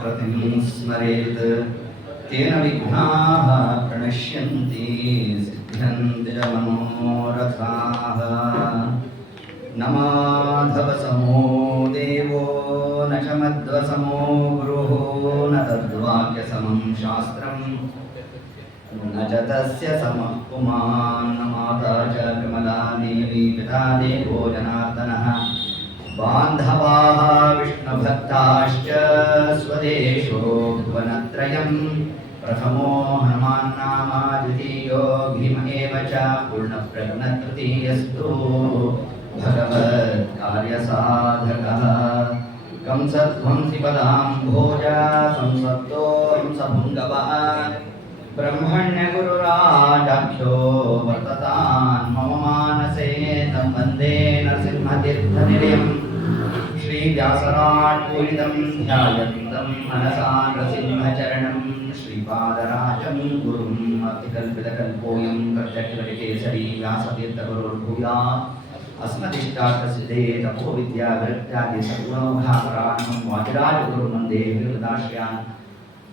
कृतिं स्मरेत् तेन विघ्नाः प्रणश्यन्ति सिद्ध्यन्ति च मनोरथाः। न माधवसमो देवो न च मध्वसमो गुरुः न तद्वाक्यसमं शास्त्रम् न च तस्य समः पुमान्। न माता च कमला देवी पिता देवो जनार्दनः बान्धवाः विष्णुभक्ताश्च स्वदेशो भुवनत्रयम्। प्रथमो हनुमान् नाम द्वितीयो भीम एव च पूर्णप्रज्ञतृतीयस्तु भगवत्कार्यसाधकः। कंसध्वंसिपदाम्भोजा संसक्तो हंसभुङ्गवः ब्रह्मण्यगुरुराजाख्यो वर्ततान् मम मानसे तं वन्दे नरसिंहतीर्थनिलयम्। श्रीव्यासराट्पूरितं ध्यायन्तं मनसा नृसिंहचरणं श्रीपादराजं गुरुम् अतिकल्पितकल्पोऽयं प्रत्यक्षकेसरी व्यासतीर्थगुरुर्भूयात्। अस्मदिष्टार्थसिद्धे तपोविद्याविरक्त्यादि सद्गुणौघापराणं वादिराजगुरुं वन्दे विरदाश्रयान्।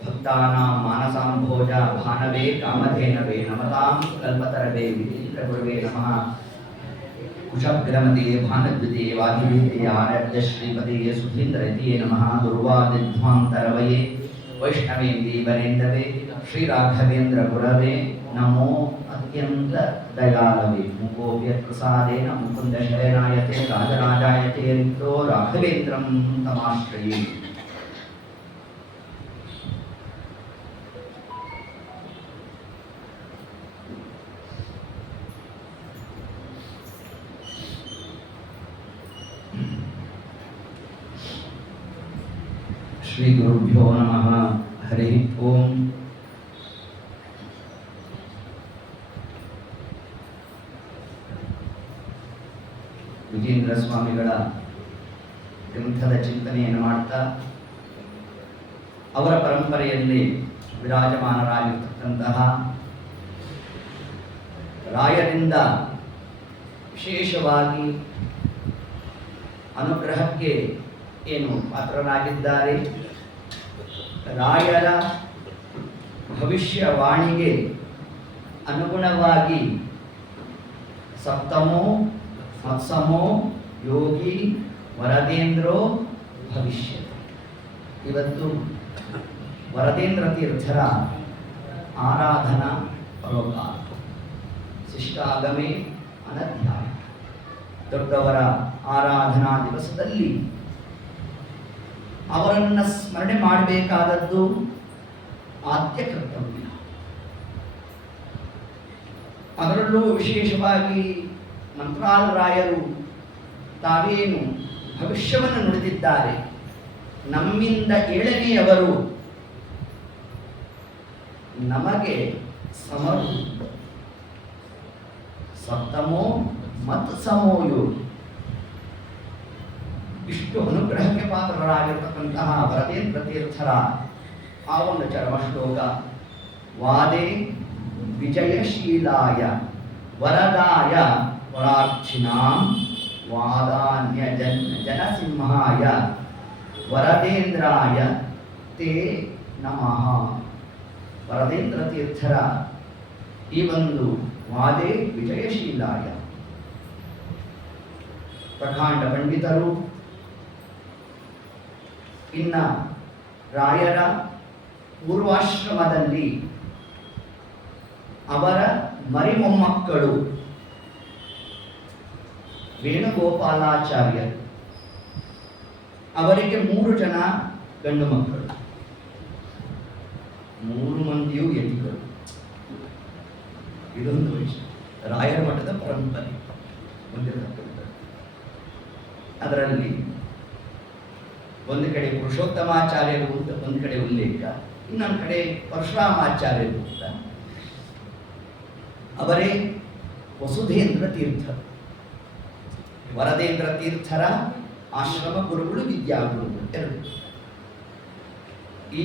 भक्तानां मानसाम्भोजा भानवे कामधेनवे नमतां कल्पतरवे विचित्रगुरवे नमः। कुशग्रमते भानद्विते वादिवेते आरभ्य श्रीपते सुधीन्द्रयते नमः। दुर्वादिध्वान्तरवये वैष्णवेन्दे वरेन्दवे श्रीराघवेन्द्र गुरवे नमो अत्यंत दयालवे। मुकोऽप्यप्रसादेन मुकुन्द शयनायते राजराजायते रिक्तो राघवेन्द्रं तमाश्रये। श्री गुरुभ्यो नमः। हरि ओम। ವಿಜೇಂದ್ರ ಸ್ವಾಮಿಗಳ ಗ್ರಂಥದ ಚಿಂತನೆಯನ್ನು ಮಾಡ್ತಾ ಅವರ ಪರಂಪರೆಯಲ್ಲಿ ವಿರಾಜಮಾನರಾಗಿರ್ತಕ್ಕಂತಹ ರಾಯರಿಂದ ವಿಶೇಷವಾಗಿ ಅನುಗ್ರಹಕ್ಕೆ ಏನು ಪಾತ್ರರಾಗಿದ್ದಾರೆ, ರಾಯರ ಭವಿಷ್ಯವಾಣಿಗೆ ಅನುಗುಣವಾಗಿ ಸಪ್ತಮೋ ಮತ್ಸಮೋ ಯೋಗಿ ವರದೇಂದ್ರೋ ಭವಿಷ್ಯತಿ. ಇವತ್ತು ವರದೇಂದ್ರ ತೀರ್ಥರ ಆರಾಧನಾ ಪರೋಪಕಾರ ಶಿಷ್ಟಾಗಮೆ ಅನಧ್ಯಾಯ. ದೊಡ್ಡವರ ಆರಾಧನಾ ದಿವಸದಲ್ಲಿ ಅವರನ್ನು ಸ್ಮರಣೆ ಮಾಡಬೇಕಾದದ್ದು ಆದ್ಯ ಕರ್ತವ್ಯ. ಅದರಲ್ಲೂ ವಿಶೇಷವಾಗಿ ಮಂತ್ರಾಲರಾಯರು ತಾವೇನು ಭವಿಷ್ಯವನ್ನು ನುಡಿದಿದ್ದಾರೆ, ನಮ್ಮಿಂದ ಏಳನೆಯವರು ನಮಗೆ ಸಮರು. ಸಪ್ತಮೋ ಮತ್ ಸಮೋ ಯೋಗಿ. ಇಷ್ಟು ಅನುಗ್ರಹಕ್ಕೆ ಪಾತ್ರರಾಗಿರ್ತಕ್ಕಂತಹ ವರದೇಂದ್ರ ತೀರ್ಥರ ಆ ಒಂದು ಚರಮ ಶ್ಲೋಕ, ವಾದೇ ವಿಜಯಶೀಲಾಯ ವರದಾಯ ವರಾರ್ಚಿನಾಂ ವಾದಾನ್ಯ ಜನಸಿಂಹಾಯ ವರದೇಂದ್ರಾಯ ತೇ ನಮಃ. ವರದೇಂದ್ರ ತೀರ್ಥರ ಈ ಒಂದು ವಾದೇ ವಿಜಯಶೀಲಾಯ ಪ್ರಕಾಂಡ ಪಂಡಿತರು, ಇನ್ನ ರಾಯರ ಪೂರ್ವಾಶ್ರಮದಲ್ಲಿ ಅವರ ಮರಿಮೊಮ್ಮಕ್ಕಳು ವೇಣುಗೋಪಾಲಾಚಾರ್ಯರು, ಅವರಿಗೆ 3 ಜನ ಗಂಡು ಮಕ್ಕಳು, 3 ಮಂದಿಯೂ ಯತಿಗಳು. ಇದೊಂದು ವಿಷಯ ರಾಯರ ಮಠದ ಪರಂಪರೆ ಹೊಂದಿರತಕ್ಕಂಥದ್ದು. ಅದರಲ್ಲಿ ಒಂದು ಕಡೆ ಪುರುಷೋತ್ತಮಾಚಾರ್ಯರು ಅಂತ ಒಂದು ಕಡೆ ಉಲ್ಲೇಖ, ಇನ್ನೊಂದು ಕಡೆ ಪರಶುರಾಮಾಚಾರ್ಯರು ಅಂತ. ಅವರೇ ವಸುಧೇಂದ್ರ ತೀರ್ಥ, ವರದೇಂದ್ರ ತೀರ್ಥರ ಆಶ್ರಮ ಗುರುಗಳು, ವಿದ್ಯಾಗುರುಗಳು ಎರಡು. ಈ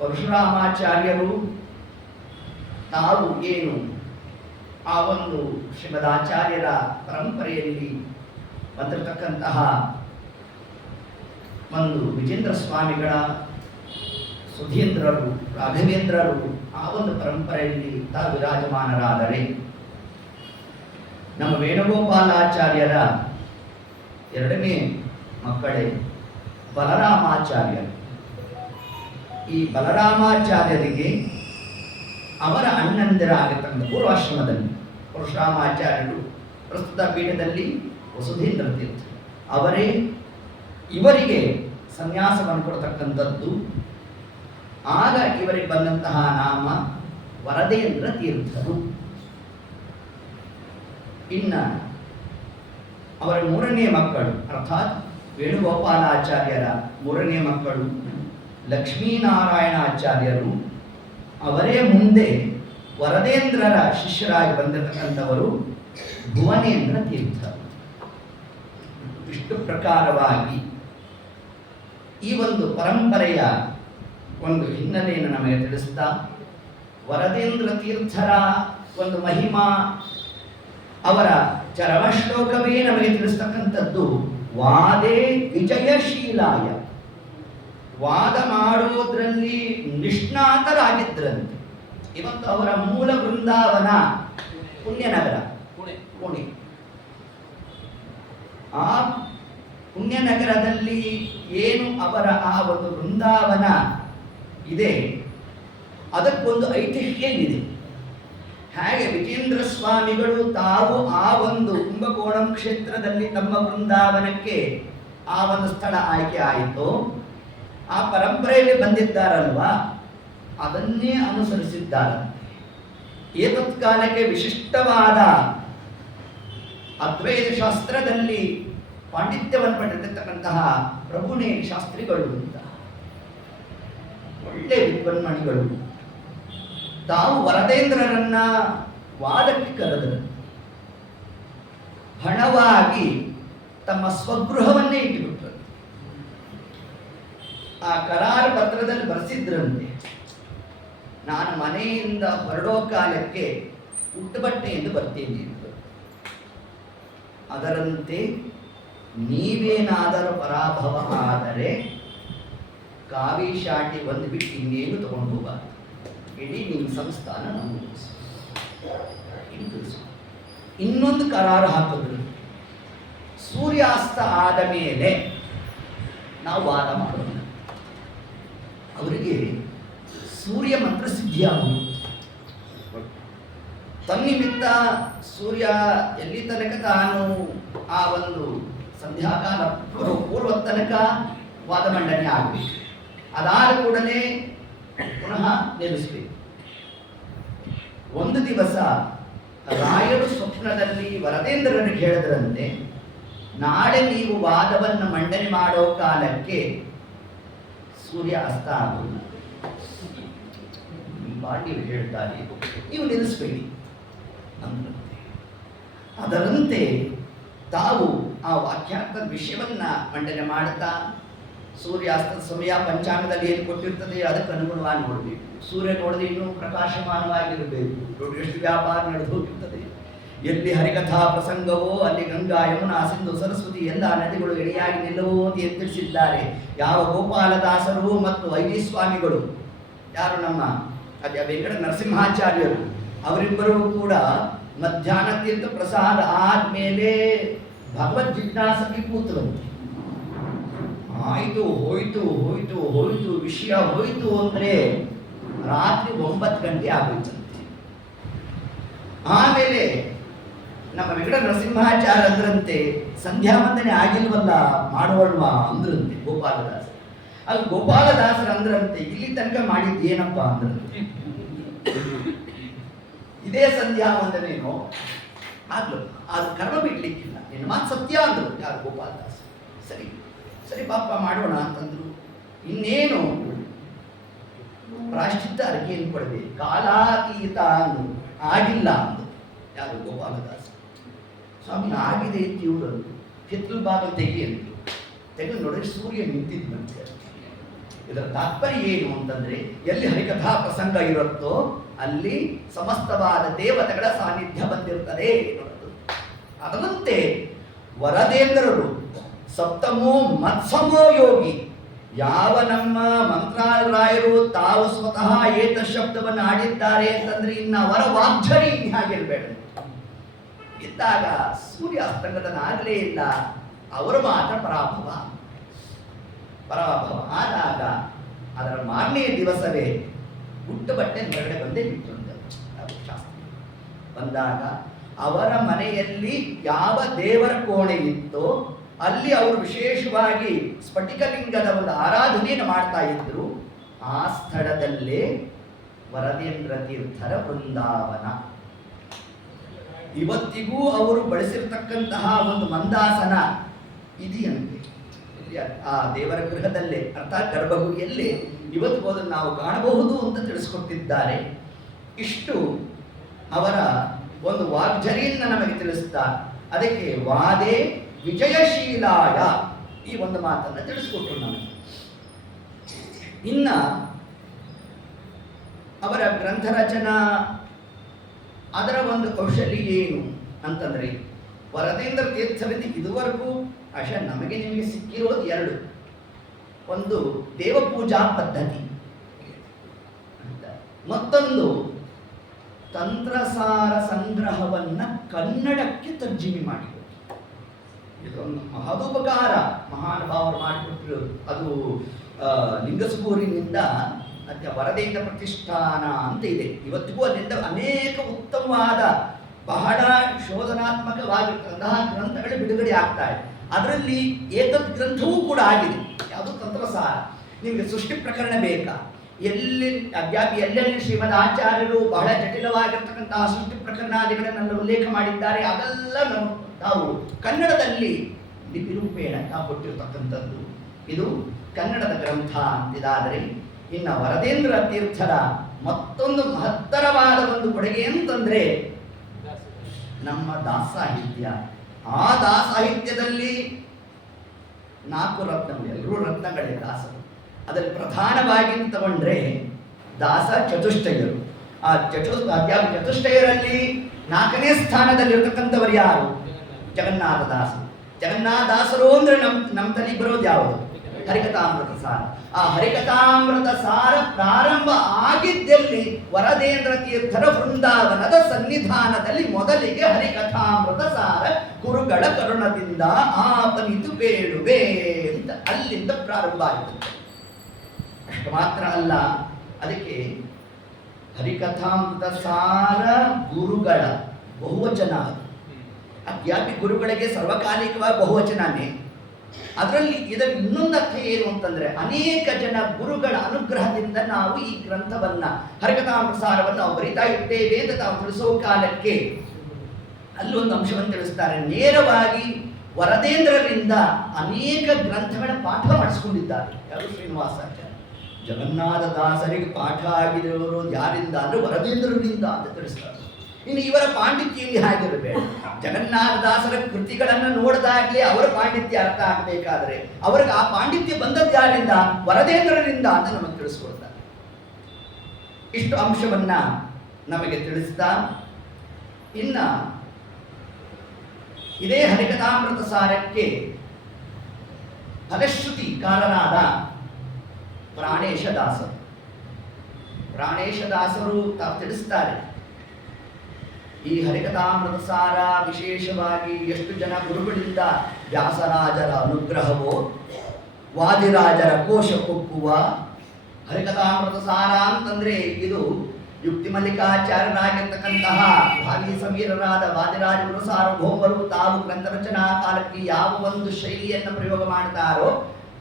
ಪರಶುರಾಮಾಚಾರ್ಯರು ತಾವು ಏನು ಆ ಒಂದು ಶ್ರೀಮದಾಚಾರ್ಯರ ಪರಂಪರೆಯಲ್ಲಿ ಬಂದಿರತಕ್ಕಂತಹ ಒಂದು ವಿಜೇಂದ್ರ ಸ್ವಾಮಿಗಳ ಸುಧೀಂದ್ರರು, ರಾಘವೇಂದ್ರರು ಆ ಒಂದು ಪರಂಪರೆಯಲ್ಲಿ ತಾ ವಿರಾಜಮಾನರಾದರೆ, ನಮ್ಮ ವೇಣುಗೋಪಾಲಾಚಾರ್ಯರ ಎರಡನೇ ಮಕ್ಕಳೇ ಬಲರಾಮಾಚಾರ್ಯರು. ಈ ಬಲರಾಮಾಚಾರ್ಯರಿಗೆ ಅವರ ಅಣ್ಣಂದಿರಾಗಿರ್ತಕ್ಕಂಥ ಪೂರ್ವಾಶ್ರಮದಲ್ಲಿ ಪರಶುರಾಮಾಚಾರ್ಯರು ಪ್ರಸ್ತುತ ಪೀಠದಲ್ಲಿ ವಸುಧೇಂದ್ರ ತೀರ್ಥ ಅವರೇ ಇವರಿಗೆ ಸನ್ಯಾಸವನ್ನು ಕೊಡತಕ್ಕಂಥದ್ದು. ಆಗ ಇವರಿಗೆ ಬಂದಂತಹ ನಾಮ ವರದೇಂದ್ರ ತೀರ್ಥರು. ಇನ್ನು ಅವರ ಮೂರನೇ ಮಕ್ಕಳು ಅರ್ಥಾತ್ ವೇಣುಗೋಪಾಲಾಚಾರ್ಯರ ಮೂರನೇ ಮಕ್ಕಳು ಲಕ್ಷ್ಮೀನಾರಾಯಣಾಚಾರ್ಯರು. ಅವರೇ ಮುಂದೆ ವರದೇಂದ್ರರ ಶಿಷ್ಯರಾಗಿ ಬಂದಿರತಕ್ಕಂಥವರು ಭುವನೇಂದ್ರ ತೀರ್ಥ. ಇಷ್ಟು ಪ್ರಕಾರವಾಗಿ ಈ ಒಂದು ಪರಂಪರೆಯ ಒಂದು ಹಿನ್ನೆಲೆಯನ್ನು ನಮಗೆ ತಿಳಿಸ್ತಾ, ವರದೇಂದ್ರ ತೀರ್ಥರ ಒಂದು ಮಹಿಮಾ, ಅವರ ಚರಮಶ್ಲೋಕವೇ ನಮಗೆ ತಿಳಿಸ್ತಕ್ಕಂಥದ್ದು ವಾದೇ ವಿಜಯಶೀಲಾಯ. ವಾದ ಮಾಡೋದ್ರಲ್ಲಿ ನಿಷ್ಣಾತರಾಗಿದ್ದರಂತೆ. ಇವತ್ತು ಅವರ ಮೂಲ ವೃಂದಾವನ ಪುಣ್ಯನಗರ, ಪುಣೆ. ಆ ಪುಣ್ಯನಗರದಲ್ಲಿ ಏನು ಅವರ ಆ ಒಂದು ವೃಂದಾವನ ಇದೆ, ಅದಕ್ಕೊಂದು ಐತಿಹ್ಯ ಇದೆ. ಹಾಗೆ ವಿಜೇಂದ್ರ ಸ್ವಾಮಿಗಳು ತಾವು ಆ ಒಂದು ಕುಂಭಕೋಣಂ ಕ್ಷೇತ್ರದಲ್ಲಿ ತಮ್ಮ ವೃಂದಾವನಕ್ಕೆ ಆ ಒಂದು ಸ್ಥಳ ಆಯ್ಕೆ ಆಯಿತು, ಆ ಪರಂಪರೆಯಲ್ಲಿ ಬಂದಿದ್ದಾರಲ್ವಾ, ಅದನ್ನೇ ಅನುಸರಿಸಿದ್ದಾರೆ. ಏತತ್ಕಾಲಕ್ಕೆ ವಿಶಿಷ್ಟವಾದ ಅದ್ವೈತ ಶಾಸ್ತ್ರದಲ್ಲಿ ಪಾಂಡಿತ್ಯವನ್ನು ಪಡೆದಿರ್ತಕ್ಕಂತಹ ಪ್ರಭುನೇ ಶಾಸ್ತ್ರಿಗಳು ಅಂತ ಒಳ್ಳೆ ವಿದ್ವನ್ಮಣಿಗಳು. ತಾವು ವರದೇಂದ್ರರನ್ನ ವಾದಕ್ಕೆ ಕರೆದರು. ಹಣವಾಗಿ ತಮ್ಮ ಸ್ವಗೃಹವನ್ನೇ ಇಟ್ಟುಬಿಟ್ರು. ಆ ಕರಾರು ಪತ್ರದಲ್ಲಿ ಬರೆಸಿದ್ರಂತೆ, ನಾನು ಮನೆಯಿಂದ ಹೊರಡೋ ಕಾಲಕ್ಕೆ ಉಟ್ಟುಬಟ್ಟೆಯಿಂದ ಬರ್ತೀನಿ ಅಂತ. ಅದರಂತೆ ನೀವೇನಾದರೂ ಪರಾಭವ ಆದರೆ ಕಾವಿ ಶಾಟಿ ಒಂದು ಬಿಟ್ಟು ಇನ್ನೇನು ತಗೊಂಡು ಹೋಗಬಾರ್ದು, ಇಡೀ ನಿಮ್ಮ ಸಂಸ್ಥಾನ ನಮಗೆ ಇನ್ನೊಂದು ಕರಾರು ಹಾಕಿದ್ರು. ಸೂರ್ಯಾಸ್ತ ಆದ ಮೇಲೆ ನಾವು ವಾದ ಮಾಡೋಣ. ಅವರಿಗೆ ಸೂರ್ಯ ಮಂತ್ರ ಸಿದ್ಧಿಯಾಗುವುದು. ತನ್ನಿಮಿತ್ತ ಸೂರ್ಯ ಎಲ್ಲಿ ತನಕ ತಾನು ಆ ಒಂದು ಸಂಧ್ಯಾಕಾಲ ಪೂರ್ವ ತನಕ ವಾದ ಮಂಡನೆ ಆಗಬೇಕು. ಅದಾದ ಕೂಡಲೇ ಪುನಃ ನಿಲ್ಲಿಸಬೇಕು. ಒಂದು ದಿವಸ ರಾಯರು ಸ್ವಪ್ನದಲ್ಲಿ ವರದೇಂದ್ರರಿಗೆ ಹೇಳಿದ್ರಂತೆ, ನಾಳೆ ನೀವು ವಾದವನ್ನು ಮಂಡನೆ ಮಾಡೋ ಕಾಲಕ್ಕೆ ಸೂರ್ಯ ಅಸ್ತ ಆಗುವುದಿಲ್ಲ. ಪಾಂಡ್ಯರು ಹೇಳ್ತಾರೆ, ನೀವು ನಿಲ್ಲಿಸಬೇಡಿ ಅಂದ್ರಂತೆ. ಅದರಂತೆ ತಾವು ಆ ವಾಕ್ಯಾರ್ಥದ ವಿಷಯವನ್ನ ಮಂಡನೆ ಮಾಡುತ್ತಾ, ಸೂರ್ಯಾಸ್ತದ ಸಮಯ ಪಂಚಾಂಗದಲ್ಲಿ ಏನು ಕೊಟ್ಟಿರ್ತದೆ ಅದಕ್ಕೆ ಅನುಗುಣವಾಗಿ ನೋಡಬೇಕು. ಸೂರ್ಯ ನೋಡದೆ ಇನ್ನೂ ಪ್ರಕಾಶಮಾನವಾಗಿರಬೇಕು. ನೋಡಿ ಎಷ್ಟು ವ್ಯಾಪಾರ ನಡೆದು ಹೋಗಿರ್ತದೆ. ಎಲ್ಲಿ ಹರಿಕಥಾ ಪ್ರಸಂಗವೋ ಅಲ್ಲಿ ಗಂಗಾ, ಯಮುನಾ, ಸಿಂಧು, ಸರಸ್ವತಿ ಎಲ್ಲ ನದಿಗಳು ಎಡೆಯಾಗಿ ನಿಲ್ಲುವು ಅಂತ ಎತ್ತರಿಸಿದ್ದಾರೆ. ಯಾವ ಗೋಪಾಲದಾಸರು ಮತ್ತು ವೈದಿ ಸ್ವಾಮಿಗಳು, ಯಾರು ನಮ್ಮ ವೆಂಕಟ ನರಸಿಂಹಾಚಾರ್ಯರು, ಅವರಿಬ್ಬರೂ ಕೂಡ ಮಧ್ಯಾಹ್ನ ತೀರ್ಥ ಪ್ರಸಾದ ಆದ್ಮೇಲೆ ಭಗವದ್ ಜಿಜ್ಞಾಸಕ್ಕೆ ಕೂತರಂತೆ. ಆಯಿತು, ಹೋಯ್ತು ಹೋಯ್ತು ಹೋಯ್ತು ವಿಷಯ ಹೋಯ್ತು ಅಂದರೆ ರಾತ್ರಿ 9 ಗಂಟೆ ಆಗೋಯ್ತಂತೆ. ಆಮೇಲೆ ನಮ್ಮ ವೆಂಕಟ ನರಸಿಂಹಾಚಾರ್ಯ ಅಂದ್ರಂತೆ, ಸಂಧ್ಯಾ ವಂದನೆ ಆಗಿಲ್ವಲ್ಲ ಮಾಡೋಳ್ವಾ ಅಂದ್ರಂತೆ ಗೋಪಾಲದಾಸ. ಅಲ್ಲಿ ಗೋಪಾಲದಾಸರು ಅಂದ್ರಂತೆ, ಇಲ್ಲಿ ತನಕ ಮಾಡಿದ್ದು ಏನಪ್ಪ ಅಂದ್ರಂತೆ, ಇದೇ ಸಂಧ್ಯಾ ವಂದನೇನೋ ಆಗ್ಲು ಅದು ಕರ್ಮ ಬಿಡ್ಲಿಕ್ಕಿಲ್ಲ, ನಿನ್ನ ಮಾತು ಸತ್ಯ ಅಂದ್ರು ಯಾರು ಗೋಪಾಲದಾಸ. ಸರಿ ಸರಿ ಪಾಪ ಮಾಡೋಣ ಅಂತಂದ್ರು. ಇನ್ನೇನು ಪ್ರಾಶ್ಚಿತ್ತ ಅರ್ಘ್ಯನ್ನು ಕೊಡಬೇಕು, ಕಾಲಾತೀತ ಅಂದ್ರು. ಆಗಿಲ್ಲ ಅಂದ್ರು ಯಾರು ಗೋಪಾಲದಾಸ. ಸ್ವಾಮಿ ಆಗಿದೆ ಅಂತ ಇವರು ಹಿತ್ತಲು ಬಾಗಿಲು ತೆಗೆಯಂತು. ತೆಗೆದು ನೋಡಿದ್ರೆ ಸೂರ್ಯ ನಿಂತಿದ್ದಂತೆ. ಇದರ ತಾತ್ಪರ್ಯ ಏನು ಅಂತಂದ್ರೆ, ಎಲ್ಲಿ ಹರಿಕಥಾ ಪ್ರಸಂಗ ಇರುತ್ತೋ ಅಲ್ಲಿ ಸಮಸ್ತವಾದ ದೇವತೆಗಳ ಸಾನ್ನಿಧ್ಯ ಬಂದಿರ್ತದೆ ನೋಡೋದು. ಅದರಂತೆ ವರದೇಂದ್ರರು ಸಪ್ತಮೋ ಮತ್ಸಮೋ ಯೋಗಿ, ಯಾವ ನಮ್ಮ ಮಂತ್ರಾಲರಾಯರು ತಾವು ಸ್ವತಃ ಏತ ಶಬ್ದವನ್ನು ಆಡಿದ್ದಾರೆ ಅಂತಂದ್ರೆ ಇನ್ನು ಅವರ ವಾಗ್ಝರಿ ಹಾಗಿರ್ಬೇಡ ಇದ್ದಾಗ ಸೂರ್ಯ ಅಸ್ತಂಗತನಾಗಲೇ ಇಲ್ಲ, ಅವರು ಮಾತ್ರ ಪರಾಭವ ಆದಾಗ ಅದರ ಮಾರನೆಯ ದಿವಸವೇ ಹುಟ್ಟು ಬಟ್ಟೆ ಹೊರಗಡೆ ಬಂದೇ ಬಿಟ್ಟು ಶಾಸ್ತ್ರ ಬಂದಾಗ ಅವರ ಮನೆಯಲ್ಲಿ ಯಾವ ದೇವರ ಕೋಣೆ ಇತ್ತೋ ಅಲ್ಲಿ ಅವರು ವಿಶೇಷವಾಗಿ ಸ್ಫಟಿಕಲಿಂಗದ ಒಂದು ಆರಾಧನೆಯನ್ನು ಮಾಡ್ತಾ ಇದ್ರು. ಆ ಸ್ಥಳದಲ್ಲೇ ವರದೇಂದ್ರ ತೀರ್ಥರ ವೃಂದಾವನ. ಇವತ್ತಿಗೂ ಅವರು ಬಳಸಿರ್ತಕ್ಕಂತಹ ಒಂದು ಮಂದಾಸನ ಇದೆಯಂತೆ ಆ ದೇವರ ಗೃಹದಲ್ಲೇ, ಅರ್ಥಾತ್ ಗರ್ಭಗುಡಿಯಲ್ಲೇ ಇವತ್ತು ಅದನ್ನು ನಾವು ಕಾಣಬಹುದು ಅಂತ ತಿಳಿಸ್ಕೊಟ್ಟಿದ್ದಾರೆ. ಇಷ್ಟು ಅವರ ಒಂದು ವಾಗ್ಝರಿಯನ್ನು ನಮಗೆ ತಿಳಿಸ್ತಾ ಅದಕ್ಕೆ ವಾದೇ ವಿಜಯಶೀಲಾಯ ಈ ಒಂದು ಮಾತನ್ನು ತಿಳಿಸ್ಕೊಟ್ರು ನಮಗೆ. ಇನ್ನ ಅವರ ಗ್ರಂಥ ರಚನಾ ಅದರ ಒಂದು ಕೌಶಲ್ಯ ಏನು ಅಂತಂದ್ರೆ ವರದೇಂದ್ರ ತೀರ್ಥರಿಂದ ಇದುವರೆಗೂ ನಮಗೆ ನಿಮಗೆ ಸಿಕ್ಕಿರೋದು ಎರಡು. ಒಂದು ದೇವಪೂಜಾ ಪದ್ಧತಿ, ಮತ್ತೊಂದು ತಂತ್ರಸಾರ ಸಂಗ್ರಹವನ್ನ ಕನ್ನಡಕ್ಕೆ ತರ್ಜಿಮೆ ಮಾಡಿದರು. ಇದೊಂದು ಮಹದುಪಕಾರ ಮಹಾನುಭಾವರು ಮಾಡಿಕೊಟ್ಟರು. ಅದು ಲಿಂಗಸೂರಿನಿಂದ ವರದೇಂದ್ರ ಪ್ರತಿಷ್ಠಾನ ಅಂತ ಇದೆ. ಇವತ್ತಿಗೂ ಅಲ್ಲಿಂದ ಅನೇಕ ಉತ್ತಮವಾದ ಬಹಳ ಶೋಧನಾತ್ಮಕವಾಗಿರ್ತಕ್ಕಂತಹ ಗ್ರಂಥಗಳು ಬಿಡುಗಡೆ ಆಗ್ತಾ ಇದೆ. ಅದರಲ್ಲಿ ಏತದ್ ಗ್ರಂಥವೂ ಕೂಡ ಆಗಿದೆ. ಯಾವುದು ತಂತ್ರಸಾರ. ನಿಮಗೆ ಸೃಷ್ಟಿ ಪ್ರಕರಣ ಬೇಕಾ, ಎಲ್ಲೆಲ್ಲಿ ಶ್ರೀಮದ್ ಆಚಾರ್ಯರು ಬಹಳ ಜಟಿಲವಾಗಿರ್ತಕ್ಕಂತಹ ಸೃಷ್ಟಿ ಪ್ರಕರಣಾದಿಗಳನ್ನೆಲ್ಲ ಉಲ್ಲೇಖ ಮಾಡಿದ್ದಾರೆ. ಅದೆಲ್ಲ ನಾವು ಕನ್ನಡದಲ್ಲಿ ಲಿಪಿರೂಪೇಣ ನಾವು ಕೊಟ್ಟಿರ್ತಕ್ಕಂಥದ್ದು. ಇದು ಕನ್ನಡದ ಗ್ರಂಥ ಅಂತಿದಾದರೆ, ಇನ್ನು ವರದೇಂದ್ರ ತೀರ್ಥರ ಮತ್ತೊಂದು ಮಹತ್ತರವಾದ ಒಂದು ಕೊಡುಗೆ ಅಂತಂದ್ರೆ ನಮ್ಮ ದಾಸಾಹಿತ್ಯ. ಆ ದಾಸಾಹಿತ್ಯದಲ್ಲಿ 4 ರತ್ನಗಳು, ಎಲ್ಲರೂ ರತ್ನಗಳೇ ದಾಸರು. ಅದರಲ್ಲಿ ಪ್ರಧಾನವಾಗಿ ತಗೊಂಡ್ರೆ ದಾಸ ಚತುಷ್ಟಯರು. ಆ ಚತುಷ್ಟಯರಲ್ಲಿ 4ನೇ ಸ್ಥಾನದಲ್ಲಿರ್ತಕ್ಕಂಥವರು ಯಾರು? ಜಗನ್ನಾಥ ದಾಸರು. ಜಗನ್ನಾಥ ದಾಸರು ಅಂದ್ರೆ ನಮ್ಮ ತಲೆಗೆ ಬರೋದು ಯಾವುದು? ಹರಿಕಥಾಮೃತ ಸಾರ. ಆ ಹರಿಕಥಾಮೃತ ಸಾರ ಪ್ರಾರಂಭ ಆಗಿದ್ದಲ್ಲಿ ವರದೇಂದ್ರ ತೀರ್ಥರ ವೃಂದಾವನದ ಸನ್ನಿಧಾನದಲ್ಲಿ ಮೊದಲಿಗೆ ಹರಿಕಥಾಮೃತ ಸಾರ ಗುರುಗಳ ಕರುಣದಿಂದ ಆಪನಿತು ಬೇಡುವೆ ಅಂತ ಅಲ್ಲಿಂದ ಪ್ರಾರಂಭ ಆಯಿತು. ಅಷ್ಟು ಮಾತ್ರ ಅಲ್ಲ, ಅದಕ್ಕೆ ಹರಿಕಥಾಮೃತ ಸಾರ ಗುರುಗಳ ಬಹುವಚನ. ಅದ್ಯಾಪಿ ಗುರುಗಳಿಗೆ ಸರ್ವಕಾಲಿಕವಾಗಿ ಬಹುವಚನನೇ. ಅದರಲ್ಲಿ ಇದರ ಇನ್ನೊಂದು ಅರ್ಥ ಏನು ಅಂತಂದ್ರೆ, ಅನೇಕ ಜನ ಗುರುಗಳ ಅನುಗ್ರಹದಿಂದ ನಾವು ಈ ಗ್ರಂಥವನ್ನ ಹರಿಕಥಾಮೃತ ಸಾರವನ್ನು ನಾವು ಬರಿತಾ ಇದ್ದೇವೆ ಅಂತ ತಾವು ತಿಳಿಸೋ ಕಾಲಕ್ಕೆ ಅಲ್ಲೊಂದು ಅಂಶವನ್ನು ತಿಳಿಸ್ತಾರೆ. ನೇರವಾಗಿ ವರದೇಂದ್ರರಿಂದ ಅನೇಕ ಗ್ರಂಥಗಳ ಪಾಠ ಮಾಡಿಸ್ಕೊಂಡಿದ್ದಾರೆ. ಯಾರು? ಶ್ರೀನಿವಾಸಾಚಾರ್ಯ. ಜಗನ್ನಾಥ ದಾಸರಿಗೆ ಪಾಠ ಆಗಿರೋರು ಯಾರಿಂದ ಅಂದ್ರೆ ವರದೇಂದ್ರರಿಂದ ಅಂತ ತಿಳಿಸ್ತಾರೆ. ಇನ್ನು ಇವರ ಪಾಂಡಿತ್ಯ ಹೇಗಿರಬೇಡ. ಜಗನ್ನಾಥ ದಾಸರ ಕೃತಿಗಳನ್ನು ನೋಡಿದಾಗಲೇ ಅವರ ಪಾಂಡಿತ್ಯ ಅರ್ಥ ಆಗಬೇಕಾದ್ರೆ ಅವ್ರಿಗೆ ಆ ಪಾಂಡಿತ್ಯ ಬಂದದ್ದು ಯಾರಿಂದ? ವರದೇಂದ್ರರಿಂದ ಅಂತ ನಮಗೆ ತಿಳಿಸ್ಕೊಡ್ತಾರೆ. ಇಷ್ಟು ಅಂಶವನ್ನ ನಮಗೆ ತಿಳಿಸ್ತಾ, ಇನ್ನ ಇದೇ ಹರಿಕಥಾಮೃತ ಸಾರಕ್ಕೆ ಫಲಶ್ರುತಿಕಾರರಾದ ಪ್ರಾಣೇಶ ದಾಸರು ತಾವು ತಿಳಿಸ್ತಾರೆ. ಈ ಹರಿಕಥಾಮೃತ ಸಾರ ವಿಶೇಷವಾಗಿ ಎಷ್ಟು ಜನ ಗುರುಗಳಿಂದ ವ್ಯಾಸರಾಜರ ಅನುಗ್ರಹವೋ, ವಾದಿರಾಜರ ಕೋಶ ಒಪ್ಪುವ ಹರಿಕಥಾಮೃತ ಸಾರ ಅಂತಂದ್ರೆ ಇದು ಯುಕ್ತಿ ಮಲ್ಲಿಕಾಚಾರ್ಯರಾಗಿರ್ತಕ್ಕಂತಹ ಭಾವಿ ಸಮೀರರಾದ ವಾದಿರಾಜ ಗುರು ಸಾರ್ವಭೌಮರು ತಾವು ಗ್ರಂಥ ರಚನಾ ಕಾಲಕ್ಕೆ ಯಾವ ಒಂದು ಶೈಲಿಯನ್ನು ಪ್ರಯೋಗ ಮಾಡ್ತಾರೋ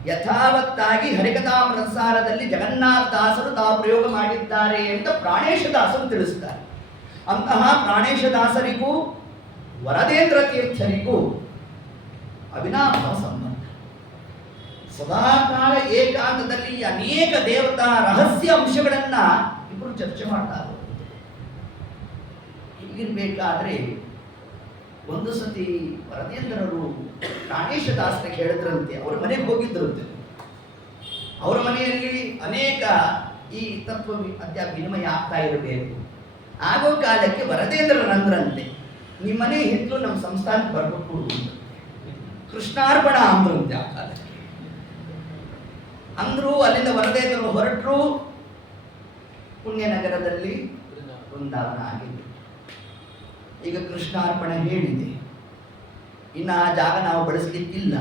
ಯಥಾವತ್ತಾಗಿ ಹರಿಕಥಾಮೃತ ಸಾರದಲ್ಲಿ ಜಗನ್ನಾಥ ದಾಸರು ತಾವು ಪ್ರಯೋಗ ಮಾಡಿದ್ದಾರೆ ಅಂತ ಪ್ರಾಣೇಶ ದಾಸರು ತಿಳಿಸ್ತಾರೆ. ಅಂತಹ ಪ್ರಾಣೇಶ ದಾಸರಿಗೂ ವರದೇಂದ್ರ ತೀರ್ಥರಿಗೂ ಅವಿನಾಭಾವ ಸಂಬಂಧ. ಸದಾಕಾಲ ಏಕಾಂತದಲ್ಲಿ ಅನೇಕ ದೇವತಾ ರಹಸ್ಯ ಅಂಶಗಳನ್ನ ಇಬ್ಬರು ಚರ್ಚೆ ಮಾಡ್ತಾರೆ. ಹೀಗಿರ್ಬೇಕಾದ್ರೆ ಒಂದು ಸತಿ ವರದೇಂದ್ರರು ಪ್ರಾಣೇಶ ದಾಸರಿಗೆ ಹೇಳಿದ್ರಂತೆ, ಅವರ ಮನೆಗೆ ಹೋಗಿದ್ರಂತೆ. ಅವರ ಮನೆಯಲ್ಲಿ ಅನೇಕ ಈ ತತ್ವ ವಿನಿಮಯ ಆಗ್ತಾ ಇರಬೇಕು. ಆಗೋ ಕಾಲಕ್ಕೆ ವರದೇಂದ್ರರಂದ್ರಂತೆ, ನಿಮ್ಮನೆ ಹಿತ್ತಲು ನಮ್ಮ ಸಂಸ್ಥಾನಕ್ಕೆ ಬರ್ಬೇಕು, ಕೃಷ್ಣಾರ್ಪಣ ಅಂದ್ರಂತೆ. ಆ ಕಾಲಕ್ಕೆ ಅಂದ್ರು ಅಲ್ಲಿಂದ ವರದೇಂದ್ರರು ಹೊರಟರು, ಪುಣ್ಯನಗರದಲ್ಲಿ ವೃಂದಾವನ ಆಗಿದೆ. ಈಗ ಕೃಷ್ಣಾರ್ಪಣೆ ಹೇಳಿದೆ, ಇನ್ನು ಆ ಜಾಗ ನಾವು ಬಳಸಲಿಕ್ಕಿಲ್ಲ,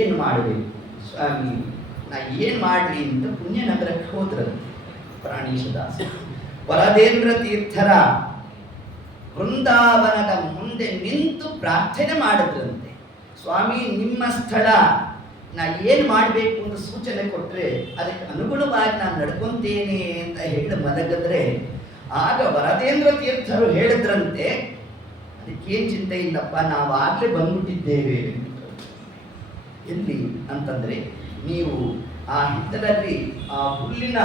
ಏನು ಮಾಡಬೇಕು ಸ್ವಾಮಿ, ನಾ ಏನು ಮಾಡಲಿ ಅಂತ ಪುಣ್ಯನಗರಕ್ಕೆ ಹೋದ್ರಂತೆ ಪ್ರಾಣೇಶದಾಸ. ವರದೇಂದ್ರ ತೀರ್ಥರ ವೃಂದಾವನದ ಮುಂದೆ ನಿಂತು ಪ್ರಾರ್ಥನೆ ಮಾಡಿದ್ರಂತೆ, ಸ್ವಾಮಿ ನಿಮ್ಮ ಸ್ಥಳ, ನಾ ಏನು ಮಾಡಬೇಕು ಅಂತ ಸೂಚನೆ ಕೊಟ್ಟರೆ ಅದಕ್ಕೆ ಅನುಗುಣವಾಗಿ ನಾನು ನಡ್ಕೊಂತೇನೆ ಅಂತ ಹೇಳಿ ಮಲಗಿದ್ರೆ, ಆಗ ವರದೇಂದ್ರ ತೀರ್ಥರು ಹೇಳಿದ್ರಂತೆ, ಅದಕ್ಕೇನು ಚಿಂತೆ ಇಲ್ಲಪ್ಪ, ನಾವಾಗಲೇ ಬಂದ್ಬಿಟ್ಟಿದ್ದೇವೆ. ಎಲ್ಲಿ ಅಂತಂದರೆ, ನೀವು ಆ ಹಿತ್ತಲಲ್ಲಿ ಆ ಹುಲ್ಲಿನ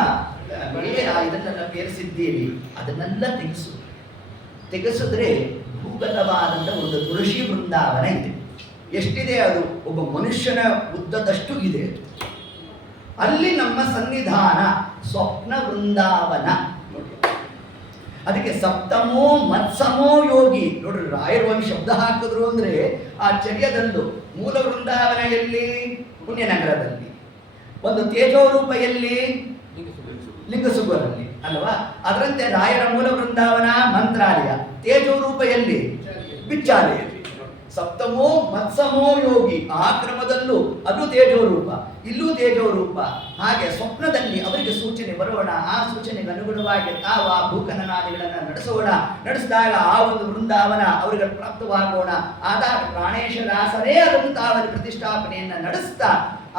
ಇದನ್ನೆಲ್ಲ ಪೇರಿಸಿದ್ದೀರಿ, ಅದನ್ನೆಲ್ಲ ತೆಗೆಸಿದ್ರೆ ಭೂಗತವಾದಂಥ ಒಂದು ತುಳಸಿ ವೃಂದಾವನ ಇದೆ. ಎಷ್ಟಿದೆ ಅದು? ಒಬ್ಬ ಮನುಷ್ಯನ ಉದ್ದದಷ್ಟು ಇದೆ. ಅಲ್ಲಿ ನಮ್ಮ ಸನ್ನಿಧಾನ ಸ್ವಪ್ನ ವೃಂದಾವನ. ಅದಕ್ಕೆ ಸಪ್ತಮೋ ಮತ್ಸಮೋ ಯೋಗಿ. ನೋಡ್ರಿ, ರಾಯರು ಒಂದು ಶಬ್ದ ಹಾಕಿದ್ರು ಅಂದ್ರೆ ಆ ಚರ್ಯದಲ್ಲೂ ಮೂಲ ವೃಂದಾವನ ಎಲ್ಲಿ? ಪುಣ್ಯನಗರದಲ್ಲಿ. ಒಂದು ತೇಜೋರೂಪ ಎಲ್ಲಿ? ಲಿಂಗಸುಗರಲ್ಲಿ ಅಲ್ವಾ? ಅದರಂತೆ ರಾಯರ ಮೂಲ ವೃಂದಾವನ ಮಂತ್ರಾಲಯ, ತೇಜೋರೂಪ ಎಲ್ಲಿ? ಬಿಚ್ಚಾಲಯಲ್ಲಿ. ಸಪ್ತಮೋ ಮತ್ಸಮೋ ಯೋಗಿ, ಆ ಕ್ರಮದಲ್ಲೂ ಅದು ತೇಜೋರೂಪ, ಇಲ್ಲೂ ತೇಜೋರೂಪ. ಹಾಗೆ ಸ್ವಪ್ನದಲ್ಲಿ ಅವರಿಗೆ ಸೂಚನೆ ಬರೋಣ, ಆ ಸೂಚನೆಗೆ ಅನುಗುಣವಾಗಿ ತಾವು ಆ ಭೂಕನನಾದಿಗಳನ್ನು ನಡೆಸಿದಾಗ ಆ ಒಂದು ವೃಂದಾವನ ಅವರಿಗೆ ಪ್ರಾಪ್ತವಾಗೋಣ. ಆದಾಗ ಪ್ರಾಣೇಶದಾಸರೇ ಅದನ್ನು ತಾವಲ್ಲಿ ಪ್ರತಿಷ್ಠಾಪನೆಯನ್ನು ನಡೆಸ್ತಾ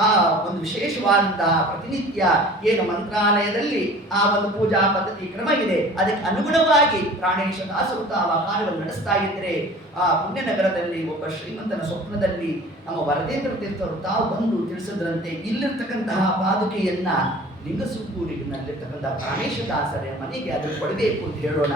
ಆ ಒಂದು ವಿಶೇಷವಾದಂತಹ ಪ್ರತಿನಿತ್ಯ ಏನು ಮಂತ್ರಾಲಯದಲ್ಲಿ ಆ ಒಂದು ಪೂಜಾ ಪದ್ಧತಿ ಕ್ರಮ ಇದೆ, ಅದಕ್ಕೆ ಅನುಗುಣವಾಗಿ ಪ್ರಾಣೇಶದಾಸರು ತಾವು ಆ ಕಾರ್ಯವನ್ನು ನಡೆಸ್ತಾ ಇದ್ರೆ, ಆ ಪುಣ್ಯನಗರದಲ್ಲಿ ಒಬ್ಬ ಶ್ರೀಮಂತನ ಸ್ವಪ್ನದಲ್ಲಿ ನಮ್ಮ ವರದೇಂದ್ರ ತೀರ್ಥರು ತಾವು ಬಂದು ತಿಳಿಸಿದ್ರಂತೆ, ಇಲ್ಲಿರ್ತಕ್ಕಂತಹ ಪಾದುಕೆಯನ್ನ ಲಿಂಗಸುಗೂರಿನಲ್ಲಿರ್ತಕ್ಕಂಥ ಪ್ರಾಣೇಶದಾಸರ ಮನೆಗೆ ಅದನ್ನು ಕೊಡಬೇಕು ಅಂತ ಹೇಳೋಣ.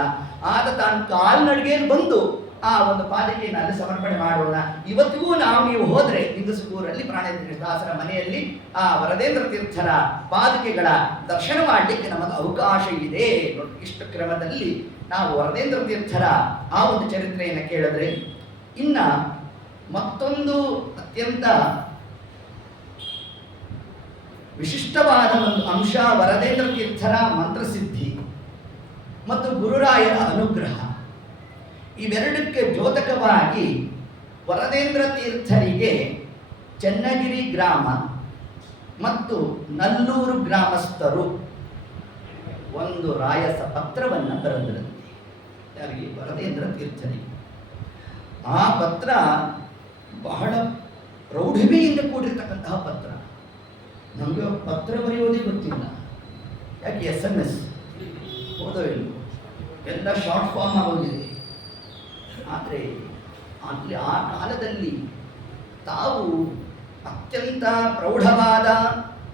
ಆಗ ತಾನು ಕಾಲ್ನಡಿಗೆಯಲ್ಲಿ ಬಂದು ಆ ಒಂದು ಪಾದಕೆಯನ್ನು ಅಲ್ಲಿ ಸಮರ್ಪಣೆ ಮಾಡೋಣ. ಇವತ್ತಿಗೂ ನೀವು ಹೋದ್ರೆ ಲಿಂಗಸುಗೂರಲ್ಲಿ ಪ್ರಾಣೇಶದಾಸರ ಮನೆಯಲ್ಲಿ ಆ ವರದೇಂದ್ರ ತೀರ್ಥರ ಪಾದಕೆಗಳ ದರ್ಶನ ಮಾಡಲಿಕ್ಕೆ ನಮಗೆ ಅವಕಾಶ ಇದೆ. ಇಷ್ಟು ಕ್ರಮದಲ್ಲಿ ನಾವು ವರದೇಂದ್ರ ತೀರ್ಥರ ಆ ಒಂದು ಚರಿತ್ರೆಯನ್ನು ಕೇಳಿದ್ರೆ, ಇನ್ನ ಮತ್ತೊಂದು ಅತ್ಯಂತ ವಿಶಿಷ್ಟವಾದ ಒಂದು ಅಂಶ ವರದೇಂದ್ರ ತೀರ್ಥರ ಮಂತ್ರಸಿದ್ಧಿ ಮತ್ತು ಗುರುರಾಯರ ಅನುಗ್ರಹ. ಇವೆರಡಕ್ಕೆ ದ್ಯೋತಕವಾಗಿ ವರದೇಂದ್ರ ತೀರ್ಥರಿಗೆ ಚನ್ನಗಿರಿ ಗ್ರಾಮ ಮತ್ತು ನಲ್ಲೂರು ಗ್ರಾಮಸ್ಥರು ಒಂದು ರಾಯಸ ಪತ್ರವನ್ನು ಬರೆದರಂತೆ. ಯಾರಿಗೆ? ವರದೇಂದ್ರ ತೀರ್ಥರಿಗೆ. ಆ ಪತ್ರ ಬಹಳ ಪ್ರೌಢಿಮೆಯಿಂದ ಕೂಡಿರ್ತಕ್ಕಂತಹ ಪತ್ರ. ನಮಗೆ ಪತ್ರ ಬರೆಯೋದೇ ಗೊತ್ತಿಲ್ಲ, ಯಾಕೆ SMS ಹೋದೋ ಇಲ್ಲೋ, ಎಲ್ಲ ಶಾರ್ಟ್ ಫಾರ್ಮ್ ಆಗೋಗಿದೆ. ಆದರೆ ಅಲ್ಲಿ ಆ ಕಾಲದಲ್ಲಿ ತಾವು ಅತ್ಯಂತ ಪ್ರೌಢವಾದ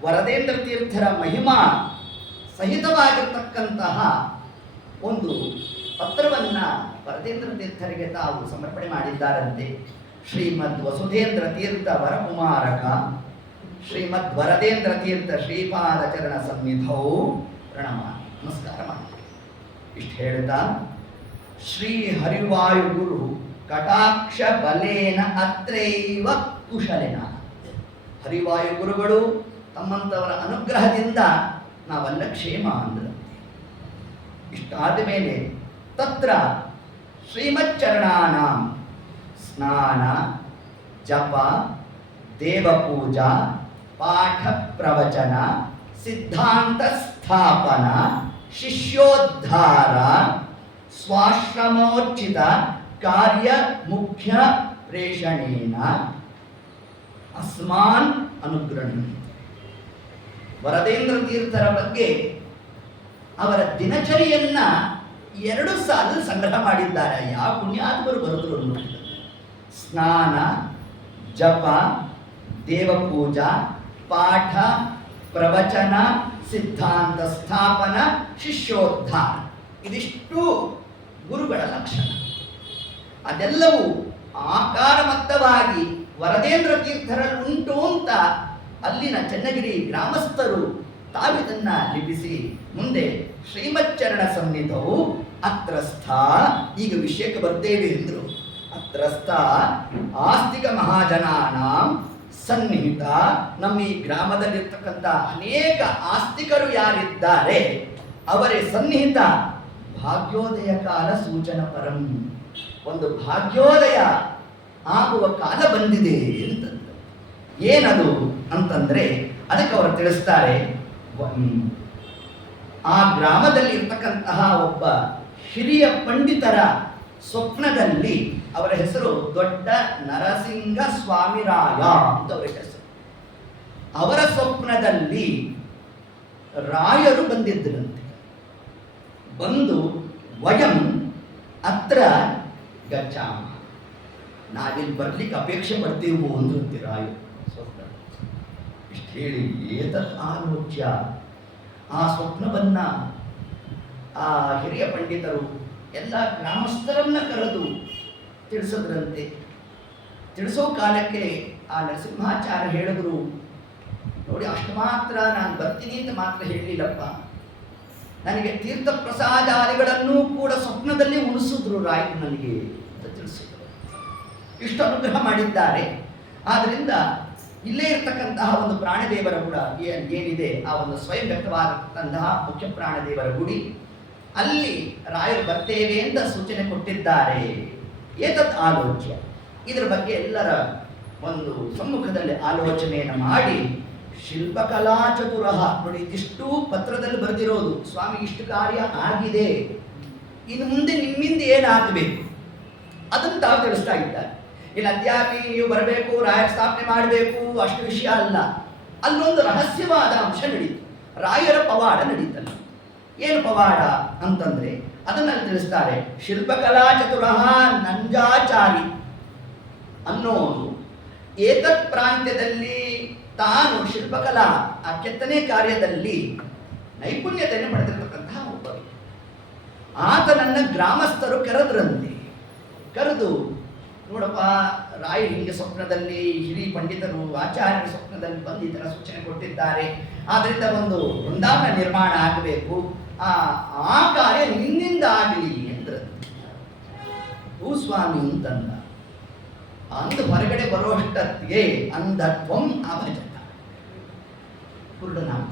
ವರದೇಂದ್ರ ತೀರ್ಥರ ಮಹಿಮಾ ಸಹಿತವಾಗಿರ್ತಕ್ಕಂತಹ ಒಂದು ಪತ್ರವನ್ನು ವರದೇಂದ್ರ ತೀರ್ಥರಿಗೆ ತಾವು ಸಮರ್ಪಣೆ ಮಾಡಿದ್ದಾರಂತೆ. ಶ್ರೀಮದ್ ವಸುಧೇಂದ್ರ ತೀರ್ಥ ವರಕುಮಾರಕ ಶ್ರೀಮದ್ ವರದೇಂದ್ರ ತೀರ್ಥ ಶ್ರೀಪಾದ ಚರಣ ಸನ್ನಿಧೌ ಪ್ರಣಮ, ನಮಸ್ಕಾರ ಮಾಡಿ. ಇಷ್ಟು ಹೇಳ್ತಾ, ಶ್ರೀ ಹರಿವಾಯು ಗುರು ಕಟಾಕ್ಷ ಬಲೇನ ಅತ್ರೈವ ಕುಶಲೆನ. ಹರಿವಾಯು ಗುರುಗಳು ತಮ್ಮಂತವರ ಅನುಗ್ರಹದಿಂದ ನಾವೆಲ್ಲ ಕ್ಷೇಮ ಅಂದ್ರಂತೆ. ಇಷ್ಟಾದ ಮೇಲೆ ತತ್ರ ಶ್ರೀಮಚ್ಚರಣಾನಾಂ ಸ್ನಾನ ಜಪ ದೇವಪೂಜಾ ಪಾಠ ಪ್ರವಚನ ಸಿದ್ಧಾಂತ ಸ್ಥಾಪನ ಶಿಷ್ಯೋದ್ಧಾರ ಸ್ವಾಶ್ರಮೋಚಿತ ಕಾರ್ಯ ಮುಖ್ಯ ಪ್ರೇಷಣೇನ ಅಸ್ಮಾನ್ ಅನುಗ್ರಹಣ. ವರದೇಂದ್ರ ತೀರ್ಥರ ಬಗ್ಗೆ ಅವರ ದಿನಚರಿಯನ್ನ 2 ಸಾಲು ಸಂಗ್ರಹ ಮಾಡಿದ್ದಾರೆ. ಯಾವ ಪುಣ್ಯಾತ್ಮರು ಬರೆದ್ರು ನೋಡಿ. ಸ್ನಾನ ಜಪ ದೇವಪೂಜಾ ಪಾಠ ಪ್ರವಚನ ಸಿದ್ಧಾಂತ ಸ್ಥಾಪನ ಶಿಷ್ಯೋದ್ಧಾರ, ಇದಿಷ್ಟು ಗುರುಗಳ ಲಕ್ಷಣ. ಅದೆಲ್ಲವೂ ಆಕಾರಮತ್ತವಾಗಿ ವರದೇಂದ್ರ ತೀರ್ಥರಲ್ಲಿ ಉಂಟು ಅಂತ ಅಲ್ಲಿನ ಚನ್ನಗಿರಿ ಗ್ರಾಮಸ್ಥರು ತಾವಿದನ್ನ ಲಿಪಿಸಿ ಮುಂದೆ ಶ್ರೀಮಚ್ಚರಣ ಸನ್ನಿಧವು ಅತ್ರಸ್ಥ. ಈಗ ವಿಷಯಕ್ಕೆ ಬರ್ತೇವೆ ಎಂದರು. ಅತ್ರಸ್ಥ ಆಸ್ತಿಕ ಮಹಾಜನಾನಾಂ ಸನ್ನಿಹಿತ, ನಮ್ಮ ಈ ಗ್ರಾಮದಲ್ಲಿರ್ತಕ್ಕಂಥ ಅನೇಕ ಆಸ್ತಿಕರು ಯಾರಿದ್ದಾರೆ ಅವರೇ ಸನ್ನಿಹಿತ ಭಾಗ್ಯೋದಯ ಕಾಲ ಸೂಚನ ಪರಂ, ಒಂದು ಭಾಗ್ಯೋದಯ ಆಗುವ ಕಾಲ ಬಂದಿದೆ ಅಂತಂದ್ರೆ ಏನದು ಅಂತಂದ್ರೆ ಅದಕ್ಕೆ ಅವರು ತಿಳಿಸ್ತಾರೆ. ಆ ಗ್ರಾಮದಲ್ಲಿ ಇರ್ತಕ್ಕಂತಹ ಒಬ್ಬ ಹಿರಿಯ ಪಂಡಿತರ ಸ್ವಪ್ನದಲ್ಲಿ, ಅವರ ಹೆಸರು ದೊಡ್ಡ ನರಸಿಂಹ ಸ್ವಾಮಿರಾಯ ಅಂತ ಅವರ ಹೆಸರು. ಅವರ ಸ್ವಪ್ನದಲ್ಲಿ ರಾಯರು ಬಂದಿದ್ದರಂತೆ. ಬಂದು ವಯಂ ಅತ್ರ ಗಚ್ಚಾಮ, ನಾವಿಲ್ಲಿ ಬರ್ಲಿಕ್ಕೆ ಅಪೇಕ್ಷೆ ಪಡ್ತೀವಿ ಅಂದ್ರಂತೆ ರಾಯರು ಸ್ವಪ್ನ. ಇಷ್ಟು ಹೇಳಿ ಏತತ್ ಆಲೋಚ್ಯ, ಆ ಸ್ವಪ್ನವನ್ನ ಆ ಹಿರಿಯ ಪಂಡಿತರು ಎಲ್ಲ ಗ್ರಾಮಸ್ಥರನ್ನ ಕರೆದು ತಿಳಿಸಿದ್ರಂತೆ. ತಿಳಿಸೋ ಕಾಲಕ್ಕೆ ಆ ನರಸಿಂಹಾಚಾರ್ಯ ಹೇಳಿದ್ರು, ನೋಡಿ ಅಷ್ಟು ಮಾತ್ರ ನಾನು ಬರ್ತೀನಿ ಅಂತ ಮಾತ್ರ ಹೇಳಲಿಲ್ಲಪ್ಪ, ನನಗೆ ತೀರ್ಥ ಪ್ರಸಾದಾದಿಗಳನ್ನೂ ಕೂಡ ಸ್ವಪ್ನದಲ್ಲಿ ಉಣಿಸಿದ್ರು ರಾಯರು ನನಗೆ ಅಂತ ತಿಳಿಸಿದ್ರು. ಇಷ್ಟು ಅನುಗ್ರಹ ಮಾಡಿದ್ದಾರೆ. ಆದ್ದರಿಂದ ಇಲ್ಲೇ ಇರ್ತಕ್ಕಂತಹ ಒಂದು ಪ್ರಾಣದೇವರ ಕೂಡ ಏನಿದೆ, ಆ ಒಂದು ಸ್ವಯಂ ವ್ಯಕ್ತವಾದಂತಹ ಮುಖ್ಯ ಪ್ರಾಣದೇವರ ಗುಡಿ, ಅಲ್ಲಿ ರಾಯರು ಬರ್ತೇವೆ ಅಂತ ಸೂಚನೆ ಕೊಟ್ಟಿದ್ದಾರೆ. ಏತತ್ ಆಲೋಚ್ಯ, ಇದರ ಬಗ್ಗೆ ಎಲ್ಲರ ಒಂದು ಸಮ್ಮುಖದಲ್ಲಿ ಆಲೋಚನೆಯನ್ನು ಮಾಡಿ ಶಿಲ್ಪಕಲಾ ಚತುರ, ನೋಡಿ ಇದಿಷ್ಟು ಪತ್ರದಲ್ಲಿ ಬರೆದಿರೋದು, ಸ್ವಾಮಿ ಇಷ್ಟು ಕಾರ್ಯ ಆಗಿದೆ, ಇನ್ನು ಮುಂದೆ ನಿಮ್ಮಿಂದ ಏನಾಗಬೇಕು ಅದನ್ನು ತಾವು ತಿಳಿಸ್ತಾ ಇದ್ದಾರೆ. ಇಲ್ಲಿ ಅಧ್ಯಾಪಿ ನೀವು ಬರಬೇಕು, ರಾಯರ ಸ್ಥಾಪನೆ ಮಾಡಬೇಕು ಅಷ್ಟು ವಿಷಯ ಅಲ್ಲ. ಅಲ್ಲೊಂದು ರಹಸ್ಯವಾದ ಅಂಶ ನಡೀತು, ರಾಯರ ಪವಾಡ ನಡೀತಲ್ಲ. ಏನು ಪವಾಡ ಅಂತಂದ್ರೆ ಅದನ್ನ ತಿಳಿಸ್ತಾರೆ. ಶಿಲ್ಪಕಲಾ ಚತುರ ನಂಜಾಚಾರಿ ಅನ್ನೋನು ಏತತ್ ಪ್ರಾಂತ್ಯದಲ್ಲಿ ತಾನು ಶಿಲ್ಪಕಲಾ ಆ ಕೆತ್ತನೆ ಕಾರ್ಯದಲ್ಲಿ ನೈಪುಣ್ಯತೆಯನ್ನು ಪಡೆದಿರತಕ್ಕಂತಹ ಒಬ್ಬ ಆತನನ್ನ ಗ್ರಾಮಸ್ಥರು ಕರೆದ್ರಂತೆ. ಕರೆದು, ನೋಡಪ್ಪ ರಾಯರು ಹಿಂಗೆ ಸ್ವಪ್ನದಲ್ಲಿ ಹಿರಿಯ ಪಂಡಿತರು ಆಚಾರ್ಯರ ಸ್ವಪ್ನದಲ್ಲಿ ಬಂದು ಈ ಥರ ಸೂಚನೆ ಕೊಟ್ಟಿದ್ದಾರೆ, ಆದ್ದರಿಂದ ಒಂದು ವೃಂದಾವನ ನಿರ್ಮಾಣ ಆಗಬೇಕು, ಆ ಕಾರ್ಯ ನಿನ್ನಿಂದ ಆಗಲಿ ಎಂದ್ರೆ ಭೂಸ್ವಾಮಿ ಅಂತಂದ. ಅಂದು ಹೊರಗಡೆ ಬರುವಷ್ಟಕ್ಕೆ ಅಂಧತ್ವಂ ಅಭಜತ, ಕುರುಡನಾಟ.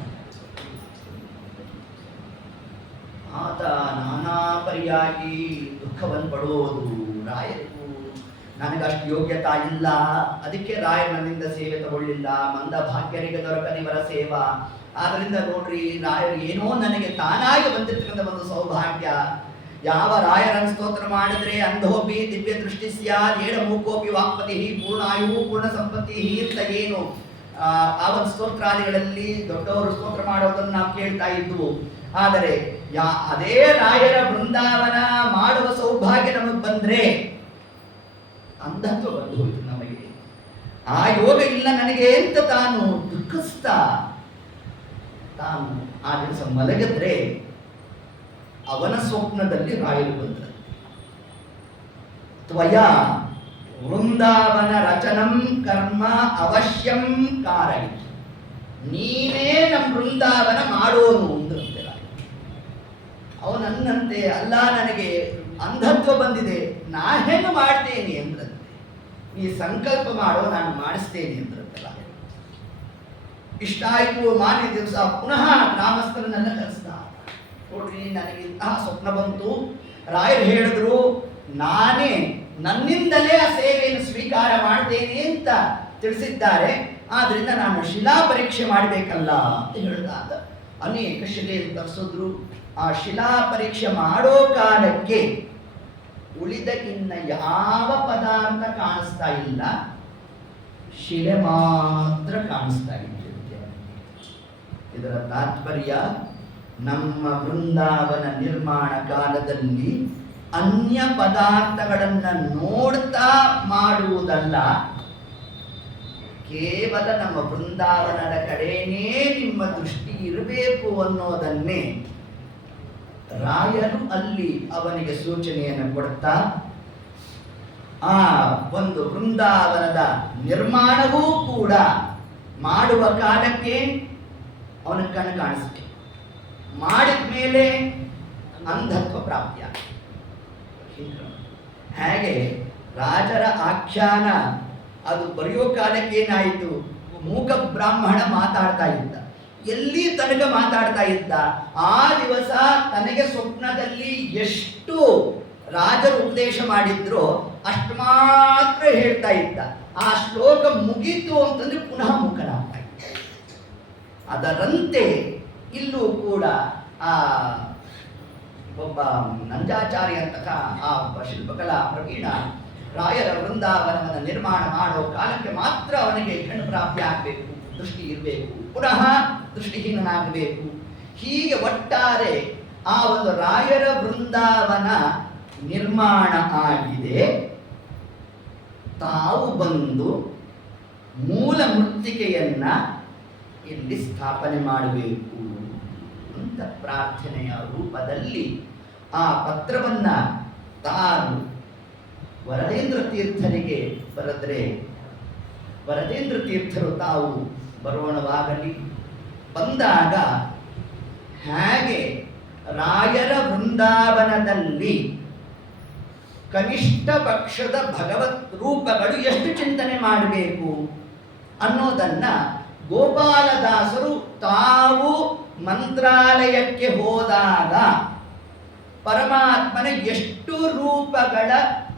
ಆತ ನಾನಾ ಪರಿಯಾಗಿ ದುಃಖವನ್ನು ಪಡುವುದು. ರಾಯರಿಗೂ ನನಗಷ್ಟು ಯೋಗ್ಯತಾ ಇಲ್ಲ, ಅದಕ್ಕೆ ರಾಯರು ನನ್ನಿಂದ ಸೇವೆ ತಗೊಳ್ಳಿಲ್ಲ, ಮಂದ ಭಾಗ್ಯರಿಗೆ ದೊರಕನಿವರ ಸೇವಾ. ಆದ್ದರಿಂದ ನೋಡ್ರಿ, ರಾಯರು ಏನೋ ನನಗೆ ತಾನಾಗಿ ಬಂದಿರ್ತಕ್ಕಂಥ ಒಂದು ಸೌಭಾಗ್ಯ. ಯಾವ ರಾಯರನ್ನು ಸ್ತೋತ್ರ ಮಾಡಿದ್ರೆ ಅಂಧೋಪಿ ದಿವ್ಯ ದೃಷ್ಟಿ ಸ್ಯಾದ್, ಏಳ ಮೂಕೋಪಿ ವಾಕ್ಪತಿ ಪೂರ್ಣಾಯು ಪೂರ್ಣ ಸಂಪತ್ತಿ ಅಂತ ಏನು ಆ ಒಂದು ಸ್ತೋತ್ರಾದಿಗಳಲ್ಲಿ ದೊಡ್ಡವರು ಸ್ತೋತ್ರ ಮಾಡೋದನ್ನು ನಾವು ಕೇಳ್ತಾ ಇದ್ವು. ಆದರೆ ಅದೇ ರಾಯರ ಬೃಂದಾವನ ಮಾಡುವ ಸೌಭಾಗ್ಯ ನಮಗೆ ಬಂದ್ರೆ ಅಂಧತ್ವ ಬಂದು ಹೋಯಿತು ನಮಗೆ, ಆ ಯೋಗ ಇಲ್ಲ ನನಗೆ ಅಂತ ತಾನು ದುಃಖಿಸ್ತಾ ತಾನು ಆ ದಿವಸ ಮಲಗಿದ್ರೆ ಅವನ ಸ್ವಪ್ನದಲ್ಲಿ ರಾಯರು ಬಂದರು. ತ್ವಯ ವೃಂದಾವನ ರಚನಂ ಕರ್ಮ ಅವಶ್ಯಂ ಕಾರಯಿತು, ನೀನೇ ನಮ್ಮ ವೃಂದಾವನ ಮಾಡೋನು ಅಂದಂತೆ ರಾಯ. ಅವನನ್ನಂತೆ ಅಲ್ಲ, ನನಗೆ ಅಂಧತ್ವ ಬಂದಿದೆ, ನಾ ಹೆಂಗೆ ಮಾಡ್ತೇನೆ ಅಂದ್ರಂತೆ. ನೀ ಸಂಕಲ್ಪ ಮಾಡೋ, ನಾನು ಮಾಡಿಸ್ತೇನೆ ಅಂದ್ರಂತಲ್ಲ. ಇಷ್ಟಾಯ್ತು. ಮಾನ್ಯ ದಿವಸ ಪುನಃ ಗ್ರಾಮಸ್ಥರನ್ನೆಲ್ಲ ಕರೆಸ್ದ. ನೋಡ್ರಿ, ನನಗೆ ಇಂತಹ ಸ್ವಪ್ನ ಬಂತು, ರಾಯರು ಹೇಳಿದ್ರು ನಾನೇ ನನ್ನಿಂದಲೇ ಆ ಸೇವೆಯನ್ನು ಸ್ವೀಕಾರ ಮಾಡ್ತೇನೆ ಅಂತ ತಿಳಿಸಿದ್ದಾರೆ, ಆದ್ರಿಂದ ನಾನು ಶಿಲಾ ಪರೀಕ್ಷೆ ಮಾಡಬೇಕಲ್ಲ ಅಂತ ಹೇಳಿದಾಗ ಅನೇಕ ಶಿಲೆಯನ್ನು ತರಿಸಿದ್ರು. ಆ ಶಿಲಾ ಪರೀಕ್ಷೆ ಮಾಡೋ ಕಾಲಕ್ಕೆ ಉಳಿದ ಇನ್ನ ಯಾವ ಪದಾರ್ಥ ಕಾಣಿಸ್ತಾ ಇಲ್ಲ, ಶಿಲೆ ಮಾತ್ರ ಕಾಣಿಸ್ತಾ ಇದೆ. ಇದರ ತಾತ್ಪರ್ಯ, ನಮ್ಮ ವೃಂದಾವನ ನಿರ್ಮಾಣ ಕಾಲದಲ್ಲಿ ಅನ್ಯ ಪದಾರ್ಥಗಳನ್ನು ನೋಡ್ತಾ ಮಾಡುವುದಲ್ಲ, ಕೇವಲ ನಮ್ಮ ವೃಂದಾವನದ ಕಡೆನೇ ನಿಮ್ಮ ದೃಷ್ಟಿ ಇರಬೇಕು ಅನ್ನೋದನ್ನೇ ರಾಯರು ಅಲ್ಲಿ ಅವನಿಗೆ ಸೂಚನೆಯನ್ನು ಕೊಡ್ತಾ, ಆ ಒಂದು ವೃಂದಾವನದ ನಿರ್ಮಾಣವೂ ಕೂಡ ಮಾಡುವ ಕಾಲಕ್ಕೆ ಅವನ ಕಣ್ಣು ಕಾಣಿಸ್ತೆ, ಮಾಡಿದ ಮೇಲೆ ಅಂಧತ್ವ ಪ್ರಾಪ್ತಿಯಾಗ. ಹೇಗೆ ರಾಜರ ಆಖ್ಯಾನ ಅದು ಬರೆಯೋ ಕಾಲಕ್ಕೆ ಏನಾಯಿತು, ಮೂಕ ಬ್ರಾಹ್ಮಣ ಮಾತಾಡ್ತಾ ಇದ್ದ. ಎಲ್ಲಿ ತನಕ ಮಾತಾಡ್ತಾ ಇದ್ದ, ಆ ದಿವಸ ತನಗೆ ಸ್ವಪ್ನದಲ್ಲಿ ಎಷ್ಟು ರಾಜರು ಉಪದೇಶ ಮಾಡಿದ್ರು ಅಷ್ಟು ಮಾತ್ರ ಹೇಳ್ತಾ ಇದ್ದ. ಆ ಶ್ಲೋಕ ಮುಗೀತು ಅಂತಂದ್ರೆ ಪುನಃ ಮುಖನಾಗ್ತಾ ಇದ್ದ. ಅದರಂತೆ ಇಲ್ಲೂ ಕೂಡ ಆ ಒಬ್ಬ ನಂಜಾಚಾರ್ಯ ಅಂತಹ ಆ ಒಬ್ಬ ಶಿಲ್ಪಕಲಾ ಪ್ರವೀಣ ರಾಯರ ವೃಂದಾವನವನ್ನು ನಿರ್ಮಾಣ ಮಾಡೋ ಕಾಲಕ್ಕೆ ಮಾತ್ರ ಅವನಿಗೆ ಹೆಣ್ಣು ಪ್ರಾಪ್ತಿ ಆಗಬೇಕು, ದೃಷ್ಟಿ ಇರಬೇಕು, ಪುನಃ ದೃಷ್ಟಿಹೀನನಾಗಬೇಕು. ಹೀಗೆ ಒಟ್ಟಾರೆ ಆ ಒಂದು ರಾಯರ ವೃಂದಾವನ ನಿರ್ಮಾಣ ಆಗಿದೆ. ತಾವು ಬಂದು ಮೂಲ ಮೃತ್ತಿಕೆಯನ್ನ ಇಲ್ಲಿ ಸ್ಥಾಪನೆ ಮಾಡಬೇಕು ಅಂತ ಪ್ರಾರ್ಥನೆಯ ರೂಪದಲ್ಲಿ ಆ ಪತ್ರವನ್ನ ತಾನು ವರದೇಂದ್ರ ತೀರ್ಥರಿಗೆ ಬರೆದ್ರೆ, ವರದೇಂದ್ರ ತೀರ್ಥರು ತಾವು ಬರೋಣವಾಗಲಿ, ಬಂದಾಗ ಹೇಗೆ ರಾಯರ ವೃಂದಾವನದಲ್ಲಿ ಕನಿಷ್ಠ ಪಕ್ಷದ ಭಗವತ್ ರೂಪಗಳು ಎಷ್ಟು ಚಿಂತನೆ ಮಾಡಬೇಕು ಅನ್ನೋದನ್ನ ಗೋಪಾಲದಾಸರು ತಾವು ಮಂತ್ರಾಲಯಕ್ಕೆ ಹೋದಾಗ ಪರಮಾತ್ಮನ ಎಷ್ಟು ರೂಪಗಳ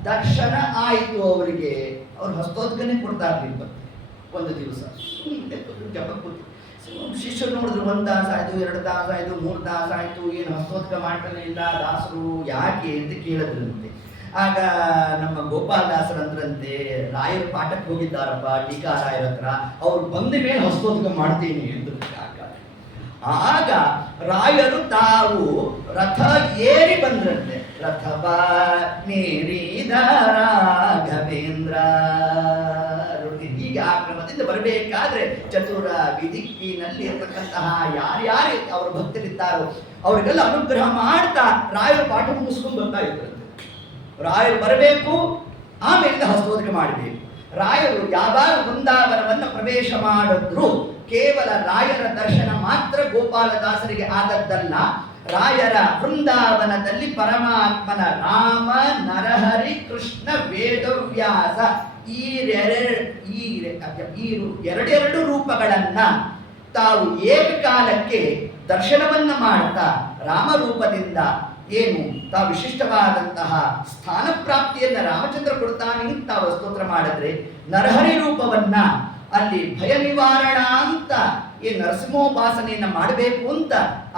ದರ್ಶನ ಆಯಿತು ಅವರಿಗೆ. ಅವ್ರು ಹಸ್ತೋದ್ಗನೆ ಕೊಡ್ತಾ ಇರ್ಲಿಲ್ಲ ಒಂದು ದಿವಸ. ಜಪ ಕೂತು ಶಿಷ್ಯರು ನೋಡಿದ್ರು, 1 ತಾಸು ಆಯ್ತು, 2 ತಾಸು ಆಯ್ತು, 3 ತಾಸು ಆಯ್ತು, ಏನು ಹಸ್ತೋದ್ಗ ಮಾಡ್ತಾನೆ ಇಲ್ಲ ದಾಸರು, ಯಾಕೆ ಅಂತ ಕೇಳಿದ್ರಂತೆ. ಆಗ ನಮ್ಮ ಗೋಪಾಲದಾಸರ ಅಂದ್ರಂತೆ, ರಾಯರು ಪಾಠಕ್ಕೆ ಹೋಗಿದ್ದಾರಪ್ಪ ಟೀಕಾರಾಯರ ಹತ್ರ, ಅವ್ರು ಬಂದ ಮೇಲೆ ಹಸ್ತೋದ್ಗ ಮಾಡ್ತೀನಿ ಎಂದು. ಆಗ ರಾಯರು ತಾವು ರಥ ಏರಿ ಬಂದ್ರಂತೆ. ರಥವ ನೇರಿದ ರಾಘವೇಂದ್ರ. ಹೀಗೆ ಆ ಕ್ರಮದಿಂದ ಬರಬೇಕಾದ್ರೆ ಚತುರ ವಿಧಿಕ್ಕಿನಲ್ಲಿ ಇರತಕ್ಕಂತಹ ಯಾರ್ಯಾರು ಅವರ ಭಕ್ತರಿದ್ದಾರೋ ಅವರಿಗೆಲ್ಲ ಅನುಗ್ರಹ ಮಾಡ್ತಾ ರಾಯರು ಪಾಠ ಮುಗಿಸ್ಕೊಂಡು ಬರ್ತಾ ಇದ್ರಂತೆ. ರಾಯರು ಬರಬೇಕು, ಆಮೇಲೆ ಹಸ್ತೋದಕ ಮಾಡಬೇಕು. ರಾಯರು ಯಾವಾಗ ವೃಂದಾವನವನ್ನು ಪ್ರವೇಶ ಮಾಡಿದ್ರು ಕೇವಲ ರಾಯರ ದರ್ಶನ ಮಾತ್ರ ಗೋಪಾಲದಾಸರಿಗೆ ಆದದ್ದಲ್ಲ. ರಾಯರ ವೃಂದಾವನದಲ್ಲಿ ಪರಮಾತ್ಮನ ರಾಮ, ನರಹರಿ, ಕೃಷ್ಣ, ವೇದವ್ಯಾಸ ಈ ಎರಡೆರಡು ರೂಪಗಳನ್ನ ತಾವು ಏಕಕಾಲಕ್ಕೆ ದರ್ಶನವನ್ನ ಮಾಡ್ತಾ ರಾಮರೂಪದಿಂದ ಏನು ತಾವು ವಿಶಿಷ್ಟವಾದಂತಹ ಸ್ಥಾನ ಪ್ರಾಪ್ತಿಯನ್ನ ರಾಮಚಂದ್ರ ಕೊಡ್ತಾನೆ ಅಂತ ತಾವು ಸ್ತೋತ್ರ ಮಾಡಿದ್ರೆ, ನರಹರಿ ರೂಪವನ್ನ ಅಲ್ಲಿ ಭಯ ನಿವಾರಣ ಅಂತ ಈ ನರಸಿಂಹೋಪಾಸನೆಯನ್ನ ಮಾಡಬೇಕು ಅಂತ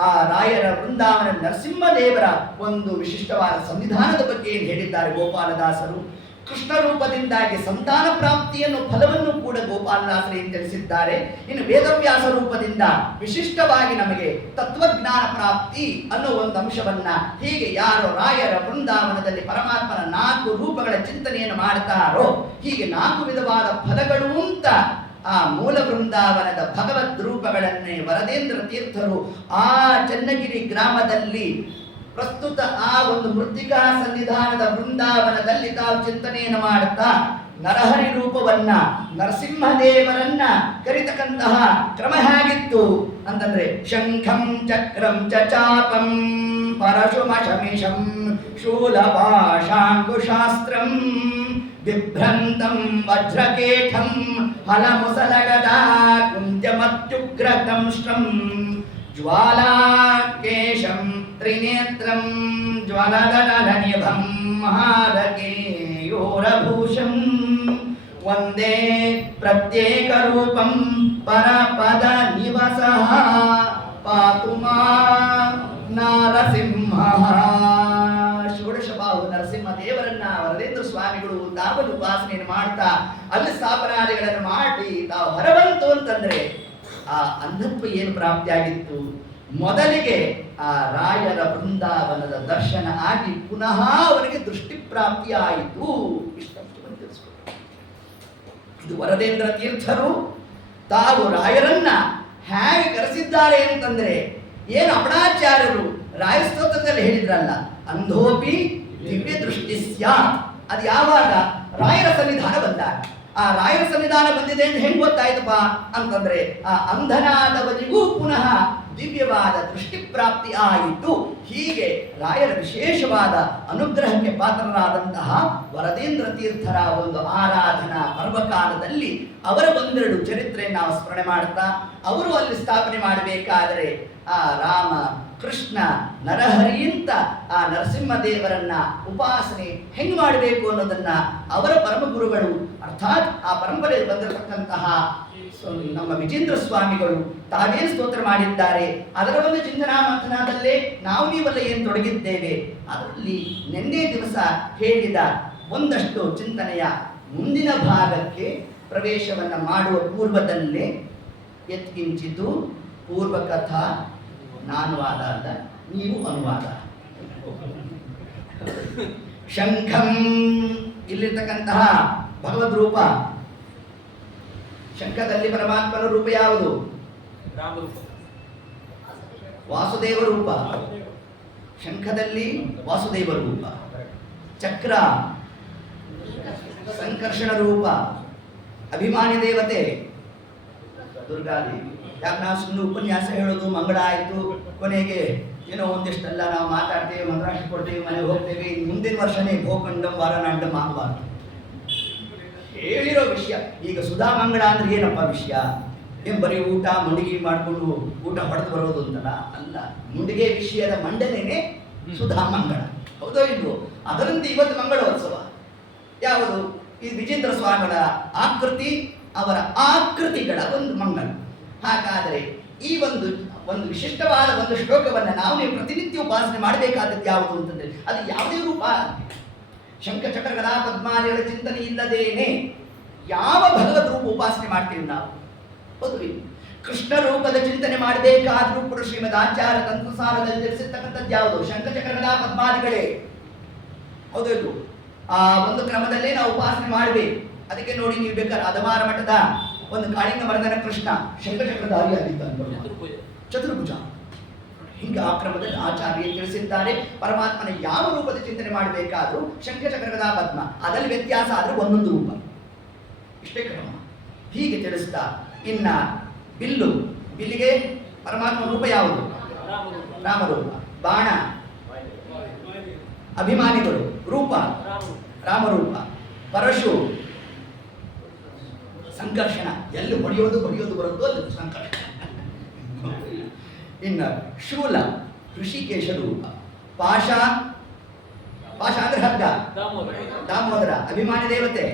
ಆ ರಾಯರ ವೃಂದಾವನ ನರಸಿಂಹದೇವರ ಒಂದು ವಿಶಿಷ್ಟವಾದ ಸಂವಿಧಾನದ ಬಗ್ಗೆ ಏನು ಹೇಳಿದ್ದಾರೆ ಗೋಪಾಲದಾಸರು. ಕೃಷ್ಣ ರೂಪದಿಂದಾಗಿ ಸಂತಾನ ಪ್ರಾಪ್ತಿಯನ್ನು ಫಲವನ್ನು ಕೂಡ ಗೋಪಾಲದಾಸರೇ ತಿಳಿಸಿದ್ದಾರೆ. ಇನ್ನು ವೇದವ್ಯಾಸ ರೂಪದಿಂದ ವಿಶಿಷ್ಟವಾಗಿ ನಮಗೆ ತತ್ವಜ್ಞಾನ ಪ್ರಾಪ್ತಿ ಅನ್ನೋ ಒಂದು ಅಂಶವನ್ನ, ಹೀಗೆ ಯಾರು ರಾಯರ ವೃಂದಾವನದಲ್ಲಿ ಪರಮಾತ್ಮನ 4 ರೂಪಗಳ ಚಿಂತನೆಯನ್ನು ಮಾಡ್ತಾರೋ ಹೀಗೆ 4 ವಿಧವಾದ ಫಲಗಳು ಅಂತ ಆ ಮೂಲ ವೃಂದಾವನದ ಭಗವದ್ ರೂಪಗಳನ್ನೇ ವರದೇಂದ್ರ ತೀರ್ಥರು ಆ ಚನ್ನಗಿರಿ ಗ್ರಾಮದಲ್ಲಿ ಪ್ರಸ್ತುತ ಆ ಒಂದು ಮೃತ್ತಿಕಾ ಸನ್ನಿಧಾನದ ವೃಂದಾವನದಲ್ಲಿ ತಾವು ಚಿಂತನೆಯನ್ನು ಮಾಡುತ್ತಾ ನರಹರಿ ರೂಪವನ್ನ ನರಸಿಂಹದೇವರನ್ನ ಕರಿತಕ್ಕಂತಹ ಕ್ರಮ ಹೇಗಿತ್ತು ಅಂತಂದ್ರೆ, ಶಂಖಂ ಚಕ್ರಂ ಚ ಚಾಪಂ ಪರಶುಮಶಮಿಷಂ ಶೂಲಪಾಶಾಂಕುಶಾಸ್ತ್ರಂ ಬಿಭ್ರಂತಂ ವಜ್ರಕೇಠಂ ಹಲಮುಸಲಗದಾ ಕುಂಜಮತ್ಯುಗ್ರದಂಶ್ರಂ ಜ್ವಾಲಾಕೇಶಂ ತ್ರಿನೇತ್ರಂ ಜ್ವಲದನನಿಭಂ ಮಹಾರಕೇಯೋರಭೂಷಂ ವಂದೇ ಪ್ರತ್ಯೇಕ ರೂಪಂ ಪರಪದ ನಿವಸಃ ಪಾತು ಮಾಂ ನರಸಿಂಹಃ. ಷೋಡಶಬಾಹು ನರಸಿಂಹ ದೇವರನ್ನ ವರದೇಂದ್ರ ಸ್ವಾಮಿಗಳು ತಾವನ್ನು ಉಪಾಸನೆಯನ್ನು ಮಾಡ್ತಾ ಅಲ್ಲಿ ಸ್ಥಾಪನಾದಿಗಳನ್ನು ಮಾಡಿ ತಾವು ಹೊರಬಂತು ಅಂತಂದ್ರೆ ಆ ಅಂಧತ್ವ ಏನು ಪ್ರಾಪ್ತಿಯಾಗಿತ್ತು. ಮೊದಲಿಗೆ ಆ ರಾಯರ ವೃಂದಾವನದ ದರ್ಶನ ಆಗಿ ಪುನಃ ಅವರಿಗೆ ದೃಷ್ಟಿ ಪ್ರಾಪ್ತಿ ಆಯಿತು. ಇಷ್ಟನ್ನು ತಿಳಿಸ್ಕೊಟ್ಟು ಇದು ವರದೇಂದ್ರ ತೀರ್ಥರು ತಾವು ರಾಯರನ್ನ ಹೇಗೆ ಕರೆಸಿದ್ದಾರೆ ಅಂತಂದ್ರೆ, ಏನು ಅಪಣಾಚಾರ್ಯರು ರಾಯ ಸ್ತೋತ್ರದಲ್ಲಿ ಹೇಳಿದ್ರಲ್ಲ, ಅಂಧೋಪಿ ದಿವ್ಯ ದೃಷ್ಟಿ ಸ್ಯಾತ್. ಅದು ಯಾವಾಗ ರಾಯರ ಸನ್ನಿಧಾನ ಬಂದಾಗ. ಆ ರಾಯರ ಸನ್ನಿಧಾನ ಬಂದಿದೆ ಅಂತ ಹೆಂಗ್ ಗೊತ್ತಾಯ್ತಪ್ಪ ಅಂತಂದ್ರೆ, ಆ ಅಂಧನಾದವನಿಗೂ ಪುನಃ ದಿವ್ಯವಾದ ದೃಷ್ಟಿ ಪ್ರಾಪ್ತಿ ಆಯಿತು. ಹೀಗೆ ರಾಯರ ವಿಶೇಷವಾದ ಅನುಗ್ರಹಕ್ಕೆ ಪಾತ್ರರಾದಂತಹ ವರದೇಂದ್ರ ತೀರ್ಥರ ಒಂದು ಆರಾಧನಾ ಪರ್ವಕಾಲದಲ್ಲಿ ಅವರ ಒಂದೆರಡು ಚರಿತ್ರೆಯನ್ನು ನಾವು ಸ್ಮರಣೆ ಮಾಡ್ತಾ, ಅವರು ಅಲ್ಲಿ ಸ್ಥಾಪನೆ ಮಾಡಬೇಕಾದರೆ ಆ ರಾಮ ಕೃಷ್ಣ ನರಹರಿ ಅಂತ ಆ ನರಸಿಂಹದೇವರನ್ನ ಉಪಾಸನೆ ಹೆಂಗ್ ಮಾಡಬೇಕು ಅನ್ನೋದನ್ನ ಅವರ ಪರಮಗುರುಗಳು ಅರ್ಥಾತ್ ಆ ಪರಂಪರೆಯಲ್ಲಿ ಬಂದಿರತಕ್ಕಂತಹ ನಮ್ಮ ವಿಜೇಂದ್ರ ಸ್ವಾಮಿಗಳು ತಾವೇ ಸ್ತೋತ್ರ ಮಾಡಿದ್ದಾರೆ. ಅದರ ಒಂದು ಚಿಂತನಾ ಮಂಥನದಲ್ಲೇ ನಾವು ನೀವೆಲ್ಲ ಏನು ತೊಡಗಿದ್ದೇವೆ, ಅದರಲ್ಲಿ ನಿನ್ನೆ ದಿವಸ ಹೇಳಿದ ಒಂದಷ್ಟು ಚಿಂತನೆಯ ಮುಂದಿನ ಭಾಗಕ್ಕೆ ಪ್ರವೇಶವನ್ನ ಮಾಡುವ ಪೂರ್ವದಲ್ಲೇ ಯತ್ಕಿಂಚಿತು ಪೂರ್ವಕಥಾ ನಾನು ವಾದ ಅಲ್ಲ, ನೀವು ಅನುವಾದ. ಶಂಖಂ ಇಲ್ಲಿರ್ತಕ್ಕಂತಹ ಭಗವದ್ ರೂಪ, ಶಂಖದಲ್ಲಿ ಪರಮಾತ್ಮನ ರೂಪ ಯಾವುದು? ವಾಸುದೇವ ರೂಪ. ಶಂಖದಲ್ಲಿ ವಾಸುದೇವ ರೂಪ. ಚಕ್ರ ಸಂಕರ್ಷಣ ರೂಪ. ಅಭಿಮಾನಿ ದೇವತೆ ದುರ್ಗಾದೇವಿ. ಯಾಕೆ ನಾವು ಸುಮ್ಮನೆ ಉಪನ್ಯಾಸ ಹೇಳೋದು, ಮಂಗಳ ಆಯಿತು, ಕೊನೆಗೆ ಏನೋ ಒಂದಿಷ್ಟೆಲ್ಲ ನಾವು ಮಾತಾಡ್ತೇವೆ, ಮಂತ್ರಾಕ್ಷಿ ಕೊಡ್ತೇವೆ, ಮನೆಗೆ ಹೋಗ್ತೇವೆ, ಮುಂದಿನ ವರ್ಷನೇ ಗೋಕಂಡಂ ವಾರನಾಂಡಂ ಆಗಬಾರ್ದು. ಹೇಳಿರೋ ವಿಷಯ. ಈಗ ಸುಧಾಮಂಗಳ ಅಂದ್ರೆ ಏನಪ್ಪ ವಿಷಯ? ಏನು ಬರೀ ಊಟ ಮುಂಡಿಗೆ ಮಾಡಿಕೊಂಡು ಊಟ ಹೊಡೆದು ಬರೋದು ಅಂತಲ್ಲ, ಅಲ್ಲ. ಮುಂಡಿಗೆ ವಿಷಯದ ಮಂಡನೆನೇ ಸುಧಾಮಂಗಳ, ಹೌದೋ ಇಲ್ವೋ? ಅದರಂತೆ ಇವತ್ತು ಮಂಗಳೋತ್ಸವ ಯಾವುದು? ಈ ವಿಜೇಂದ್ರ ಸ್ವಾಮಿಗಳ ಆಕೃತಿ, ಅವರ ಆಕೃತಿಗಳ ಒಂದು ಮಂಗಳ. ಹಾಗಾದರೆ ಈ ಒಂದು ವಿಶಿಷ್ಟವಾದ ಒಂದು ಶ್ಲೋಕವನ್ನು ನಾವು ನೀವು ಪ್ರತಿನಿತ್ಯ ಉಪಾಸನೆ ಮಾಡಬೇಕಾದದ್ದು ಯಾವುದು ಅಂತಂದ್ರೆ ಅದು ಯಾವುದೇ ರೂಪ. ಶಂಖ ಚಕ್ರ ಗದಾ ಪದ್ಮಾದಿಗಳ ಚಿಂತನೆ ಇಲ್ಲದೇನೆ ಯಾವ ಭಗವದ್ ರೂಪ ಉಪಾಸನೆ ಮಾಡ್ತೀವಿ ನಾವು? ಹೌದು. ಕೃಷ್ಣ ರೂಪದ ಚಿಂತನೆ ಮಾಡಬೇಕಾದ್ರೂ ಕೂಡ ಶ್ರೀಮದ್ ಆಚಾರ್ಯ ತಂತ್ರಸಾರದಲ್ಲಿ ತಿಳಿಸಿರ್ತಕ್ಕಂಥದ್ದು ಯಾವುದು? ಶಂಖ ಚಕ್ರ ಗದಾ ಪದ್ಮಾದಿಗಳೇ, ಹೌದು ಇಲ್ವೋ? ಆ ಒಂದು ಕ್ರಮದಲ್ಲೇ ನಾವು ಉಪಾಸನೆ ಮಾಡಬೇಕು. ಅದಕ್ಕೆ ನೋಡಿ, ನೀವು ಬೇಕಾದ್ರೆ ಅದಮಾರ ಮಠದ ಒಂದು ಕಾಳಿಂಗ ಮರದನ ಕೃಷ್ಣ ಶಂಖಚಕ್ರಧಾರಿ ಆಗಿದ್ದ, ಚತುರ್ಭುಜ. ಹಿಂಗೆ ಆ ಕ್ರಮದಲ್ಲಿ ಆಚಾರ್ಯ ತಿಳಿಸಿದ್ದಾರೆ. ಪರಮಾತ್ಮನ ಯಾವ ರೂಪದ ಚಿಂತನೆ ಮಾಡಬೇಕಾದ್ರೂ ಶಂಖಚಕ್ರದ ಪದ್ಮ, ಅದರಲ್ಲಿ ವ್ಯತ್ಯಾಸ ಆದ್ರೆ ಒಂದೊಂದು ರೂಪ, ಇಷ್ಟೇ ಕ್ರಮ. ಹೀಗೆ ತಿಳಿಸ್ತಾ ಇನ್ನ ಬಿಲ್ಲಿಗೆ ಪರಮಾತ್ಮ ರೂಪ ಯಾವುದು? ರಾಮರೂಪ. ಬಾಣ ಅಭಿಮಾನಿಗಳು ರೂಪ ರಾಮರೂಪ. ಪರಶು ಸಂಕರ್ಷಣ, ಎಲ್ಲಿ ಹೊಡೆಯೋದು ಬರುತ್ತೋ ಅದು ಸಂಕರ್ಷಣ. ಇನ್ನು ಶೂಲ ಋಷಿಕೇಶ ರೂಪ. ಪಾಶ ಅಂದ್ರೆ ಹಗ್ಗ, ದಾಮೋದರ. ಅಭಿಮಾನಿ ದೇವತೆ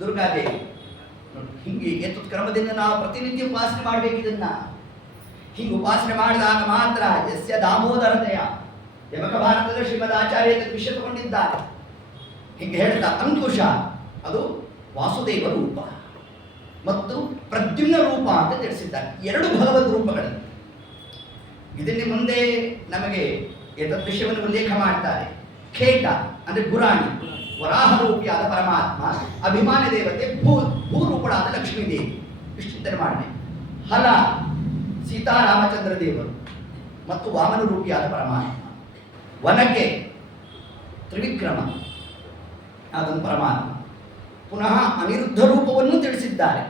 ದುರ್ಗಾದೇವಿ. ಹಿಂಗೆ ಎತ್ತು ಕ್ರಮದಿಂದ ನಾವು ಪ್ರತಿನಿತ್ಯ ಉಪಾಸನೆ ಮಾಡಬೇಕಿದನ್ನ. ಹಿಂಗೆ ಉಪಾಸನೆ ಮಾಡಿದಾಗ ಮಾತ್ರ ಯಸ್ಯ ದಾಮೋದರತೆಯ ಯಮಕ ಭಾರತದ ಶ್ರೀಮದ್ ಆಚಾರ್ಯ ವಿಷಯ ತಗೊಂಡಿದ್ದಾರೆ. ಹಿಂಗೆ ಹೇಳ್ತಾ ಅಂಕುಶ ಅದು ವಾಸುದೇವ ರೂಪ ಮತ್ತು ಪ್ರದ್ಯುಮ್ನ ರೂಪ ಅಂತ ತಿಳಿಸಿದ್ದಾರೆ. ಎರಡು ಭಗವದ್ ರೂಪಗಳಲ್ಲಿ ಇದನ್ನೇ ಮುಂದೆ ನಮಗೆ ಏತದ್ ವಿಷಯವನ್ನು ಉಲ್ಲೇಖ ಮಾಡ್ತಾರೆ. ಖೇಟ ಅಂದ್ರೆ ಗುರಾಣಿ, ವರಾಹ ರೂಪಿಯಾದ ಪರಮಾತ್ಮ. ಅಭಿಮಾನಿ ದೇವತೆ ಭೂರೂಪಳಾದ ಲಕ್ಷ್ಮೀ ದೇವಿ. ಇಷ್ಟು ಚಿಂತನೆ ಮಾಡಿ. ಹಲ ಸೀತಾರಾಮಚಂದ್ರ ದೇವರು ಮತ್ತು ವಾಮನ ರೂಪಿಯಾದ ಪರಮಾತ್ಮ. ವನಕೆ ತ್ರಿವಿಕ್ರಮ ಅದೊಂದು ಪರಮಾತ್ಮ. ಪುನಃ ಅನಿರುದ್ಧ ರೂಪವನ್ನು ತಿಳಿಸಿದ್ದಾರೆ.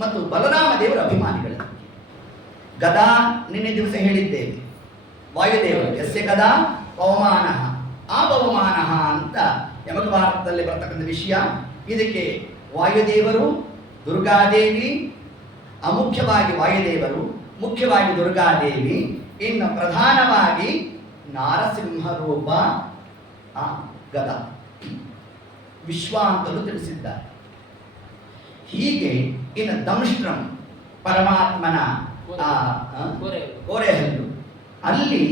ಮತ್ತು ಬಲರಾಮ ದೇವರ ಅಭಿಮಾನಿಗಳು. ಗದಾ ನಿನ್ನೆ ದಿವಸ ಹೇಳಿದ್ದೇವೆ, ವಾಯುದೇವರು ಯಸ್ಯ ಗದಾ ಪವಮಾನ ಆ ಪವಮಾನ ಅಂತ ಯಮಕ ಭಾರತದಲ್ಲಿ ಬರ್ತಕ್ಕಂಥ ವಿಷಯ. ಇದಕ್ಕೆ ವಾಯುದೇವರು, ದುರ್ಗಾದೇವಿ, ಅಮುಖ್ಯವಾಗಿ ವಾಯುದೇವರು, ಮುಖ್ಯವಾಗಿ ದುರ್ಗಾದೇವಿ, ಇನ್ನು ಪ್ರಧಾನವಾಗಿ ನಾರಸಿಂಹ ರೂಪ ಗದಾ ವಿಶ್ವ ಅಂತಲೂ ತಿಳಿಸಿದ್ದಾರೆ. ಹೀಗೆ ಇನ್ನು ದಂಷ್ಟ್ರಂ ಪರಮಾತ್ಮನ ಕೋರೆಹಲ್ಲು, ಅಲ್ಲಿ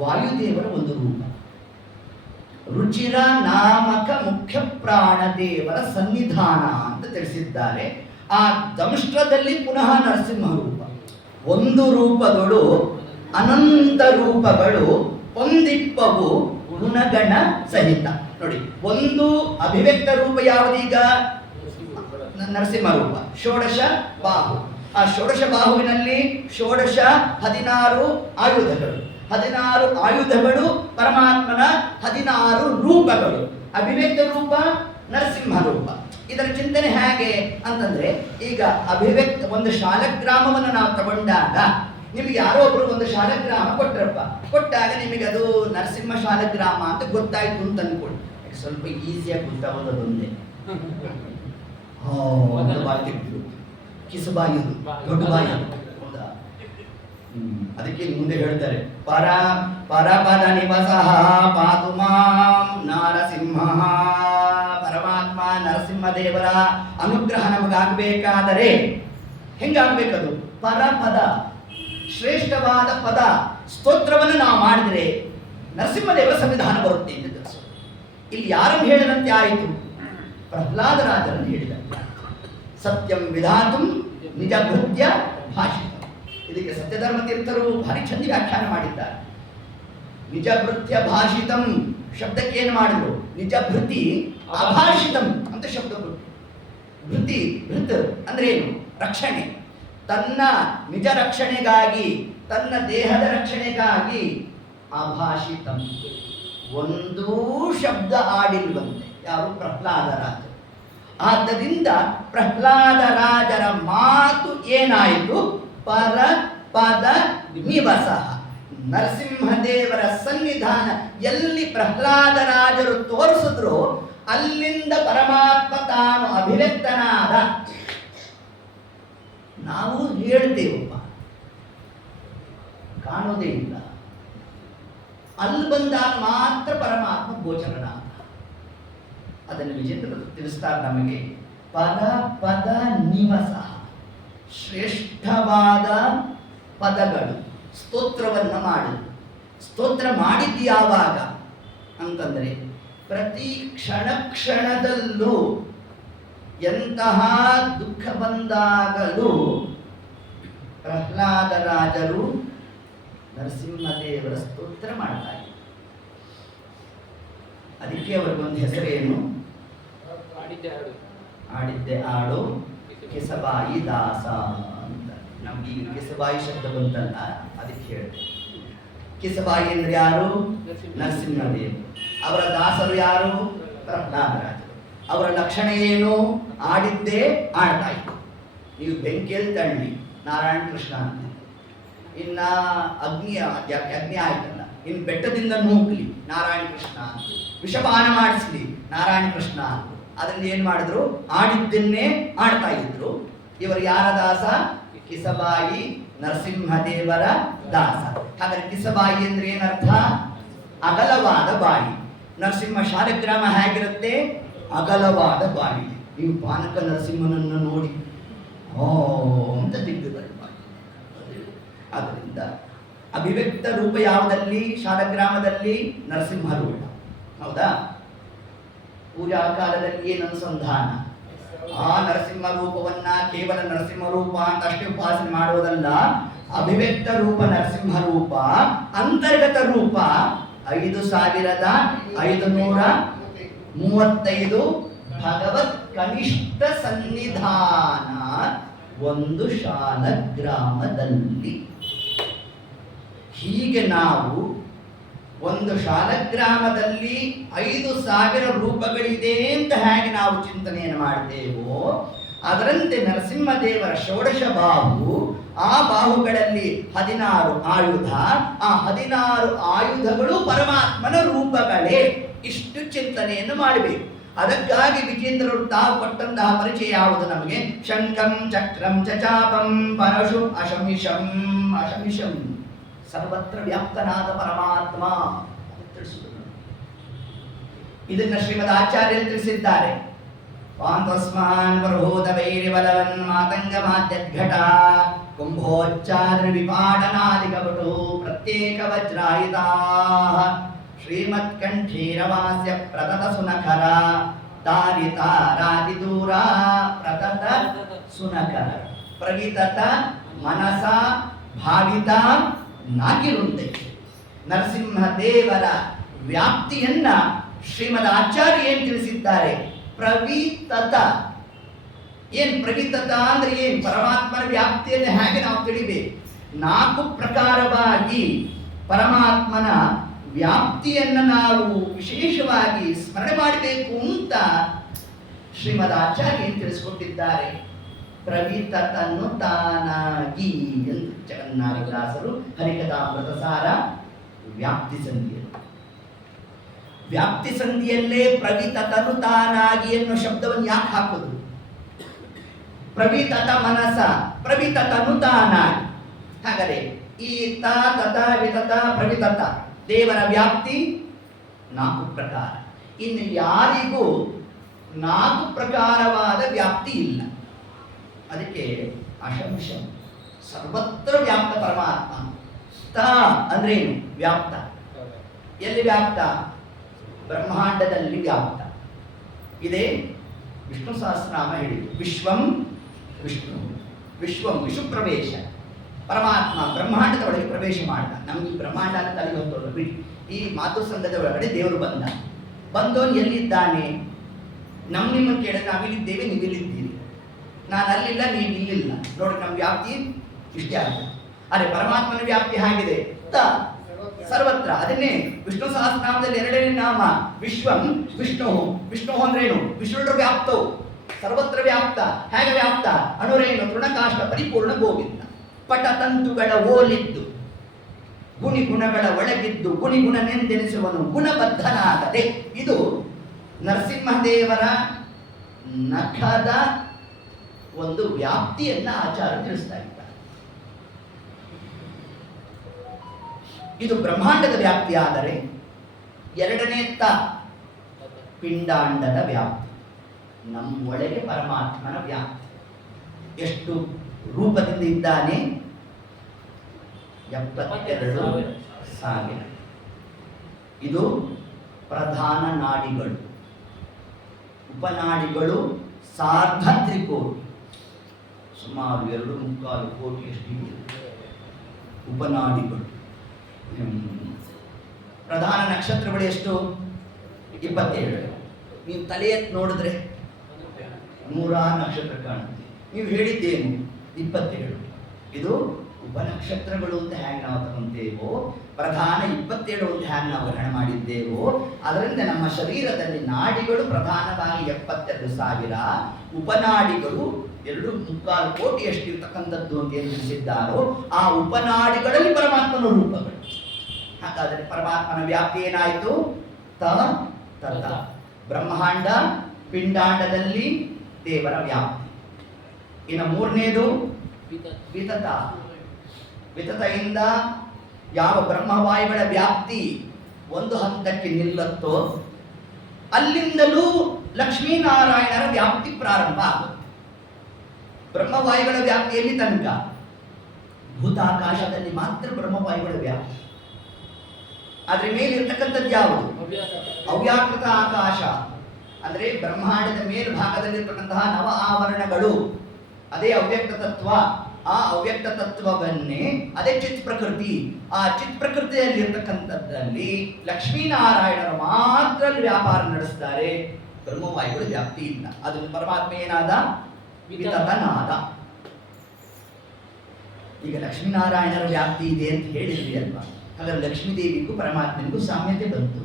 ವಾಯುದೇವರ ಒಂದು ರೂಪ. ರುಚಿರ ನಾಮಕ ಮುಖ್ಯ ಪ್ರಾಣದೇವರ ಸನ್ನಿಧಾನ ಅಂತ ತಿಳಿಸಿದ್ದಾರೆ. ಆ ದಂಷ್ಟ್ರದಲ್ಲಿ ಪುನಃ ನರಸಿಂಹ ರೂಪ. ಒಂದು ರೂಪಗಳು ಅನಂತ ರೂಪಗಳು ಹೊಂದಿಪ್ಪವು ಗುಣಗಣ ಸಹಿತ. ನೋಡಿ, ಒಂದು ಅಭಿವ್ಯಕ್ತ ರೂಪ ಯಾವುದೀಗ? ನರಸಿಂಹ ರೂಪ. ಷೋಡಶ ಬಾಹು. ಆ ಷೋಡಶ ಬಾಹುವಿನಲ್ಲಿ 16 ಆಯುಧಗಳು. 16 ಆಯುಧಗಳು ಪರಮಾತ್ಮನ 16 ರೂಪಗಳು. ಅಭಿವ್ಯಕ್ತ ರೂಪ ನರಸಿಂಹ ರೂಪ. ಇದರ ಚಿಂತನೆ ಹೇಗೆ ಅಂತಂದ್ರೆ, ಈಗ ಅಭಿವ್ಯಕ್ತ ಒಂದು ಶಾಲಗ್ರಾಮವನ್ನು ನಾವು ತಗೊಂಡಾಗ ನಿಮಗೆ ಯಾರೋ ಒಬ್ರು ಒಂದು ಶಾಲಗ್ರಾಮ ಕೊಟ್ರಪ್ಪ, ಕೊಟ್ಟಾಗ ನಿಮಗೆ ಅದು ನರಸಿಂಹ ಶಾಲಗ್ರಾಮ ಅಂತ ಗೊತ್ತಾಯ್ತು ಅಂತ ಅನ್ಕೊಳ್ಳಿ. ಸ್ವಲ್ಪ ಈಸಿಯಾಗಿ ಗೊತ್ತಾಗೋದು ಅದೊಂದೇ. ಬಾಯಿ ತೆಗೆದು ಕಿಸಬಾಯಿ, ದೊಡ್ಡ ಬಾಯಿ. ಹೌದಾ? ಅದಕ್ಕೆ ಮುಂದೆ ಹೇಳ್ತಾರೆ, ಪರಪದ ನಿವಸ ಪಾತು ಮಾಂ ನರಸಿಂಹ. ಪರಮಾತ್ಮ ನರಸಿಂಹದೇವರ ಅನುಗ್ರಹ ನಮಗಾಗಬೇಕಾದರೆ ಹೆಂಗಾಗಬೇಕದು? ಪರಪದ, ಶ್ರೇಷ್ಠವಾದ ಪದ ಸ್ತೋತ್ರವನ್ನು ನಾವು ಮಾಡಿದರೆ ನರಸಿಂಹದೇವರ ಸನ್ನಿಧಾನ ಬರುತ್ತೆ ಎಂದು ತಿಳಿಸೋದು. ಇಲ್ಲಿ ಯಾರನ್ನು ಹೇಳಿದಂತೆ ಆಯಿತು? ಪ್ರಹ್ಲಾದರಾಜರನ್ನು ಹೇಳಿದಂತೆ. ಸತ್ಯಂ ವಿಧಾತುಂ ನಿಜ ಭೃತ್ಯ ಭಾಷಿತ. ಇದಕ್ಕೆ ಸತ್ಯಧರ್ಮ ತೀರ್ಥರು ಭಾರಿ ಚಂದ ವ್ಯಾಖ್ಯಾನ ಮಾಡಿದ್ದಾರೆ. ನಿಜ ಭೃತ್ಯ ಭಾಷಿತಂ ಶಬ್ದಕ್ಕೆ ಏನು ಮಾಡಿದ್ರು? ನಿಜ ಭೃತಿ ಅಭಾಷಿತಂ ಅಂತ ಶಬ್ದ ಕೊಟ್ಟು. ಭೃತಿ, ಭೃತ್ ಅಂದ್ರೆ ಏನು? ರಕ್ಷಣೆ. ತನ್ನ ನಿಜ ರಕ್ಷಣೆಗಾಗಿ, ತನ್ನ ದೇಹದ ರಕ್ಷಣೆಗಾಗಿ ಅಭಾಷಿತಂ, ಒಂದೂ ಶಬ್ದ ಆಡಿಲ್ವಂತೆ. ಯಾರು? ಪ್ರಹ್ಲಾದರಾಜ. ಆದ್ದರಿಂದ ಪ್ರಹ್ಲಾದರಾಜರ ಮಾತು ಏನಾಯಿತು? ಪರ ಪದ ನಿವಸ. ನರಸಿಂಹದೇವರ ಸನ್ನಿಧಾನ ಎಲ್ಲಿ ಪ್ರಹ್ಲಾದರಾಜರು ತೋರಿಸಿದ್ರು ಅಲ್ಲಿಂದ ಪರಮಾತ್ಮ ತಾನು ಅಭಿವ್ಯಕ್ತನಾದ. ನಾವು ಹೇಳ್ತೇವಪ್ಪ, ಕಾಣೋದೇ ಇಲ್ಲ. ಅಲ್ಲಿ ಬಂದಾಗ ಮಾತ್ರ ಪರಮಾತ್ಮ ಗೋಚರನ. ಅದನ್ನು ವಿಜೇಂದ್ರರು ತಿಳಿಸ್ತಾರೆ ನಮಗೆ. ಪರ ಪದ ನಿವಸ, ಶ್ರೇಷ್ಠವಾದ ಪದಗಳು, ಸ್ತೋತ್ರವನ್ನು ಮಾಡು. ಸ್ತೋತ್ರ ಮಾಡಿದ್ದು ಯಾವಾಗ ಅಂತಂದರೆ ಪ್ರತಿ ಕ್ಷಣ ಕ್ಷಣದಲ್ಲೂ ಎಂತಹ ದುಃಖ ಬಂದಾಗಲೂ ಪ್ರಹ್ಲಾದರಾಜರು ನರಸಿಂಹದೇವರ ಸ್ತೋತ್ರ ಮಾಡ್ತಾರೆ. ಅದಕ್ಕೆ ಅವರಿಗೊಂದು ಹೆಸರೇನು? ಆಡಿದ್ದೆ ಆಡು ಕೆಸಬಾಯಿ ದಾಸ ಅಂತ. ನಮ್ಗೆ ಈಗ ಕೆಸಬಾಯಿ ಶಬ್ದ ಬಂತಲ್ಲ, ಅದಕ್ಕೆ ಹೇಳಿದೆ. ಕೆಸಬಾಯಿ ಅಂದ್ರೆ ಯಾರು? ನರಸಿಂಹದೇವರು. ಅವರ ದಾಸರು ಯಾರು? ಪ್ರಹ್ಲಾದರಾಜರು. ಅವರ ಲಕ್ಷಣ ಏನು? ಆಡಿದ್ದೇ ಆಡ್ತಾ ಇತ್ತು. ನೀವು ಬೆಂಕಿಯಲ್ಲಿ ತಳ್ಳಿ ನಾರಾಯಣ ಕೃಷ್ಣ ಅಂತ, ಇನ್ನ ಅಗ್ನಿ ಆಯ್ತಲ್ಲ, ಇನ್ನು ಬೆಟ್ಟದಿಂದ ನೂಕ್ಲಿ ನಾರಾಯಣ ಕೃಷ್ಣ ಅಂತ, ವಿಷಪಾನ ಮಾಡಿಸ್ಲಿ ನಾರಾಯಣ ಕೃಷ್ಣ ಅಂತ. ಅದರಿಂದ ಏನ್ ಮಾಡಿದ್ರು? ಆಡಿದ್ದನ್ನೇ ಆಡ್ತಾ ಇದ್ರು. ಇವರು ಯಾರ ದಾಸ? ಕಿಸಬಾಯಿ ನರಸಿಂಹದೇವರ ದಾಸ. ಹಾಗಾದ್ರೆ ಕಿಸಬಾಯಿ ಅಂದ್ರೆ ಏನರ್ಥ? ಅಗಲವಾದ ಬಾಯಿ. ನರಸಿಂಹ ಶಾಲಗ್ರಾಮ ಹೇಗಿರುತ್ತೆ? ಅಗಲವಾದ ಬಾಯಿ. ನೀವು ಪಾನಕ ನರಸಿಂಹನನ್ನು ನೋಡಿ ಅಂತ ದಿಗ್ಗುಗಳು ಮಾಡಿ. ಆದ್ದರಿಂದ ಅಭಿವ್ಯಕ್ತ ರೂಪ ಯಾವುದಲ್ಲಿ? ಶಾಲಗ್ರಾಮದಲ್ಲಿ ನರಸಿಂಹ ರೂಪ. ಹೌದಾ? ಪೂಜಾ ಕಾಲದಲ್ಲಿ ಏನು ಅನುಸಂಧಾನ? ಆ ನರಸಿಂಹ ರೂಪವನ್ನ ಕೇವಲ ನರಸಿಂಹ ರೂಪ ಅಂತ ಅಷ್ಟೇ ಉಪಾಸನೆ ಮಾಡುವುದಲ್ಲ. ಅಭಿವ್ಯಕ್ತ ರೂಪ ನರಸಿಂಹ ರೂಪ, ಅಂತರ್ಗತ ರೂಪ 5535 ಭಗವತ್ ಕನಿಷ್ಠ ಸನ್ನಿಧಾನ ಒಂದು ಶಾಲಗ್ರಾಮದಲ್ಲಿ. ಹೀಗೆ ನಾವು ಒಂದು ಶಾಲಗ್ರಾಮದಲ್ಲಿ 5000 ರೂಪಗಳಿದೆ ಅಂತ ಹೇಗೆ ನಾವು ಚಿಂತನೆಯನ್ನು ಮಾಡ್ತೇವೋ, ಅದರಂತೆ ನರಸಿಂಹದೇವರ ಷೋಡಶ ಬಾಹು, ಆ ಬಾಹುಗಳಲ್ಲಿ 16 ಆಯುಧ, ಆ 16 ಆಯುಧಗಳು ಪರಮಾತ್ಮನ ರೂಪಗಳೇ. ಇಷ್ಟು ಚಿಂತನೆಯನ್ನು ಮಾಡಬೇಕು. ಅದಕ್ಕಾಗಿ ವಿಜೇಂದ್ರರು ತಾವು ಕೊಟ್ಟಂತಹ ಪರಿಚಯ ಯಾವುದು ನಮಗೆ? ಶಂಖಂ ಚಕ್ರಂ ಚಚಾಪಂ ಪರಶು ಅಶಮಿಷಂ. ಅಶಮಿಷಂ ಸರ್ವತ್ರ ವ್ಯಾಪ್ತನಾದ ಪರಮಾತ್ಮ ತಿಳಿಸುವುದು. ಇದನ್ನ ಶ್ರೀಮದ್ ಆಚಾರ್ಯರು ತಿಳಿಸಿದ್ದಾರೆ. ಪಾಂತಸ್ಮಾನ್ ಪ್ರಭೂತ ವೈರಿವಲವನ್ ಮಾತಂಗ ಮಾದ್ಯದ್ಘಟ ಕುಂಭೋಚ್ಚಾರ ವಿಪಾಡನಾದಿಕಪಟು ಪ್ರತ್ಯೇಕ ವಜ್ರಾಯಿತಾ ಶ್ರೀಮತ್ ಕಂಠೀರವಾಸ್ಯ ಪ್ರತತ ಸುನಖರ ತಾರಿತಾರಾದಿ ದೂರ ಪ್ರತತ ಸುನಖರ ಪ್ರಗಿತತ ಮನಸ ಭಾವಿತ ನಾಗಿರುಂತೆ. ನರಸಿಂಹದೇವರ ವ್ಯಾಪ್ತಿಯನ್ನ ಶ್ರೀಮದ್ ಆಚಾರ್ಯ ಏನ್ ತಿಳಿಸಿದ್ದಾರೆ? ಪ್ರವಿತತ. ಏನ್ ಪ್ರವಿತತ ಅಂದ್ರೆ ಏನ್? ಪರಮಾತ್ಮನ ವ್ಯಾಪ್ತಿಯನ್ನು ಹೇಗೆ ನಾವು ತಿಳಿಬೇಕು? 4 ಪ್ರಕಾರವಾಗಿ ಪರಮಾತ್ಮನ ವ್ಯಾಪ್ತಿಯನ್ನು ನಾವು ವಿಶೇಷವಾಗಿ ಸ್ಮರಣೆ ಮಾಡಬೇಕು ಅಂತ ಶ್ರೀಮದ್ ಆಚಾರ್ಯ ಏನ್ ತಿಳಿಸಿಕೊಟ್ಟಿದ್ದಾರೆ. ಪ್ರವಿತತನು ತಾನಾಗಿ ಎಂದು ಜಗನ್ನಾಥದಾಸರು ಹರಿಕಥಾಮೃತ ಸಾರ ವ್ಯಾಪ್ತಿ ಸಂಧಿಯಲ್ಲಿ. ವ್ಯಾಪ್ತಿ ಸಂಧಿಯಲ್ಲೇ ಪ್ರವಿತತನು ತಾನಾಗಿ ಎನ್ನುವ ಶಬ್ದವನ್ನು ಯಾಕೆ ಹಾಕುದು? ಪ್ರವಿತತ ಮನಸ, ಪ್ರವಿತತನು ತಾನಾಗಿ. ಹಾಗಾದರೆ ಈ ತ ತತ ವಿತತ ಪ್ರವಿತತ ದೇವರ ವ್ಯಾಪ್ತಿ 4 ಪ್ರಕಾರ. ಇನ್ನು ಯಾರಿಗೂ 4 ಪ್ರಕಾರವಾದ ವ್ಯಾಪ್ತಿ ಇಲ್ಲ. ಅದಕ್ಕೆ ಅಶಂಶಂ ಸರ್ವತ್ರ ವ್ಯಾಪ್ತ ಪರಮಾತ್ಮ. ತ ಅಂದ್ರೇನು? ವ್ಯಾಪ್ತ. ಎಲ್ಲಿ ವ್ಯಾಪ್ತ? ಬ್ರಹ್ಮಾಂಡದಲ್ಲಿ ವ್ಯಾಪ್ತ. ಇದೇ ವಿಷ್ಣು ಸಹಸ್ರನಾಮ ಹೇಳಿದ್ದು. ವಿಶ್ವಂ ವಿಷ್ಣು, ವಿಶ್ವಂ ವಿಶ್ವ ಪ್ರವೇಶ. ಪರಮಾತ್ಮ ಬ್ರಹ್ಮಾಂಡದ ಒಳಗೆ ಪ್ರವೇಶ ಮಾಡಿದ. ನಮ್ಗೆ ಈ ಬ್ರಹ್ಮಾಂಡ ಅಂತ ಅಲ್ಲಿ ಹೊತ್ತೋಲ್ಲ ಬಿಡಿ. ಈ ಮಾತು ಸಂಘದ ಒಳಗಡೆ ದೇವರು ಬಂದವನು ಎಲ್ಲಿದ್ದಾನೆ? ನಿಮ್ಮನ್ನು ಕೇಳಿದ್ರೆ ನಾವಿಲ್ಲಿದ್ದೇವೆ, ನೀವಿಲ್ಲಿದ್ದೀರಿ. ನಾನು ಅಲ್ಲಿಲ್ಲ, ನೀವು ಇಲ್ಲಿಲ್ಲ. ನೋಡಿ, ನಮ್ಮ ವ್ಯಾಪ್ತಿ ಇಷ್ಟೇ ಆಗಿದೆ. ಅರೆ ಪರಮಾತ್ಮನ ವ್ಯಾಪ್ತಿ ಹೇಗಿದೆ? ಸರ್ವತ್ರ. ಅದನ್ನೇ ವಿಷ್ಣು ಸಹಸ್ರನಾಮದಲ್ಲಿ 2ನೇ ನಾಮ ವಿಶ್ವಂ ವಿಷ್ಣು. ವಿಷ್ಣು ಅಂದ್ರೇನು? ವಿಷ್ಣುರ ವ್ಯಾಪ್ತವು ಸರ್ವತ್ರ ವ್ಯಾಪ್ತ. ಹೇಗೆ ವ್ಯಾಪ್ತ? ಅಣುರೇನು ತೃಣಕಾಷ್ಟ ಪರಿಪೂರ್ಣ ಗೋವಿಂದ. ಪಟತಂತುಗಳ ಓಲಿದ್ದು ಗುಣಿಗುಣಗಳ ಒಳಗಿದ್ದು ಗುಣಿಗುಣನೆಂದೆನಿಸುವನು ಗುಣಬದ್ಧನಾಗದೆ. ಇದು ನರಸಿಂಹದೇವರ ನಖದ ಒಂದು ವ್ಯಾಪ್ತಿಯನ್ನ ಆಚಾರ ತಿಳಿಸ್ತಾ ಇದ್ದಾರೆ. ಇದು ಬ್ರಹ್ಮಾಂಡದ ವ್ಯಾಪ್ತಿ. ಆದರೆ 2ನೇ ತ ಪಿಂಡಾಂಡದ ವ್ಯಾಪ್ತಿ, ನಮ್ಮೊಳಗೆ ಪರಮಾತ್ಮನ ವ್ಯಾಪ್ತಿ. ಎಷ್ಟು ರೂಪದಿಂದ ಇದ್ದಾನೆ? 72,000. ಇದು ಪ್ರಧಾನ ನಾಡಿಗಳು. ಉಪನಾಡಿಗಳು 1/2 ಕೋಟಿ, ಸುಮಾರು 2.25 ಕೋಟಿಯಷ್ಟಿದೆ ಉಪನಾಡಿಗಳು. ಪ್ರಧಾನ ನಕ್ಷತ್ರಗಳು ಎಷ್ಟು? 27. ನೀವು ತಲೆ ಎತ್ತಿ ನೋಡಿದ್ರೆ 100 ನಕ್ಷತ್ರ ಕಾಣುತ್ತೆ. ನೀವು ಹೇಳಿದ್ದೇನು? 27. ಇದು ಉಪನಕ್ಷತ್ರಗಳು ಅಂತ ಹ್ಯಾಂಗೆ ನಾವು ತಗೊಂತೇವೋ, ಪ್ರಧಾನ 27 ಅಂತ ಹ್ಯಾಂಗೆ ನಾವು ಗ್ರಹಣ ಮಾಡಿದ್ದೇವೋ, ಅದರಿಂದ ನಮ್ಮ ಶರೀರದಲ್ಲಿ ನಾಡಿಗಳು ಪ್ರಧಾನವಾಗಿ 72,000, ಉಪನಾಡಿಗಳು 2.25 ಕೋಟಿಯಷ್ಟಿರ್ತಕ್ಕಂಥದ್ದು ಅಂತ ಏನು ತಿಳಿಸಿದ್ದಾರೋ ಆ ಉಪನಾಡಿಗಳಲ್ಲಿ ಪರಮಾತ್ಮನ ರೂಪಗಳು. ಹಾಗಾದರೆ ಪರಮಾತ್ಮನ ವ್ಯಾಪ್ತಿ ಏನಾಯಿತು? ತತ. ಬ್ರಹ್ಮಾಂಡ ಪಿಂಡಾಂಡದಲ್ಲಿ ದೇವರ ವ್ಯಾಪ್ತಿ. ಇನ್ನು 3ನೇದು ವಿತತ. ವಿತತೆಯಿಂದ ಯಾವ ಬ್ರಹ್ಮವಾಯುಗಳ ವ್ಯಾಪ್ತಿ ಒಂದು ಹಂತಕ್ಕೆ ನಿಲ್ಲುತ್ತೋ ಅಲ್ಲಿಂದಲೂ ಲಕ್ಷ್ಮೀನಾರಾಯಣರ ವ್ಯಾಪ್ತಿ ಪ್ರಾರಂಭ ಆಗುತ್ತೆ. ಬ್ರಹ್ಮವಾಯುಗಳ ವ್ಯಾಪ್ತಿಯಲ್ಲಿ ತನಕ ಭೂತಾಕಾಶದಲ್ಲಿ ಮಾತ್ರ ಬ್ರಹ್ಮವಾಯುಗಳ ವ್ಯಾಪ್ತಿ. ಆದ್ರೆ ಮೇಲಿರ್ತಕ್ಕಂಥದ್ದು ಯಾವುದು? ಅವ್ಯಾಕೃತ ಆಕಾಶ. ಅಂದ್ರೆ ಬ್ರಹ್ಮಾಂಡದ ಮೇಲ್ಭಾಗದಲ್ಲಿರ್ತಕ್ಕಂತಹ 9 ಆವರಣಗಳು, ಅದೇ ಅವ್ಯಕ್ತ ತತ್ವ. ಆ ಅವ್ಯಕ್ತ ತತ್ವವನ್ನೇ ಅದೇ ಚಿತ್ ಪ್ರಕೃತಿ. ಆ ಚಿತ್ ಪ್ರಕೃತಿಯಲ್ಲಿರ್ತಕ್ಕಂಥದ್ದಲ್ಲಿ ಲಕ್ಷ್ಮೀನಾರಾಯಣರು ಮಾತ್ರ ವ್ಯಾಪಾರ ನಡೆಸ್ತಾರೆ. ಬ್ರಹ್ಮವಾಯುಗಳು ವ್ಯಾಪ್ತಿ ಇಲ್ಲ. ಅದನ್ನು ಪರಮಾತ್ಮ ಏನಾದ? ವಿತತನಾದ. ಈಗ ಲಕ್ಷ್ಮೀನಾರಾಯಣರ ವ್ಯಾಪ್ತಿ ಇದೆ ಅಂತ ಹೇಳಿದ್ವಿ ಅಲ್ವಾ? ಹಾಗಾದ್ರೆ ಲಕ್ಷ್ಮೀದೇವಿಗೂ ಪರಮಾತ್ಮನಿಗೂ ಸಾಮ್ಯತೆ ಬಂತು.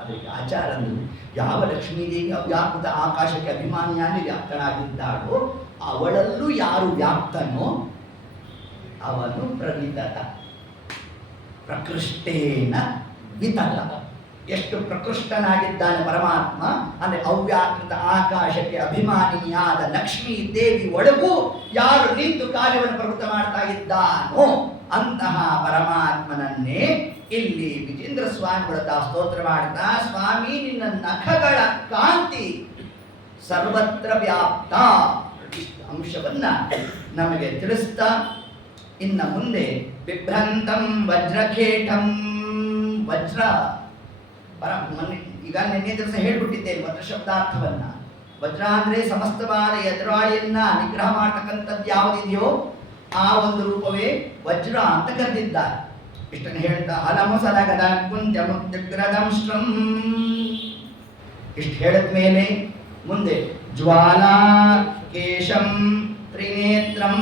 ಅದಕ್ಕೆ ಆಚಾರ ಅಂದ್ರೆ ಯಾವ ಲಕ್ಷ್ಮೀದೇವಿ ಅವ್ಯಾಕೃತ ಆಕಾಶಕ್ಕೆ ಅಭಿಮಾನಿಯಾಗಿ ವ್ಯಾಪ್ತನಾಗಿದ್ದಾಳೋ ಅವಳಲ್ಲೂ ಯಾರು ವ್ಯಾಪ್ತನೋ ಅವನು ಪ್ರವಿತತ. ಪ್ರಕೃಷ್ಟೇನ ವಿತತ. ಎಷ್ಟು ಪ್ರಕೃಷ್ಟನಾಗಿದ್ದಾನೆ ಪರಮಾತ್ಮ ಅಂದ್ರೆ ಅವ್ಯಾಕೃತ ಆಕಾಶಕ್ಕೆ ಅಭಿಮಾನಿಯಾದ ಲಕ್ಷ್ಮೀ ದೇವಿ ಒಳಗೂ ಯಾರು ನಿಂತು ಕಾರ್ಯವನ್ನು ಪ್ರವೃತ್ತ ಮಾಡ್ತಾ ಇದ್ದಾನೋ ಅಂತಹ ಪರಮಾತ್ಮನನ್ನೇ ಇಲ್ಲಿ ವಿಜೇಂದ್ರ ಸ್ವಾಮಿಗಳ ಸ್ತೋತ್ರ ಮಾಡ್ತಾ, ಸ್ವಾಮಿ ನಿನ್ನ ನಖಗಳ ಕಾಂತಿ ಸರ್ವತ್ರ ವ್ಯಾಪ್ತ ಅಂಶವನ್ನ ನಮಗೆ ತಿಳಿಸ್ತಾ, ಇನ್ನ ಮುಂದೆ ಬಿಭ್ರಂತಂ ವಜ್ರಖೇಟಂ. ವಜ್ರ ಈಗ ನಿನ್ನೆ ದಿವಸ ಹೇಳ್ಬಿಟ್ಟಿದ್ದೇನೆ ವಜ್ರ ಶಬ್ದಾರ್ಥವನ್ನ. ವಜ್ರ ಅಂದ್ರೆ ಸಮಸ್ತವಾದ ಎದುರಾಳಿಯನ್ನ ನಿಗ್ರಹ ಮಾಡ್ತಕ್ಕಂಥದ್ದು ಯಾವುದಿದೆಯೋ ಆ ಒಂದು ರೂಪವೇ ವಜ್ರ ಅಂತ ಕರೆದಿದ್ದಾರೆ. ಇಷ್ಟನ್ನು ಹೇಳ್ತಾ ಹಲಮುಸಲಗದ ಕುಂಜಮುಗ್ರದಂಶ್ರಂ ಇಷ್ಟು ಹೇಳಿದ ಮೇಲೆ ಮುಂದೆ ಜ್ವಾಲಾ ಕೇಶಂ ತ್ರಿನೇತ್ರಂ.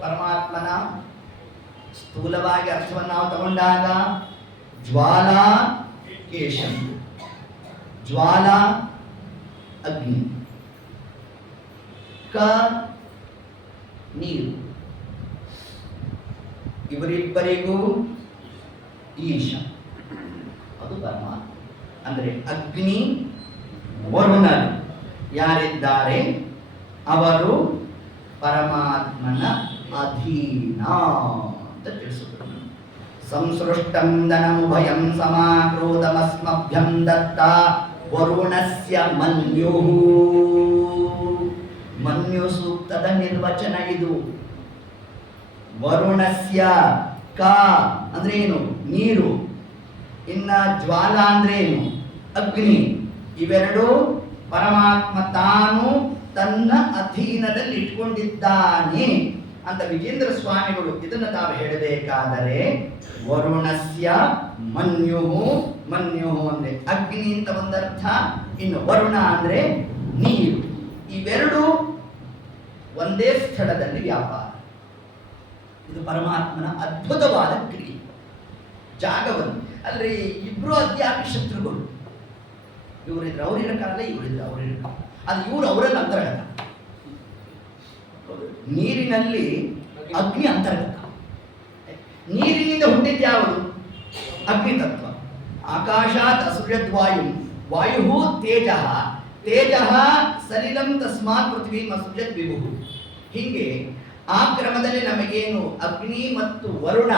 ಪರಮಾತ್ಮನ ಸ್ಥೂಲವಾಗಿ ಅರ್ಥವನ್ನು ನಾವು ತಗೊಂಡಾಗ ಜ್ವಾಲಾ ಕೇಶಂ, ಜ್ವಾಲಾ ಅಗ್ನಿ, ಕ ನೀರು. ಇವರಿಬ್ಬರಿಗೂ ಈಶ, ಅದು ಪರಮಾತ್ಮ. ಅಂದರೆ ಅಗ್ನಿ ವರುಣರು ಯಾರಿದ್ದಾರೆ ಅವರು ಪರಮಾತ್ಮನ ಅಧೀನ ಅಂತ ತಿಳಿಸುತ್ತಾರೆ. ಸಂಸೃಷ್ಟಂ ಧನಮುಭಯಂ ಸಮಾಕ್ರೋಧಮಸ್ಮಭ್ಯಂ ದತ್ತ ವರುಣಸ್ಯ ಮನ್ಯು. ಮನ್ಯು ಸೂಕ್ತದ ನಿರ್ವಚನ ಇದು. ವರುಣಸ್ಯ ಕ ಅಂದ್ರೆ ಏನು? ನೀರು. ಇನ್ನ ಜ್ವಾಲ ಅಂದ್ರೆ ಏನು? ಅಗ್ನಿ. ಇವೆರಡು ಪರಮಾತ್ಮ ತಾನು ತನ್ನ ಅಧೀನದಲ್ಲಿ ಇಟ್ಕೊಂಡಿದ್ದಾನೆ ಅಂತ ವಿಜೇಂದ್ರ ಸ್ವಾಮಿಗಳು ಇದನ್ನು ತಾವು ಹೇಳಬೇಕಾದರೆ ವರುಣಸ್ಯ ಮನ್ಯು. ಮನ್ಯು ಅಂದ್ರೆ ಅಗ್ನಿ ಅಂತ ಒಂದರ್ಥ, ಇನ್ನು ವರುಣ ಅಂದ್ರೆ ನೀರು. ಇವೆರಡು ಒಂದೇ ಸ್ಥಳದಲ್ಲಿ ವ್ಯಾಪಾರ. ಇದು ಪರಮಾತ್ಮನ ಅದ್ಭುತವಾದ ಕ್ರಿಯೆ. ಜಾಗವನ್ನು ಅಲ್ರಿ ಇಬ್ರು ಅದ್ಯಾಪಿ ಶತ್ರುಗಳು. ಇವರಿದ್ರೆ ಅವರಿರ ಕಾಲ, ಇವರಿದ್ರೆ ಅವರಿರ ಕಾಲ. ಅದು ಇವರು ಅವರಲ್ಲಿ ಅಂತರ್ಗತ. ನೀರಿನಲ್ಲಿ ಅಗ್ನಿ ಅಂತರ್ಗತ. ನೀರಿನಿಂದ ಹುಟ್ಟಿದ ಯಾವುದು? ಅಗ್ನಿ ತತ್ವ. ಆಕಾಶಾತ್ ಅಸೃಜದ್ವಾಯು, ವಾಯು ತೇಜ, ತೇಜ ಸಲಿಲಂ ತಸ್ಮಾತ್ ಪೃಥ್ವಿ ಅಸೃಜದ್ ವಿಭು. ಹೀಗೆ ಆ ಕ್ರಮದಲ್ಲಿ ನಮಗೇನು ಅಗ್ನಿ ಮತ್ತು ವರುಣ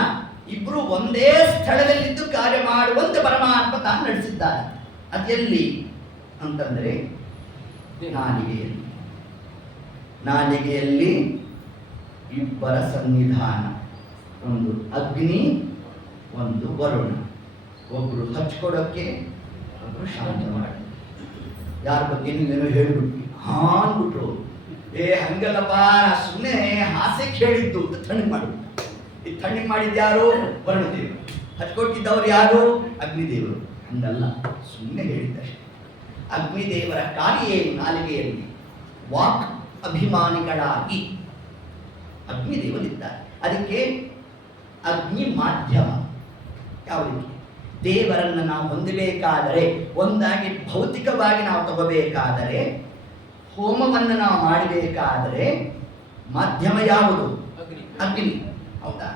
ಇಬ್ರು ಒಂದೇ ಸ್ಥಳದಲ್ಲಿದ್ದು ಕಾರ್ಯ ಮಾಡುವಂತೆ ಪರಮಾತ್ಮ ತಾನು ನಡೆಸಿದ್ದಾನೆ. ಅದೆಲ್ಲಿ ಅಂತಂದ್ರೆ ನಾಲಿಗೆಯಲ್ಲಿ. ನಾಲಿಗೆಯಲ್ಲಿ ಇಬ್ಬರ ಸನ್ನಿಧಾನ, ಒಂದು ಅಗ್ನಿ ಒಂದು ವರುಣ. ಒಬ್ರು ಹಚ್ಕೊಡೋಕ್ಕೆ, ಒಬ್ರು ಶಾಂತ ಮಾಡಿ. ಯಾರ ಬಗ್ಗೆ ನೀವೇನೋ ಹೇಳ್ಬಿಟ್ವಿ, ಅಂದ್ಬಿಟ್ರು, ಏ ಹಂಗಲ್ಲಪ್ಪ ಸುಮ್ಮನೆ ಹಾಸ್ಯಕ್ಕೆ ಹೇಳಿದ್ದು ಅಂತ ತಣ್ಣಗೆ ಮಾಡಿಬಿಟ್ಟು. ಈ ತಣ್ಣಗೆ ಮಾಡಿದ್ಯಾರು? ವರುಣದೇವರು. ಹಚ್ಕೊಟ್ಟಿದ್ದವ್ರು ಯಾರು? ಅಗ್ನಿದೇವರು. ಹಂಗಲ್ಲ, ಸುಮ್ಮನೆ ಹೇಳಿದ್ದಷ್ಟೇ. ಅಗ್ನಿದೇವರ ಕಾರ್ಯ ಏನು? ನಾಲಿಗೆಯಲ್ಲಿ ವಾಕ್ ಅಭಿಮಾನಿಗಳಾಗಿ ಅಗ್ನಿದೇವರಿದ್ದಾರೆ. ಅದಕ್ಕೆ ಅಗ್ನಿ ಮಾಧ್ಯಮ. ಯಾವ ರೀತಿ? ದೇವರನ್ನು ನಾವು ಹೊಂದಬೇಕಾದರೆ, ಒಂದಾಗಿ ಭೌತಿಕವಾಗಿ ನಾವು ತಗೋಬೇಕಾದರೆ, ಹೋಮವನ್ನು ನಾವು ಮಾಡಬೇಕಾದರೆ ಮಾಧ್ಯಮ ಯಾವುದು? ಅಗ್ನಿ. ಹೌದಾ?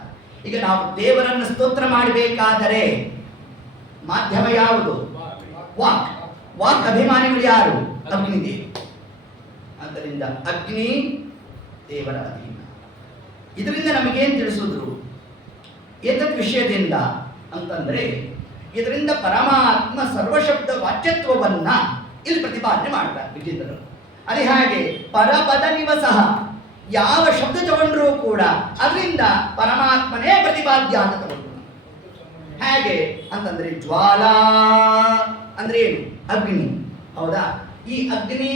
ಈಗ ನಾವು ದೇವರನ್ನು ಸ್ತೋತ್ರ ಮಾಡಬೇಕಾದರೆ ಮಾಧ್ಯಮ ಯಾವುದು? ವಾಕ್. ವಾಕ್ ಅಭಿಮಾನಿಗಳು ಯಾರು? ಅಗ್ನಿದೇವ. ಆದ್ದರಿಂದ ಅಗ್ನಿ ದೇವರ ಅಧೀನ. ಇದರಿಂದ ನಮಗೇನು ತಿಳಿಸಿದ್ರು ಏತದ್ ವಿಷಯದಿಂದ ಅಂತಂದ್ರೆ, ಇದರಿಂದ ಪರಮಾತ್ಮ ಸರ್ವಶಬ್ದ ವಾಚ್ಯತ್ವವನ್ನ ಇಲ್ಲಿ ಪ್ರತಿಪಾದನೆ ಮಾಡ್ತಾರೆ ವಿಜೇಂದ್ರರು. ಅದೇ ಹಾಗೆ ಪರಪದ ನಿವಸಃ, ಯಾವ ಶಬ್ದ ತಗೊಂಡ್ರೂ ಕೂಡ ಅದರಿಂದ ಪರಮಾತ್ಮನೇ ಪ್ರತಿಪಾದ್ಯ ಅಂತ ತಗೊಂಡ್ರು. ಹೇಗೆ ಅಂತಂದ್ರೆ ಜ್ವಾಲಾ ಅಂದ್ರೆ ಏನು? ಅಗ್ನಿ. ಹೌದಾ? ಈ ಅಗ್ನಿ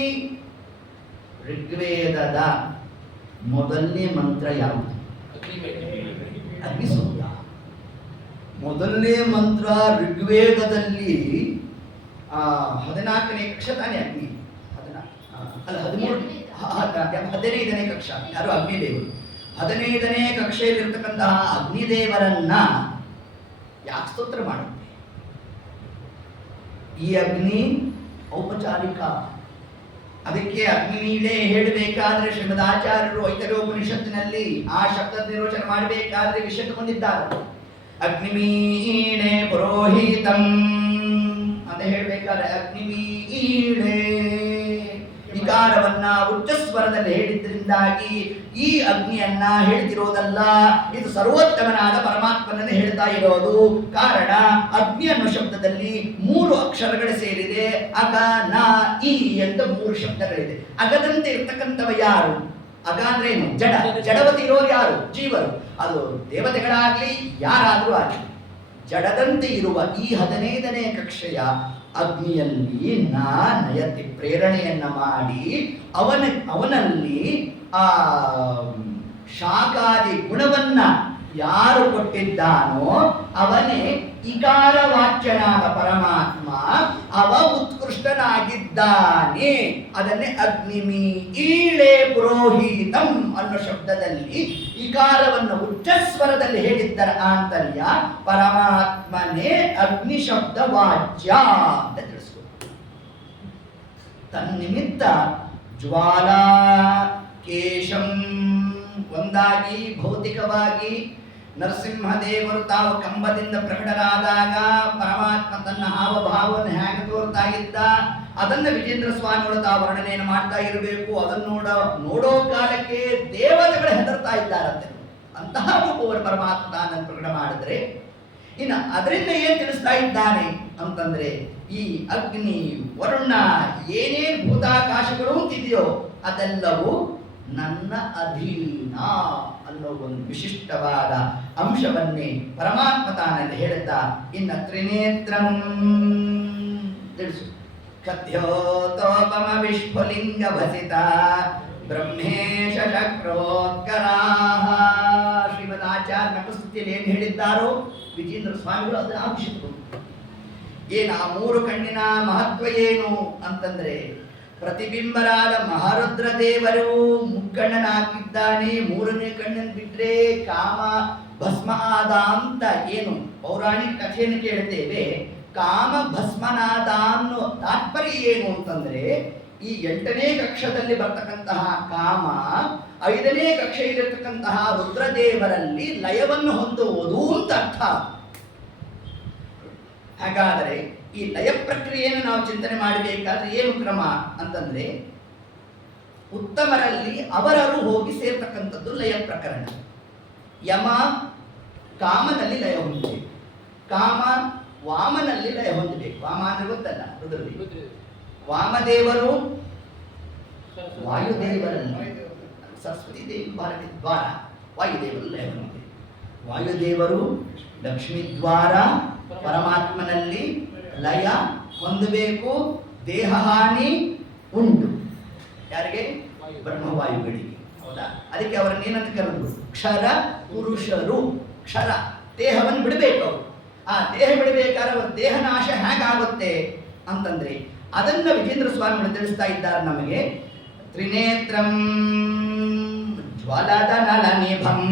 ಋಗ್ವೇದದ ಮೊದಲನೇ ಮಂತ್ರ ಯಾವುದು? ಅಗ್ನಿ ಸೂಕ್ತ. ಮೊದಲನೇ ಮಂತ್ರ ಋಗ್ವೇದದಲ್ಲಿ 14ನೇ ಕಕ್ಷ ತಾನೇ ಅಗ್ನಿ. ಅಲ್ಲ 15ನೇ ಕಕ್ಷ ಯಾರು? ಅಗ್ನಿದೇವರು. 15ನೇ ಕಕ್ಷೆಯಲ್ಲಿರ್ತಕ್ಕಂತಹ ಅಗ್ನಿದೇವರನ್ನ ಯಾಕೆ ಸ್ತೋತ್ರ ಮಾಡುತ್ತೆ? ಈ ಅಗ್ನಿ ಔಪಚಾರಿಕ. ಅದಕ್ಕೆ ಅಗ್ನಿಮೀಳೆ ಹೇಳಬೇಕಾದ್ರೆ ಶ್ರೀಮದ್ ಆಚಾರ್ಯರು ಐತರೋಪನಿಷತ್ತಿನಲ್ಲಿ ಆ ಶಬ್ದ ನಿರ್ವಚನ ಮಾಡಬೇಕಾದ್ರೆ ವಿಷಯ ತಗೊಂಡಿದ್ದಾರೆ. ಅಗ್ನಿಮೀಳೆ ಪುರೋಹಿತಂ ಅಂತ ಹೇಳಬೇಕಾದ್ರೆ ಅಗ್ನಿಮೀಳೆ ವಿಕಾರವನ್ನ ಉಚ್ಚ ಸ್ವರದಲ್ಲಿ ಹೇಳಿದ್ರಿಂದಾಗಿ ಈ ಅಗ್ನಿಯನ್ನ ಹೇಳ್ತಿರೋದಲ್ಲ, ಇದು ಸರ್ವೋತ್ತಮನಾದ ಪರಮಾತ್ಮನನ್ನು ಹೇಳ್ತಾ ಇರೋದು. ಕಾರಣ ಅಗ್ನಿ ಅನ್ನೋ ಶಬ್ದದಲ್ಲಿ 3 ಅಕ್ಷರಗಳು ಸೇರಿದೆ. ಅಗ ನ ಇ ಅಂತ 3 ಶಬ್ದಗಳಿದೆ. ಅಗದಂತೆ ಇರ್ತಕ್ಕಂಥವ ಯಾರು? ಅಗ ಅಂದ್ರೆ ಏನು? ಜಡ. ಜಡವತಿ ಇರೋರು ಯಾರು? ಜೀವರು. ಅದು ದೇವತೆಗಳಾಗ್ಲಿ ಯಾರಾದ್ರೂ ಆಗಲಿ. ಜಡದಂತೆ ಇರುವ ಈ 15ನೇ ಕಕ್ಷೆಯ ಅಗ್ನಿಯಲ್ಲಿ ನಯತಿ ಪ್ರೇರಣೆಯನ್ನ ಮಾಡಿ ಅವನಲ್ಲಿ ಆ ಶಾಕಾದಿ ಗುಣವನ್ನ ಯಾರು ಕೊಟ್ಟಿದ್ದಾನೋ ಅವನೇ ಇಕಾರ ವಾಚ್ಯನಾದ ಪರಮಾತ್ಮ. ಅವ ಉತ್ಕೃಷ್ಟನಾಗಿದ್ದಾನೆ. ಅದನ್ನೇ ಅಗ್ನಿಮೀಳೆ ಪುರೋಹಿತಂ ಅನ್ನೋ ಶಬ್ದದಲ್ಲಿ ಇಕಾರವನ್ನು ಉಚ್ಚಸ್ವರದಲ್ಲಿ ಹೇಳಿದ್ದರ ಆಂತರ್ಯ ಪರಮಾತ್ಮನೇ ಅಗ್ನಿ ಶಬ್ದ ವಾಚ್ಯ ಅಂತ ತಿಳಿಸ್ಕೊ. ತನ್ನಿಮಿತ್ತ ಜ್ವಾಲಾ ಕೇಶಂ ಒಂದಾಗಿ ಭೌತಿಕವಾಗಿ ನರಸಿಂಹದೇವರು ತಾವು ಕಂಬದಿಂದ ಪ್ರಕಟರಾದಾಗ ಪರಮಾತ್ಮ ತನ್ನ ಹಾವಭಾವವನ್ನು ಹೇಗೆ ತೋರ್ತಾ ಇದ್ದ ಅದನ್ನು ವಿಜೇಂದ್ರ ಸ್ವಾಮಿಗಳು ತಾವು ವರ್ಣನೆಯನ್ನು ಮಾಡ್ತಾ ಇರಬೇಕು. ಅದನ್ನು ನೋಡೋ ಕಾಲಕ್ಕೆ ದೇವತೆಗಳು ಹೆದರ್ತಾ ಇದ್ದಾರಂತೆ. ಅಂತಹ ರೂಪವನ್ನು ಪರಮಾತ್ಮ ತಾನನ್ನು ಪ್ರಕಟ ಮಾಡಿದ್ರೆ ಇನ್ನು ಅದರಿಂದ ಏನ್ ತಿಳಿಸ್ತಾ ಇದ್ದಾನೆ ಅಂತಂದ್ರೆ ಈ ಅಗ್ನಿ ವರುಣ ಏನೇನು ಭೂತಾಕಾಶಗಳು ಅಂತಿದೆಯೋ ಅದೆಲ್ಲವೂ ನನ್ನ ಅಧೀನ ಅನ್ನೋ ಒಂದು ವಿಶಿಷ್ಟವಾದ ಅಂಶವನ್ನೇ ಪರಮಾತ್ಮ ತಾನಲ್ಲಿ ಹೇಳಿದ್ದ. ಇನ್ನ ತ್ರಿನೇತ್ರಂ ತಿಳಿಸು. ಕಥ್ಯೋತೋಪಮ ವಿಶ್ವಲಿಂಗ ಭಸಿತ ಬ್ರಹ್ಮೇಶ ಚಕ್ರೋತ್ಕರಾಹ. ಶ್ರೀಮದ್ ಆಚಾರ್ಯ ನಟಸ್ತುತಿಯಲ್ಲಿ ಏನು ಹೇಳಿದ್ದಾರೋ ವಿಜೇಂದ್ರ ಸ್ವಾಮಿಗಳು ಅದನ್ನ ಆವಿಷ್ಕರಿಸಿದರು. ಏನು ಆ ಮೂರು ಕಣ್ಣಿನ ಮಹತ್ವ ಏನು ಅಂತಂದ್ರೆ ಪ್ರತಿಬಿಂಬರಾದ ಮಹಾರುದ್ರ ದೇವರು ಮುಕ್ಕಣ್ಣನಾಗಿದ್ದಾನೆ. ಮೂರನೇ ಕಣ್ಣನ್ನು ಬಿಟ್ರೆ ಕಾಮ ಭಸ್ಮ ಆದ ಅಂತ ಏನು ಪೌರಾಣಿಕ ಕಥೆಯನ್ನು ಕೇಳ್ತೇವೆ. ಕಾಮ ಭಸ್ಮನಾದ ಅನ್ನೋ ತಾತ್ಪರ್ಯ ಏನು ಅಂತಂದ್ರೆ ಈ 8ನೇ ಕಕ್ಷದಲ್ಲಿ ಬರ್ತಕ್ಕಂತಹ ಕಾಮ 5ನೇ ಕಕ್ಷೆಯಲ್ಲಿರ್ತಕ್ಕಂತಹ ರುದ್ರದೇವರಲ್ಲಿ ಲಯವನ್ನು ಹೊಂದುವುದು ಅಂತ ಅರ್ಥ. ಹಾಗಾದರೆ ಈ ಲಯ ಪ್ರಕ್ರಿಯೆಯನ್ನು ನಾವು ಚಿಂತನೆ ಮಾಡಬೇಕಾದ್ರೆ ಏನು ಕ್ರಮ ಅಂತಂದ್ರೆ ಉತ್ತಮರಲ್ಲಿ ಅವರರು ಹೋಗಿ ಸೇರ್ತಕ್ಕಂಥದ್ದು ಲಯ ಪ್ರಕರಣ. ಯಮ ಕಾಮನಲ್ಲಿ ಲಯ ಹೊಂದಬೇಕು, ಕಾಮ ವಾಮನಲ್ಲಿ ಲಯ ಹೊಂದಬೇಕು. ವಾಮ ಅಂದ್ರೆ ಗೊತ್ತಲ್ಲ, ರುದ್ರದೇವ. ವಾಮದೇವರು ವಾಯುದೇವರಲ್ಲಿ, ಸರಸ್ವತಿ ದೇವಿ ಭಾರತಿ ದ್ವಾರ, ವಾಯುದೇವರು ಲಯ ಹೊಂದಬೇಕು. ವಾಯುದೇವರು ಲಕ್ಷ್ಮೀ ದ್ವಾರ ಪರಮಾತ್ಮನಲ್ಲಿ ಲಯ ಹೊಂದಬೇಕು. ದೇಹ ಹಾನಿ ಉಂಟು ಯಾರಿಗೆ? ಬ್ರಹ್ಮವಾಯುಗಳಿಗೆ. ಹೌದಾ? ಅದಕ್ಕೆ ಅವರನ್ನು ಏನಂತ ಕರೆದ್ರು? ಕ್ಷರ ಪುರುಷರು. ಕ್ಷರ ದೇಹವನ್ನು ಬಿಡಬೇಕು ಅವರು. ಆ ದೇಹ ಬಿಡಬೇಕಾದ್ರೆ ಅವರ ದೇಹ ನಾಶ ಹೇಗಾಗುತ್ತೆ ಅಂತಂದ್ರೆ ಅದನ್ನ ವಿಜೇಂದ್ರ ಸ್ವಾಮಿಗಳು ತಿಳಿಸ್ತಾ ಇದ್ದಾರೆ ನಮಗೆ. ತ್ರಿನೇತ್ರಂ ಜ್ವಲದ ನಲನಿಭಂ.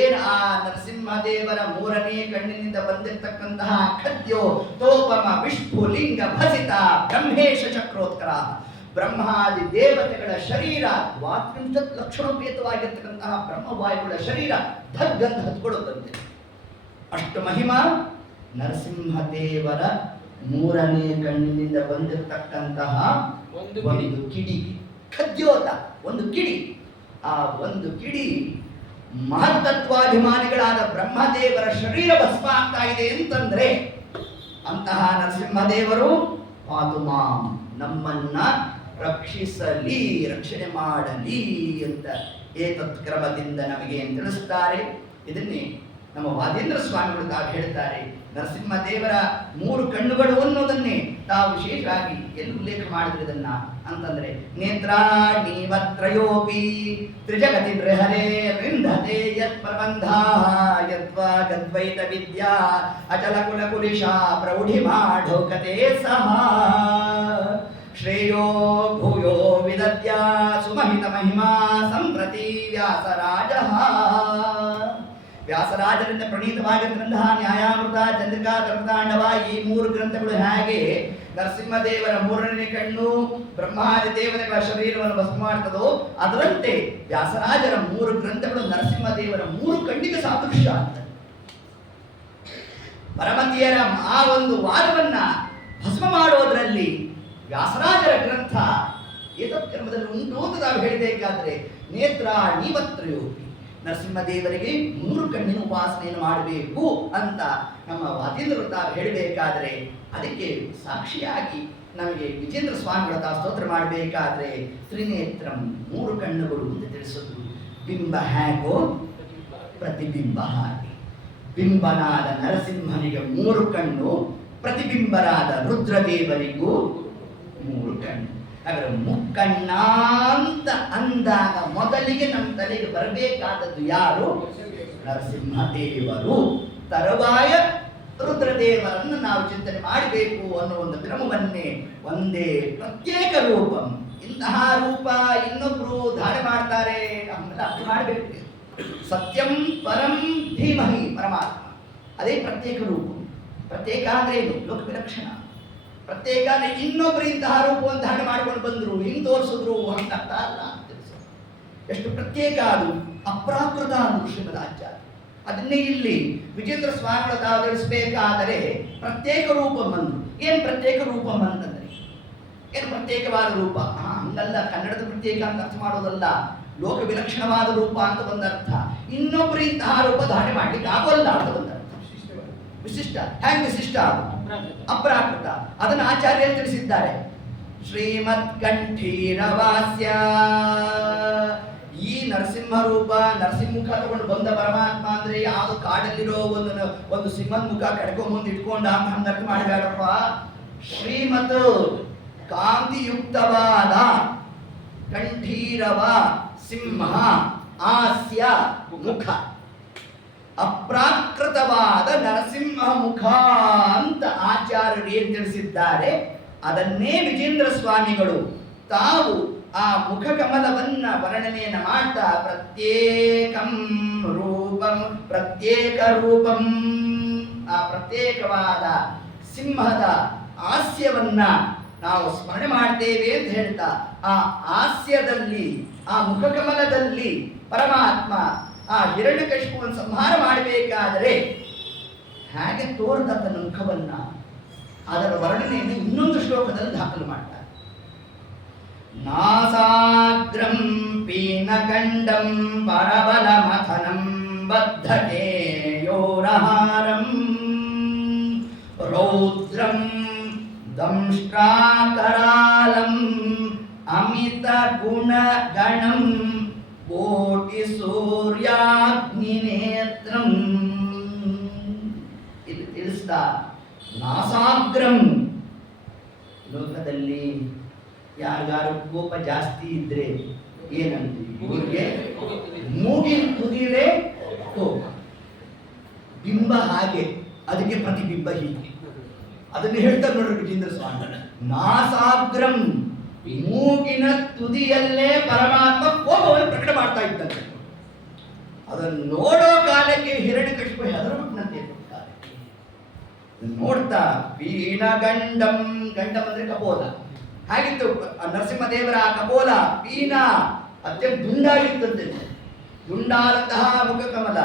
ಏನು ಆ ನರಸಿಂಹದೇವರ ಮೂರನೇ ಕಣ್ಣಿನಿಂದ ಬಂದಿರತಕ್ಕಂತಹ ಖದ್ಯೋ ತೋಪಮ ವಿಷ್ಣುಲಿಂಗ ಭಸಿತ ಬ್ರಹ್ಮೇಶ ಚಕ್ರೋತ್ಕರ. ಬ್ರಹ್ಮಾದಿ ದೇವತೆಗಳ ಶರೀರ 30 ಲಕ್ಷಣೋಪೇತವಾಗಿರ್ತಕ್ಕಂತಹ ಬ್ರಹ್ಮವಾಯುಗಳ ಶರೀರ ಧಗ್ಗಂತ ಹತ್ಕೊಳ್ಳುತ್ತಂತೆ. ಅಷ್ಟು ಮಹಿಮಾ ನರಸಿಂಹದೇವರ ಮೂರನೇ ಕಣ್ಣಿನಿಂದ ಬಂದಿರತಕ್ಕಂತಹ ಒಂದು ಕಿಡಿ, ಖದ್ಯೋತ ಒಂದು ಕಿಡಿ. ಆ ಒಂದು ಕಿಡಿ ಮಹತ್ತತ್ವಾಭಿಮಾನಿಗಳಾದ ಬ್ರಹ್ಮದೇವರ ಶರೀರ ಭಸ್ಮ ಆಗ್ತಾ ಇದೆ ಅಂತಂದ್ರೆ ಅಂತಹ ನರಸಿಂಹದೇವರು ಪಾತುಮಾಂ ನಮ್ಮನ್ನ ರಕ್ಷಿಸಲಿ, ರಕ್ಷಣೆ ಮಾಡಲಿ ಅಂತ ಏತತ್ ಕ್ರಮದಿಂದ ನಮಗೆ ತಿಳಿಸುತ್ತಾರೆ. ಇದನ್ನೇ ನಮ್ಮ ವಾದೇಂದ್ರ ಸ್ವಾಮಿಗಳು ತಾವು ಹೇಳ್ತಾರೆ. ನರಸಿಂಹದೇವರ 3 ಕಣ್ಣುಗಳು ಅನ್ನೋದನ್ನೇ ತಾವು ವಿಶೇಷವಾಗಿ ಎಲ್ಲಿ ಉಲ್ಲೇಖ ಮಾಡಿದ್ರೆ ಇದನ್ನ ಅಂತಂದ್ರೆ ನೇತ್ರಾಣೀವತ್ರಯೋಪಿ ತ್ರಿಜಗತಿ ಬೃಹರೇ ರಿಂಧತೆ ಯತ್ ಪ್ರಬಂಧ ಯದ್ವಾ ಗದ್ವೈತ ವಿದ್ಯಾ ಅಚಲ ಕುಲ ಕುಲಿಶಾ ಪ್ರೌಢಿಮಾಢೌಕತೆ ಸಹ ಶ್ರೇಯೋ ಭೂಯೋ ವಿದದ್ಯ ಸುಮಹಿತ ಮಹಿಮಾ ಸಂಪ್ರತಿ ವ್ಯಾಸರಾಜಃ. ವ್ಯಾಸರಾಜರಿಂದ ಪ್ರಣೀತವಾಗಿರ್ತಕ್ಕಂತಹ ನ್ಯಾಯಾಮೃತ, ಚಂದ್ರಿಕಾ, ಧರ್ಮತಾಂಡವ ಈ 3 ಗ್ರಂಥಗಳು ಹೇಗೆ ನರಸಿಂಹದೇವರ ಮೂರನೇ ಕಣ್ಣು ಬ್ರಹ್ಮಾದಿ ದೇವತೆಗಳ ಶರೀರವನ್ನು ಭಸ್ಮ ಮಾಡ್ತದೋ ಅದರಂತೆ ವ್ಯಾಸರಾಜರ 3 ಗ್ರಂಥಗಳು ನರಸಿಂಹದೇವರ 3 ಕಣ್ಣಿಗೆ ಸಾದೃಶ್ಯ ಅಂತ. ಪರಮತಿಯರ ಆ ಒಂದು ವಾದವನ್ನ ಭಸ್ಮ ಮಾಡೋದ್ರಲ್ಲಿ ವ್ಯಾಸರಾಜರ ಗ್ರಂಥ ಏತತ್ ಕ್ರಮದಲ್ಲಿ ಉಂಟು ಅಂತ ನಾವು ಹೇಳಬೇಕಾದ್ರೆ ನೇತ್ರ ನೀವತ್ರಯೋಪಿ ನರಸಿಂಹದೇವರಿಗೆ 3 ಕಣ್ಣಿನ ಉಪಾಸನೆಯನ್ನು ಮಾಡಬೇಕು ಅಂತ ನಮ್ಮ ವಾದೇಂದ್ರರು ತಾವು ಹೇಳಬೇಕಾದ್ರೆ ಅದಕ್ಕೆ ಸಾಕ್ಷಿಯಾಗಿ ನಮಗೆ ವಿಜೇಂದ್ರ ಸ್ವಾಮಿಗಳ ತಾವು ಸ್ತೋತ್ರ ಮಾಡಬೇಕಾದ್ರೆ ತ್ರಿನೇತ್ರಂ 3 ಕಣ್ಣುಗಳು ಅಂತ ತಿಳಿಸೋದು. ಬಿಂಬ ಹೇಗೋ ಪ್ರತಿಬಿಂಬ ಹಾಗೆ. ಬಿಂಬನಾದ ನರಸಿಂಹನಿಗೆ 3 ಕಣ್ಣು, ಪ್ರತಿಬಿಂಬರಾದ ರುದ್ರದೇವರಿಗೂ 3 ಕಣ್ಣು. ಹಾಗಾದ್ರೆ ಮುಕ್ಕಣ್ಣ ಅಂತ ಅಂದಾಗ ಮೊದಲಿಗೆ ನಮ್ಮ ತಲೆಗೆ ಬರಬೇಕಾದದ್ದು ಯಾರು? ನರಸಿಂಹದೇವರು. ತರುವಾಯ ರುದ್ರದೇವರನ್ನು ನಾವು ಚಿಂತನೆ ಮಾಡಬೇಕು ಅನ್ನೋ ಒಂದು ಕ್ರಮವನ್ನೇ ಒಂದೇ ಪ್ರತ್ಯೇಕ ರೂಪ. ಇಂತಹ ರೂಪ ಇನ್ನೊಬ್ರು ಧಾರಣೆ ಮಾಡ್ತಾರೆ ಆಮೇಲೆ ಅರ್ಥ ಮಾಡಬೇಕು. ಸತ್ಯಂ ಪರಂ ಧೀಮಹಿ ಪರಮಾತ್ಮ ಅದೇ ಪ್ರತ್ಯೇಕ ರೂಪ. ಪ್ರತ್ಯೇಕ ಅಂದ್ರೆ ಏನು? ಲೋಕ ವಿಲಕ್ಷಣ. ಪ್ರತ್ಯೇಕ ಅಂದ್ರೆ ಇನ್ನೊಬ್ರು ಇಂತಹ ರೂಪವನ್ನು ಧಾರಣೆ ಮಾಡ್ಕೊಂಡು ಬಂದ್ರು, ಹಿಂಗ್ ತೋರಿಸಿದ್ರು ಅಂತ ಅರ್ಥ ಅಲ್ಲ. ಎಷ್ಟು ಪ್ರತ್ಯೇಕ ಅದು, ಅಪ್ರಾಕೃತ ಅದು ಶ್ರೀಮದ್ ಆಚಾರ್ಯ. ಅದನ್ನೇ ಇಲ್ಲಿ ವಿಜೇಂದ್ರ ಸ್ವಾಮಿಗಳು ತಾವು ತಿಳಿಸಬೇಕಾದರೆ ಪ್ರತ್ಯೇಕ ರೂಪಮಂದು. ಏನು ಪ್ರತ್ಯೇಕ ರೂಪಮಂತಂದ್ರೆ ಏನು ಪ್ರತ್ಯೇಕವಾದ ರೂಪ? ಹಂಗಲ್ಲ, ಕನ್ನಡದ ಪ್ರತ್ಯೇಕ ಅಂತ ಅರ್ಥ ಮಾಡೋದಲ್ಲ, ಲೋಕ ವಿಲಕ್ಷಣವಾದ ರೂಪ ಅಂತ ಒಂದರ್ಥ. ಇನ್ನೊಬ್ಬರು ಇಂತಹ ರೂಪ ಧಾರಣೆ ಮಾಡ್ಲಿಕ್ಕೆ ಆಗೋಲ್ಲ ಅಂತ ಒಂದರ್ಥ. ವಿಶಿಷ್ಟ. ಹೇಗೆ ವಿಶಿಷ್ಟ? ಅದು ಅಪ್ರಾಕೃತ. ಅದನ್ನು ಆಚಾರ್ಯರು ತಿಳಿಸಿದ್ದಾರೆ. ಶ್ರೀಮತ್ ಕಂಠೀರವಾಸ್ಯ, ಈ ನರಸಿಂಹ ರೂಪ, ನರಸಿಂಹಮುಖ ತಗೊಂಡು ಬಂದ ಪರಮಾತ್ಮ ಅಂದ್ರೆ ಯಾವುದು ಕಾಡಲ್ಲಿರೋ ಒಂದು ಸಿಂಹದ ಮುಖ ಕಡ್ಕೊಂಬಂದು ಇಟ್ಕೊಂಡ ಅಂತ ಹಂಗ ಅರ್ಥ ಮಾಡಬೇಡಪ್ಪ. ಶ್ರೀಮತ್ ಕಾಂತಿಯುಕ್ತವಾದ ಕಂಠೀರವ ಸಿಂಹ ಹಾಸ್ಯ ಮುಖ, ಅಪ್ರಾಕೃತವಾದ ನರಸಿಂಹ ಮುಖ ಅಂತ ಆಚಾರ್ಯರು ಏನ್ ತಿಳಿಸಿದ್ದಾರೆ ಅದನ್ನೇ ವಿಜೇಂದ್ರ ಸ್ವಾಮಿಗಳು ತಾವು ಆ ಮುಖ ಕಮಲವನ್ನ ವರ್ಣನೆಯನ್ನ ಮಾಡ್ತಾ ಪ್ರತ್ಯೇಕಂ ರೂಪಂ, ಪ್ರತ್ಯೇಕ ರೂಪಂ, ಆ ಪ್ರತ್ಯೇಕವಾದ ಸಿಂಹದ ಹಾಸ್ಯವನ್ನ ನಾವು ಸ್ಮರಣೆ ಮಾಡ್ತೇವೆ ಅಂತ ಹೇಳ್ತಾ, ಆ ಹಾಸ್ಯದಲ್ಲಿ, ಆ ಮುಖಕಮಲದಲ್ಲಿ ಪರಮಾತ್ಮ ಆ ಹಿರಣ್ಯಕಶಿಪುವನ್ನು ಸಂಹಾರ ಮಾಡಬೇಕಾದರೆ ಹೇಗೆ ತೋರ್ದ ತನ್ನ ಮುಖವನ್ನ, ಅದರ ವರ್ಣನೆಯನ್ನು ಇನ್ನೊಂದು ಶ್ಲೋಕದಲ್ಲಿ ದಾಖಲು ಮಾಡ್ತಾರೆ. ನಾಸಾಗ್ರಂ ಪೀನಕಂಡಂ ಪರಬಲ ಮಥನಂ ಬದ್ಧಕೇಯೋರಹಾರಂ ರೌದ್ರಂ ದಂಷ್ಟ್ರಾಕರಾಲಂ ಅಮಿತ ಗುಣಗಣಂ ಕೋಟಿ ಸೂರ್ಯಾಗ್ನಿನೇತ್ರಂ. ಇದು ತಿಳಿಸ್ತಾ ನಾಸಾಗ್ರಂ, ಲೋಕದಲ್ಲಿ ಯಾರಿಗಾರು ಕೋಪ ಜಾಸ್ತಿ ಇದ್ರೆ ಏನಂತೀವಿ? ಇವ್ರಿಗೆ ಮೂಗಿನ ತುದಿಲೇ ಕೋಪ. ಬಿಂಬ ಹಾಗೆ, ಅದಕ್ಕೆ ಪ್ರತಿಬಿಂಬ ಹೀಗೆ. ಅದನ್ನು ಹೇಳ್ತಾರೆ ನೋಡ್ರಿ ವಿಜೇಂದ್ರ ಸ್ವಾಮಿ. ನಾಸಾಗ್ರಂ, ಮೂಗಿನ ತುದಿಯಲ್ಲೇ ಪರಮಾತ್ಮ ಕೋಪವನ್ನು ಪ್ರಕಟ ಮಾಡ್ತಾ ಇದ್ದಂತೆ. ಅದನ್ನು ನೋಡೋ ಕಾಲಕ್ಕೆ ಹಿರಣ್ಯಕಶಿಪು ಹೆದರಬಿಟ್ಟಂತೆ. ನೋಡ್ತಾ ಪೀನಗಂಡಂ, ಗಂಡಂ ಅಂದ್ರೆ ಕಪೋಲ, ಹಾಗಿತ್ತು ನರಸಿಂಹದೇವರ ಕಪೋಲ ಪೀನ ಅತ್ಯಂತ ದುಂಡಾಗಿತ್ತಂತೆ. ದುಂಡಾದಂತಹ ಮುಖ ಕಮಲ,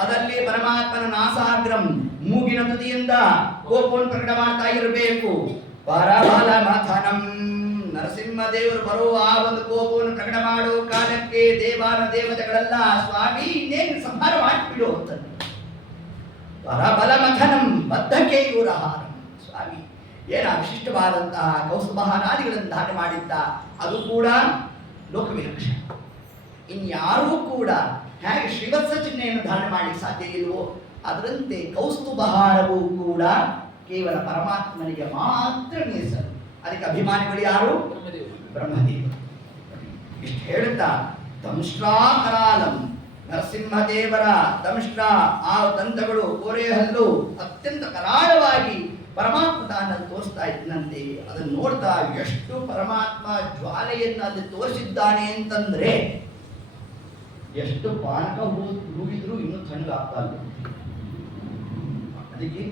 ಅದರಲ್ಲಿ ಪರಮಾತ್ಮನ ನಾಸಾಗ್ರಂ, ಮೂಗಿನ ತುದಿಯಿಂದ ಕೋಪವನ್ನು ಪ್ರಕಟ ಮಾಡ್ತಾ ಇರಬೇಕು. ಪರಬಲ ಮಥನಂ, ನರಸಿಂಹದೇವರು ಬರುವ ಆ ಒಂದು ಕೋಪವನ್ನು ಪ್ರಕಟ ಮಾಡುವ ಕಾಲಕ್ಕೆ ದೇವಾನ ದೇವತೆಗಳೆಲ್ಲ ಸ್ವಾಮಿ ಇನ್ನೇನು ಸಂಹಾರ ಮಾಡಿಬಿಡು ಅಂತ. ಪರಬಲ ಮಥನಂ ಬದ್ಧಕೇಯೂರಹಾರಂ, ಸ್ವಾಮಿ ಏನ ವಿಶಿಷ್ಟವಾದಂತಹ ಕೌಸ್ತುಭಾನಾದಿಗಳನ್ನು ಧಾರಣೆ ಮಾಡಿದ್ದ, ಅದು ಕೂಡ ಲೋಕವಿಲಕ್ಷಣ. ಇನ್ಯಾರೂ ಕೂಡ ಹೇಗೆ ಶ್ರೀವತ್ಸ ಚಿಹ್ನೆಯನ್ನು ಧಾರಣೆ ಮಾಡಲಿಕ್ಕೆ ಸಾಧ್ಯ ಇಲ್ವೋ ಅದರಂತೆ ಕೌಸ್ತುಭಹಾರವೂ ಕೂಡ ಕೇವಲ ಪರಮಾತ್ಮನಿಗೆ ಮಾತ್ರ ಮೀಸಲು. ಅದಕ್ಕೆ ಅಭಿಮಾನಿಗಳು ಯಾರು? ಬ್ರಹ್ಮದೇವರು. ಇಷ್ಟು ಹೇಳುತ್ತಾ ದಂಷ್ಟ್ರಾಕರಾಲಂ, ನರಸಿಂಹದೇವರ ದಂಷ್ಟ್ರ, ಆ ದಂತಗಳು, ಕೋರೆಹಲ್ಲು ಅತ್ಯಂತ ಕರಾಳವಾಗಿ ಪರಮಾತ್ಮ ತಾನನ್ನು ತೋರಿಸ್ತಾ ಇದ್ದನಂತೆ. ಅದನ್ನು ನೋಡ್ತಾ ಎಷ್ಟು ಪರಮಾತ್ಮ ಜ್ವಾಲೆಯನ್ನು ಅಲ್ಲಿ ತೋರಿಸಿದ್ದಾನೆ ಅಂತಂದ್ರೆ, ಎಷ್ಟು ಪಾನಕ ಹೂವಿದ್ರು ಇನ್ನೂ ತಣ್ಣಗಾಗ್ತಾ ಇಲ್ಲ. ಅದಕ್ಕೆ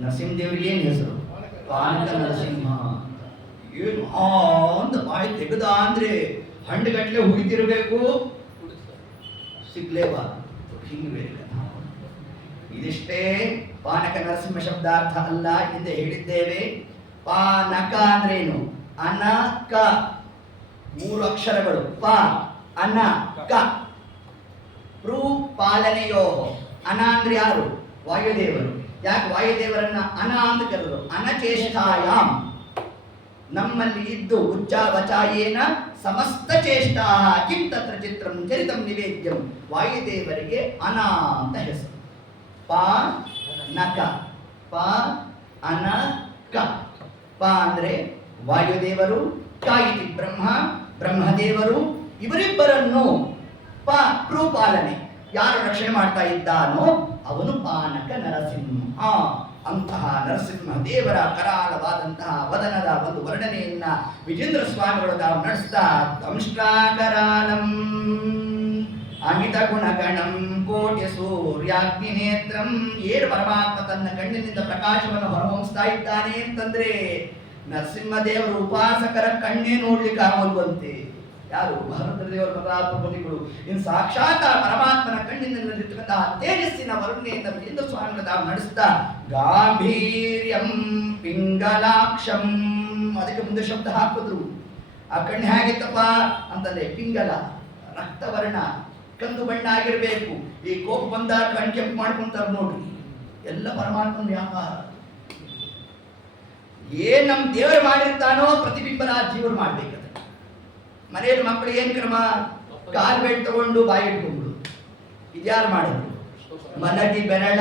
ನರಸಿಂಹದೇವರಿಗೆ ಏನು ಹೆಸರು? ಪಾನಕ ನರಸಿಂಹ. ಏನು ಅಂತ ಬಾಯಿ ತೆಗೆದ ಅಂದ್ರೆ ಹಂಡುಗಟ್ಟಲೆ ಹುಗಿತಿರ್ಬೇಕು, ಸಿಗ್ಲೇಬಾರ್ದು. ಹಿಂಗೆ ಬೇರೆ ಇದಿಷ್ಟೇ ಪಾನಕ ನರಸಿಂಹ ಶಬ್ದಾರ್ಥ ಅಲ್ಲ, ಹಿಂದೆ ಹೇಳಿದ್ದೇವೆ. ಪಾನಕ ಅಂದ್ರೇನು? ಅನಕ, 3 ಅಕ್ಷರಗಳು. ಪ ಅನ ಕ, ಪ್ರೂ ಪಾಲನೆಯೋ. ಅನ ಅಂದ್ರೆ ಯಾರು? ವಾಯುದೇವರು. ಯಾಕೆ ವಾಯುದೇವರನ್ನ ಅನ ಅಂತ ಕರೆದರು? ಅನಚೇಷ್ಟಾಯಾಮ್, ನಮ್ಮಲ್ಲಿ ಇದ್ದು ಉಚ್ಚಾವಚಾಯೇನ ಸಮಸ್ತ ಚೇಷ್ಟಾ ಕಿಂ ತತ್ರ ಚಿತ್ರಂ ಚರಿತಂ ನಿವೇದ್ಯಂ. ವಾಯುದೇವರಿಗೆ ಅನ ಅಂತ ಹೆಸರು. ಪ ನಕ, ಪ ಅನ ಕ. ಪ ಅಂದ್ರೆ ವಾಯುದೇವರು, ಕ ಇತಿ ಬ್ರಹ್ಮ, ಬ್ರಹ್ಮದೇವರು. ಇವರಿಬ್ಬರನ್ನು ಪ್ರೂಪಾಲನೆ ಯಾರು ರಕ್ಷಣೆ ಮಾಡ್ತಾ ಇದ್ದಾನೋ ಅವನು ಪಾನಕ ನರಸಿಂಹ. ಅಂತಹ ನರಸಿಂಹ ದೇವರ ಕರಾಳವಾದಂತಹ ವದನದ ಒಂದು ವರ್ಣನೆಯನ್ನ ವಿಜೇಂದ್ರ ಸ್ವಾಮಿಗಳು ತಾವು ನಡೆಸ್ತಾ ದಂಷ್ಟ್ರಾಕರಾಲಂ ಅಮಿತ ಗುಣಗಣಂ ಕೋಟಿ ಸೂರ್ಯಾಗ್ನಿನೇತ್ರಂ. ಏನು ಪರಮಾತ್ಮ ತನ್ನ ಕಣ್ಣಿನಿಂದ ಪ್ರಕಾಶವನ್ನು ಹೊರಹೊಮ್ಮಿಸ್ತಾ ಇದ್ದಾನೆ ಅಂತಂದ್ರೆ ನರಸಿಂಹದೇವರ ಉಪಾಸಕರ ಕಣ್ಣೇ ನೋಡ್ಲಿಕ್ಕೆ ಆಗೋಲ್ವಂತೆ. ಯಾರು ಭರತದೇವರ ಪ್ರತಾಪಪತಿಗಳು. ಇನ್ನು ಸಾಕ್ಷಾತ್ ಪರಮಾತ್ಮನ ಕಣ್ಣಿನಲ್ಲಿರ್ತಕ್ಕಂತಹ ತೇಜಸ್ಸಿನ ವರುಣೆಯಿಂದ ವಿಜೇಂದ್ರ ಸ್ವಾಮಿಗಳ ತಾವು ನಡೆಸ್ತಾ ಗಾಂಭೀರ್ಯಂ ಪಿಂಗಲಾಕ್ಷಂ, ಅದಕ್ಕೆ ಮುಂದೆ ಶಬ್ದ ಹಾಕಿದ್ರು. ಆ ಕಣ್ಣು ಹೇಗಿತ್ತಪ್ಪ ಅಂತಂದ್ರೆ ಪಿಂಗಲ, ರಕ್ತವರ್ಣ, ಕಂದು ಬಣ್ಣ ಆಗಿರ್ಬೇಕು. ಈ ಕೋಪ ಬಂದಾಗ ಕಣ್ ಕೆಂಪು ಮಾಡ್ಕೊಂತಾರೆ ನೋಡ್ರಿ, ಎಲ್ಲ ಪರಮಾತ್ಮನ ವ್ಯಾಪಾರ. ಏನ್ ನಮ್ ದೇವರು ಮಾಡಿರ್ತಾನೋ ಪ್ರತಿಬಿಂಬನ ಜೀವರು ಮಾಡ್ಬೇಕದ. ಮನೆಯಲ್ಲಿ ಮಕ್ಕಳು ಏನ್ ಕ್ರಮ? ಕಾಲ್ ಬೆಡ್ ತಗೊಂಡು ಬಾಯಿ ಇಟ್ಕೊಂಡು ಇದ್ಯಾರು ಮಾಡಿದ್ರು? ಮನದಿ ಬೆರಳ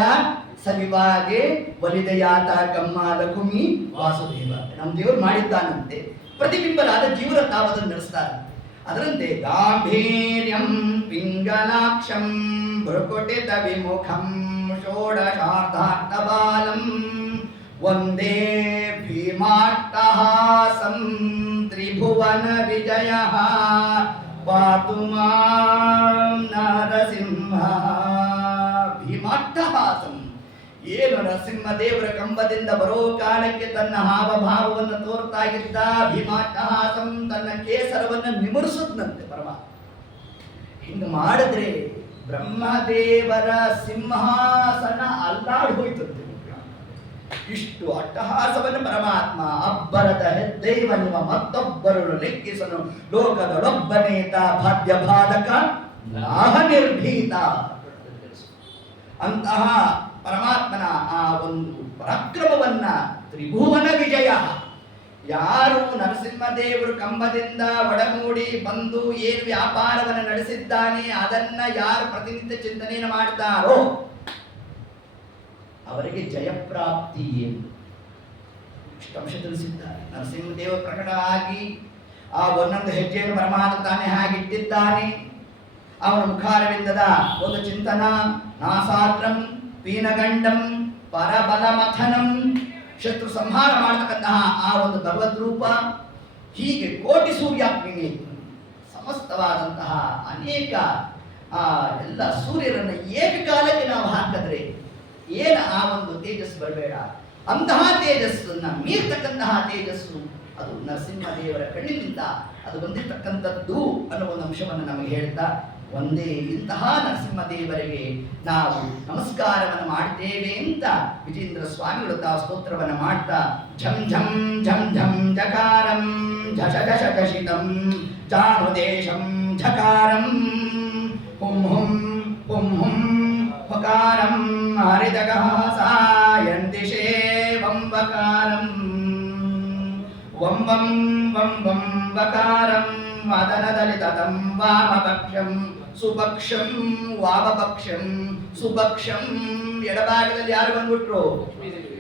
ಸವಿವಾಗೆ ಒಲಿದಯಾತ ಕಮ್ಮ ಲಕುಮಿ ವಾಸುದೇವ. ನಮ್ ದೇವರು ಮಾಡಿದ್ದಾನಂತೆ, ಪ್ರತಿಬಿಂಬರಾದ ಜೀವರ ತಾವದನ್ನು ನಡೆಸ್ತಾರೆ. ಅದರಂತೆ ಗಾಂಭೀರ್ಯಂ ಪಿಂಗಲಾಕ್ಷಂ ಭೃಕುಟಿತ ವಿಮುಖಂ ಷೋಡಶಾರ್ಧಾರ್ಥಬಾಲಂ ವಂದೇ ಭೀಮಾಟ್ಟಹಾಸಂ ತ್ರಿಭುವನ ವಿಜಯಃ ಪಾತು ಮಾಂ ನರಸಿಂಹ. ಭೀಮಾಟ್ಟಹಾಸಂ, ಏನು ನರಸಿಂಹದೇವರ ಕಂಬದಿಂದ ಬರೋ ಕಾಲಕ್ಕೆ ತನ್ನ ಹಾವಭಾವವನ್ನು ತೋರ್ತಾ ಇದ್ದ ಭೀಮಾಟ್ಟಹಾಸಂ, ತನ್ನ ಕೇಸರವನ್ನು ನಿಮರಿಸುತ್ತಂತೆ ಪರಮಾತ್ಮ. ಹಿಂಗೆ ಮಾಡಿದ್ರೆ ಬ್ರಹ್ಮದೇವರ ಸಿಂಹಾಸನ ಅಲ್ಲಾಡಿ ಹೋಯ್ತಂತೆ. ಇಷ್ಟು ಅಟ್ಟಹಾಸವನ್ನು ಪರಮಾತ್ಮ ಅಬ್ಬರದ ಹೆದ್ದೈವ ನಿಮ್ಮ ಮತ್ತೊಬ್ಬರನ್ನು ಲೆಕ್ಕಿಸನು ಲೋಕದೊಳೊಬ್ಬನೇತ ಬಾಧ್ಯ ಬಾಧಕ ನಾಹ ನಿರ್ಭೀತ. ಅಂತಹ ಪರಮಾತ್ಮನ ಆ ಒಂದು ಪರಾಕ್ರಮವನ್ನ ತ್ರಿಭುವನ ವಿಜಯ, ಯಾರು ನರಸಿಂಹದೇವರು ಕಂಬದಿಂದ ಒಡಗೂಡಿ ಬಂದು ಏನು ವ್ಯಾಪಾರವನ್ನು ನಡೆಸಿದ್ದಾನೆ ಅದನ್ನ ಯಾರು ಪ್ರತಿನಿತ್ಯ ಚಿಂತನೆಯನ್ನು ಮಾಡ್ತಾರೋ ಅವರಿಗೆ ಜಯಪ್ರಾಪ್ತಿ ಎಂದು ಇಷ್ಟಂಶ ತಿಳಿಸಿದ್ದಾರೆ. ನರಸಿಂಹದೇವ ಪ್ರಕಟ ಆಗಿ ಆ ಒಂದೊಂದು ಹೆಜ್ಜೆಯನ್ನು ಪರಮಾತ್ಮ ತಾನೇ ಹಾಗಿಟ್ಟಿದ್ದಾನೆ. ಅವನ ಮುಖಾರವಿಂದದ ಒಂದು ಚಿಂತನ, ನಾಸಾತ್ರಂ ಪೀನಗಂಡಂ ಪರಬಲ ಮಥನಂ, ಶತ್ರು ಸಂಹಾರ ಮಾಡತಕ್ಕಂತಹ ಆ ಒಂದು ಭಗವದ್ರೂಪ. ಹೀಗೆ ಕೋಟಿ ಸೂರ್ಯಾಗ್ನಿ ಸಮಸ್ತವಾದಂತಹ ಅನೇಕ ಎಲ್ಲ ಸೂರ್ಯರನ್ನು ಏಕಕಾಲಕ್ಕೆ ನಾವು ಹಾಕಿದ್ರೆ ಏನು ಆ ಒಂದು ತೇಜಸ್ಸು ಬರಬೇಡ. ಅಂತಹ ತೇಜಸ್ಸನ್ನ ಮೀರ್ತಕ್ಕಂತಹ ತೇಜಸ್ಸು ಅದು ನರಸಿಂಹದೇವರ ಕಣ್ಣಿನಿಂದ ಅದು ಬಂದಿರತಕ್ಕಂಥದ್ದು ಅನ್ನೋ ಒಂದು ಅಂಶವನ್ನು ನಮಗೆ ಹೇಳ್ತಾ, ಒಂದೇ ಇಂತಹ ನರಸಿಂಹದೇವರಿಗೆ ನಾವು ನಮಸ್ಕಾರವನ್ನು ಮಾಡ್ತೇವೆ ಅಂತ ವಿಜೇಂದ್ರ ಸ್ವಾಮಿಗಳು ತಾವು ಸ್ತೋತ್ರವನ್ನು ಮಾಡ್ತಾ ಝಂ ಝಂ ಝಂ ಝಂ ಜಕಾರಂ ಝಷ ಝಷ ಕಷಿತಂ ಜಾನುದೇಶಂ ಝಕಾರಂ ಹುಂ ಹುಂ ಹುಂ ಹುಂ ಹಕಾರಂ ಹರಿದಗಃ ಸಾಯಂದಿಶೇ ವಂಬಕಾರಂ ವಂ ವಂ ವಂ ವಂ ವಕಾರಂ ವದನದಲಿತಂ ವಾಮಪಕ್ಷಂ ಸುಪಕ್ಷಂ ವಾಮಪಕ್ಷಂ ಸುಪಕ್ಷಂ. ಎಡಭಾಗದಲ್ಲಿ ಯಾರು ಬಂದ್ಬಿಟ್ರು?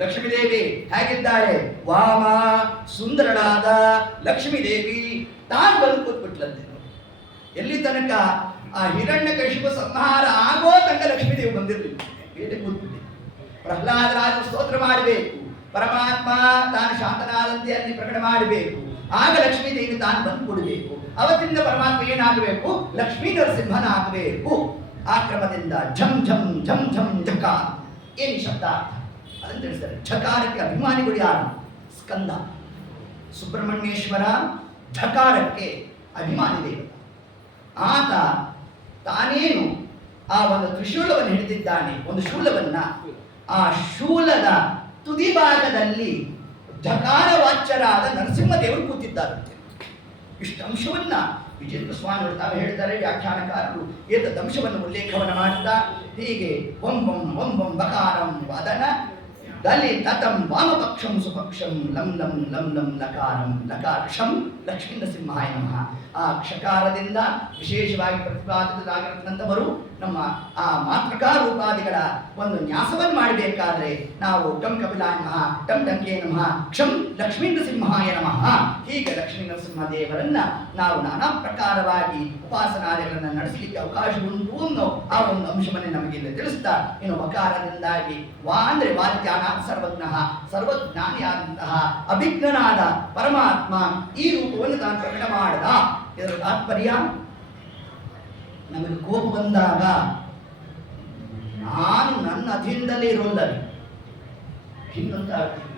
ಲಕ್ಷ್ಮೀದೇವಿ. ಹೇಗಿದ್ದಾರೆ? ವಾಮ ಸುಂದರಳಾದ ಲಕ್ಷ್ಮೀದೇವಿ ತಾನು ಬಂದು ಕೂತ್ಬಿಟ್ಲಂತೆ. ಎಲ್ಲಿ ತನಕ? ಆ ಹಿರಣ್ಯಕಶಿಪು ಸಂಹಾರ ಆಗೋ ತನಕ ಲಕ್ಷ್ಮೀದೇವಿ ಬಂದಿರಲಿಲ್ಲ, ಬೇರೆ ಕೂತ್ಬಿಟ್ಟು ಪ್ರಹ್ಲಾದರಾಜ ಸ್ತೋತ್ರ ಮಾಡಬೇಕು, ಪರಮಾತ್ಮ ತಾನು ಶಾಂತನಾದಂತೆ ಅಲ್ಲಿ ಪ್ರಕಟ ಮಾಡಬೇಕು, ಆಗ ಲಕ್ಷ್ಮೀದೇವಿ ತಾನು ಬಂದು ಕೊಡಬೇಕು. ಅವತ್ತಿಂದ ಪರಮಾತ್ಮ ಏನಾಗಬೇಕು? ಲಕ್ಷ್ಮೀ ನರಸಿಂಹನ ಆಗಬೇಕು. ಆ ಕ್ರಮದಿಂದ ಝಂ ಝಂ ಝಂ ಝಂ ಝಕಾರ. ಏನು ಶಬ್ದ ಅದನ್ನು ತಿಳಿಸ್ತಾರೆ. ಝಕಾರಕ್ಕೆ ಅಭಿಮಾನಿಗಳು ಯಾರು? ಸ್ಕಂದ ಸುಬ್ರಹ್ಮಣ್ಯೇಶ್ವರ ಝಕಾರಕ್ಕೆ ಅಭಿಮಾನಿ ದೇವ. ಆತ ತಾನೇನು ಆ ಒಂದು ತ್ರಿಶೂಲವನ್ನು ಹಿಡಿದಿದ್ದಾನೆ, ಒಂದು ಶೂಲವನ್ನ, ಆ ಶೂಲದ ತುದಿ ಭಾಗದಲ್ಲಿ ಝಕಾರ ವಾಚ್ಯರಾದ ನರಸಿಂಹದೇವರು ಕೂತಿದ್ದಾರಂತೆ. ಇಷ್ಟು ಅಂಶವನ್ನ ವಿಜೇಂದ್ರ ಸ್ವಾಮಿಗಳು ತಾವು ಹೇಳ್ತಾರೆ. ವ್ಯಾಖ್ಯಾನಕಾರರು ಏತದಂಶವನ್ನು ಉಲ್ಲೇಖವನ್ನು ಮಾಡುತ್ತಾ ಹೀಗೆ ವಂ ವಂ ವಂ ವಂ ಬಕಾರಂ ವದನ ದಲಿ ತತಂ ವಾಮಪಕ್ಷಂ ಸುಪಕ್ಷಂ ಲಂ ಲಂ ಲಂ ಲಂ ಲಕಾರಂ ಲಕಾರಕ್ಷಂ ಲಕ್ಷ್ಮೀ ನರಸಿಂಹಾಯ ನಮಃ. ಆ ಕ್ಷಕಾರದಿಂದ ವಿಶೇಷವಾಗಿ ಪ್ರತಿಪಾದಿತರಾಗಿರತಕ್ಕಂಥವರು ನಮ್ಮ ಆ ಮಾತೃಕಾ ರೂಪಾದಿಗಳ ಒಂದು ನ್ಯಾಸವನ್ನು ಮಾಡಬೇಕಾದ್ರೆ ನಾವು ಟಂ ಕಪಿಲಾಯ ನಮಃ, ಟಂ ಟಂಕೆ ನಮಃ, ಕ್ಷಂ ಲಕ್ಷ್ಮೀ ನರಸಿಂಹಾಯ ನಮಃ. ಹೀಗೆ ಲಕ್ಷ್ಮೀ ನರಸಿಂಹ ದೇವರನ್ನ ನಾವು ನಾನಾ ಪ್ರಕಾರವಾಗಿ ಉಪಾಸನಾದಿಗಳನ್ನು ನಡೆಸಲಿಕ್ಕೆ ಅವಕಾಶ ಉಂಟು ಅನ್ನೋ ಆ ಒಂದು ಅಂಶವನ್ನೇ ನಮಗೆ ಇಲ್ಲಿ ತಿಳಿಸ್ತಾ, ಇನ್ನು ವಕಾರದಿಂದಾಗಿ ವಾ ಅಂದ್ರೆ ವಾದ್ಯಾನ ಸರ್ವಜ್ಞಃ, ಸರ್ವಜ್ಞಾನಿಯಾದಂತಹ ಅಭಿಜ್ಞನಾದ ಪರಮಾತ್ಮ ಈ ರೂಪವನ್ನು ತಾನು ಪ್ರಕಟ ಮಾಡಿದ. ಇದರ ತಾತ್ಪರ್ಯ, ನಮಗೆ ಕೋಪ ಬಂದಾಗ ನಾನು ನನ್ನ ಅಧೀನದಲ್ಲೇ ಇರೋಲ್ಲವೇ ಹಿಂದಂತ ಆಗ್ತೀವಿ.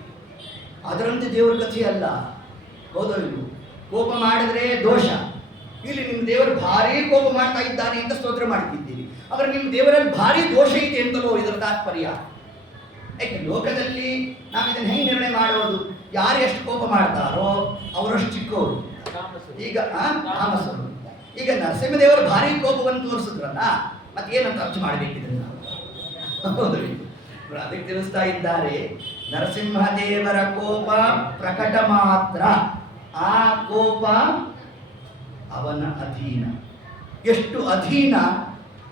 ಅದರಂತೆ ದೇವರ ಕಥೆ ಅಲ್ಲ, ಹೌದೋ ಇವು. ಕೋಪ ಮಾಡಿದ್ರೆ ದೋಷ, ಇಲ್ಲಿ ನಿಮ್ಮ ದೇವರು ಭಾರಿ ಕೋಪ ಮಾಡ್ತಾ ಇದ್ದಾನೆ ಅಂತ ಸ್ತೋತ್ರ ಮಾಡ್ತಿದ್ದೀರಿ, ಆದರೆ ನಿಮ್ಮ ದೇವರಲ್ಲಿ ಭಾರಿ ದೋಷ ಇದೆ ಅಂತಲೋ ಇದರ ತಾತ್ಪರ್ಯ. ಯಾಕೆ ಲೋಕದಲ್ಲಿ ನಾವು ಇದನ್ನು ಹೆಂಗೆ ನಿರ್ಣಯ ಮಾಡೋದು? ಯಾರು ಎಷ್ಟು ಕೋಪ ಮಾಡ್ತಾರೋ ಅವರಷ್ಟು ಚಿಕ್ಕವರು. ಈಗ ತಾಮಸರು. ಈಗ ನರಸಿಂಹದೇವರು ಭಾರಿ ಕೋಪವನ್ನು ತೋರಿಸಿದ್ರಲ್ಲ, ಮತ್ತೆ ಏನಂತ ಅರ್ಥ ಮಾಡಬೇಕಿದ್ರೆ ನಾವು ಹೌದು. ಅದಕ್ಕೆ ತಿಳಿಸ್ತಾ ಇದ್ದಾರೆ, ನರಸಿಂಹದೇವರ ಕೋಪ ಪ್ರಕಟ ಮಾತ್ರ, ಆ ಕೋಪ ಅವನ ಅಧೀನ. ಎಷ್ಟು ಅಧೀನ?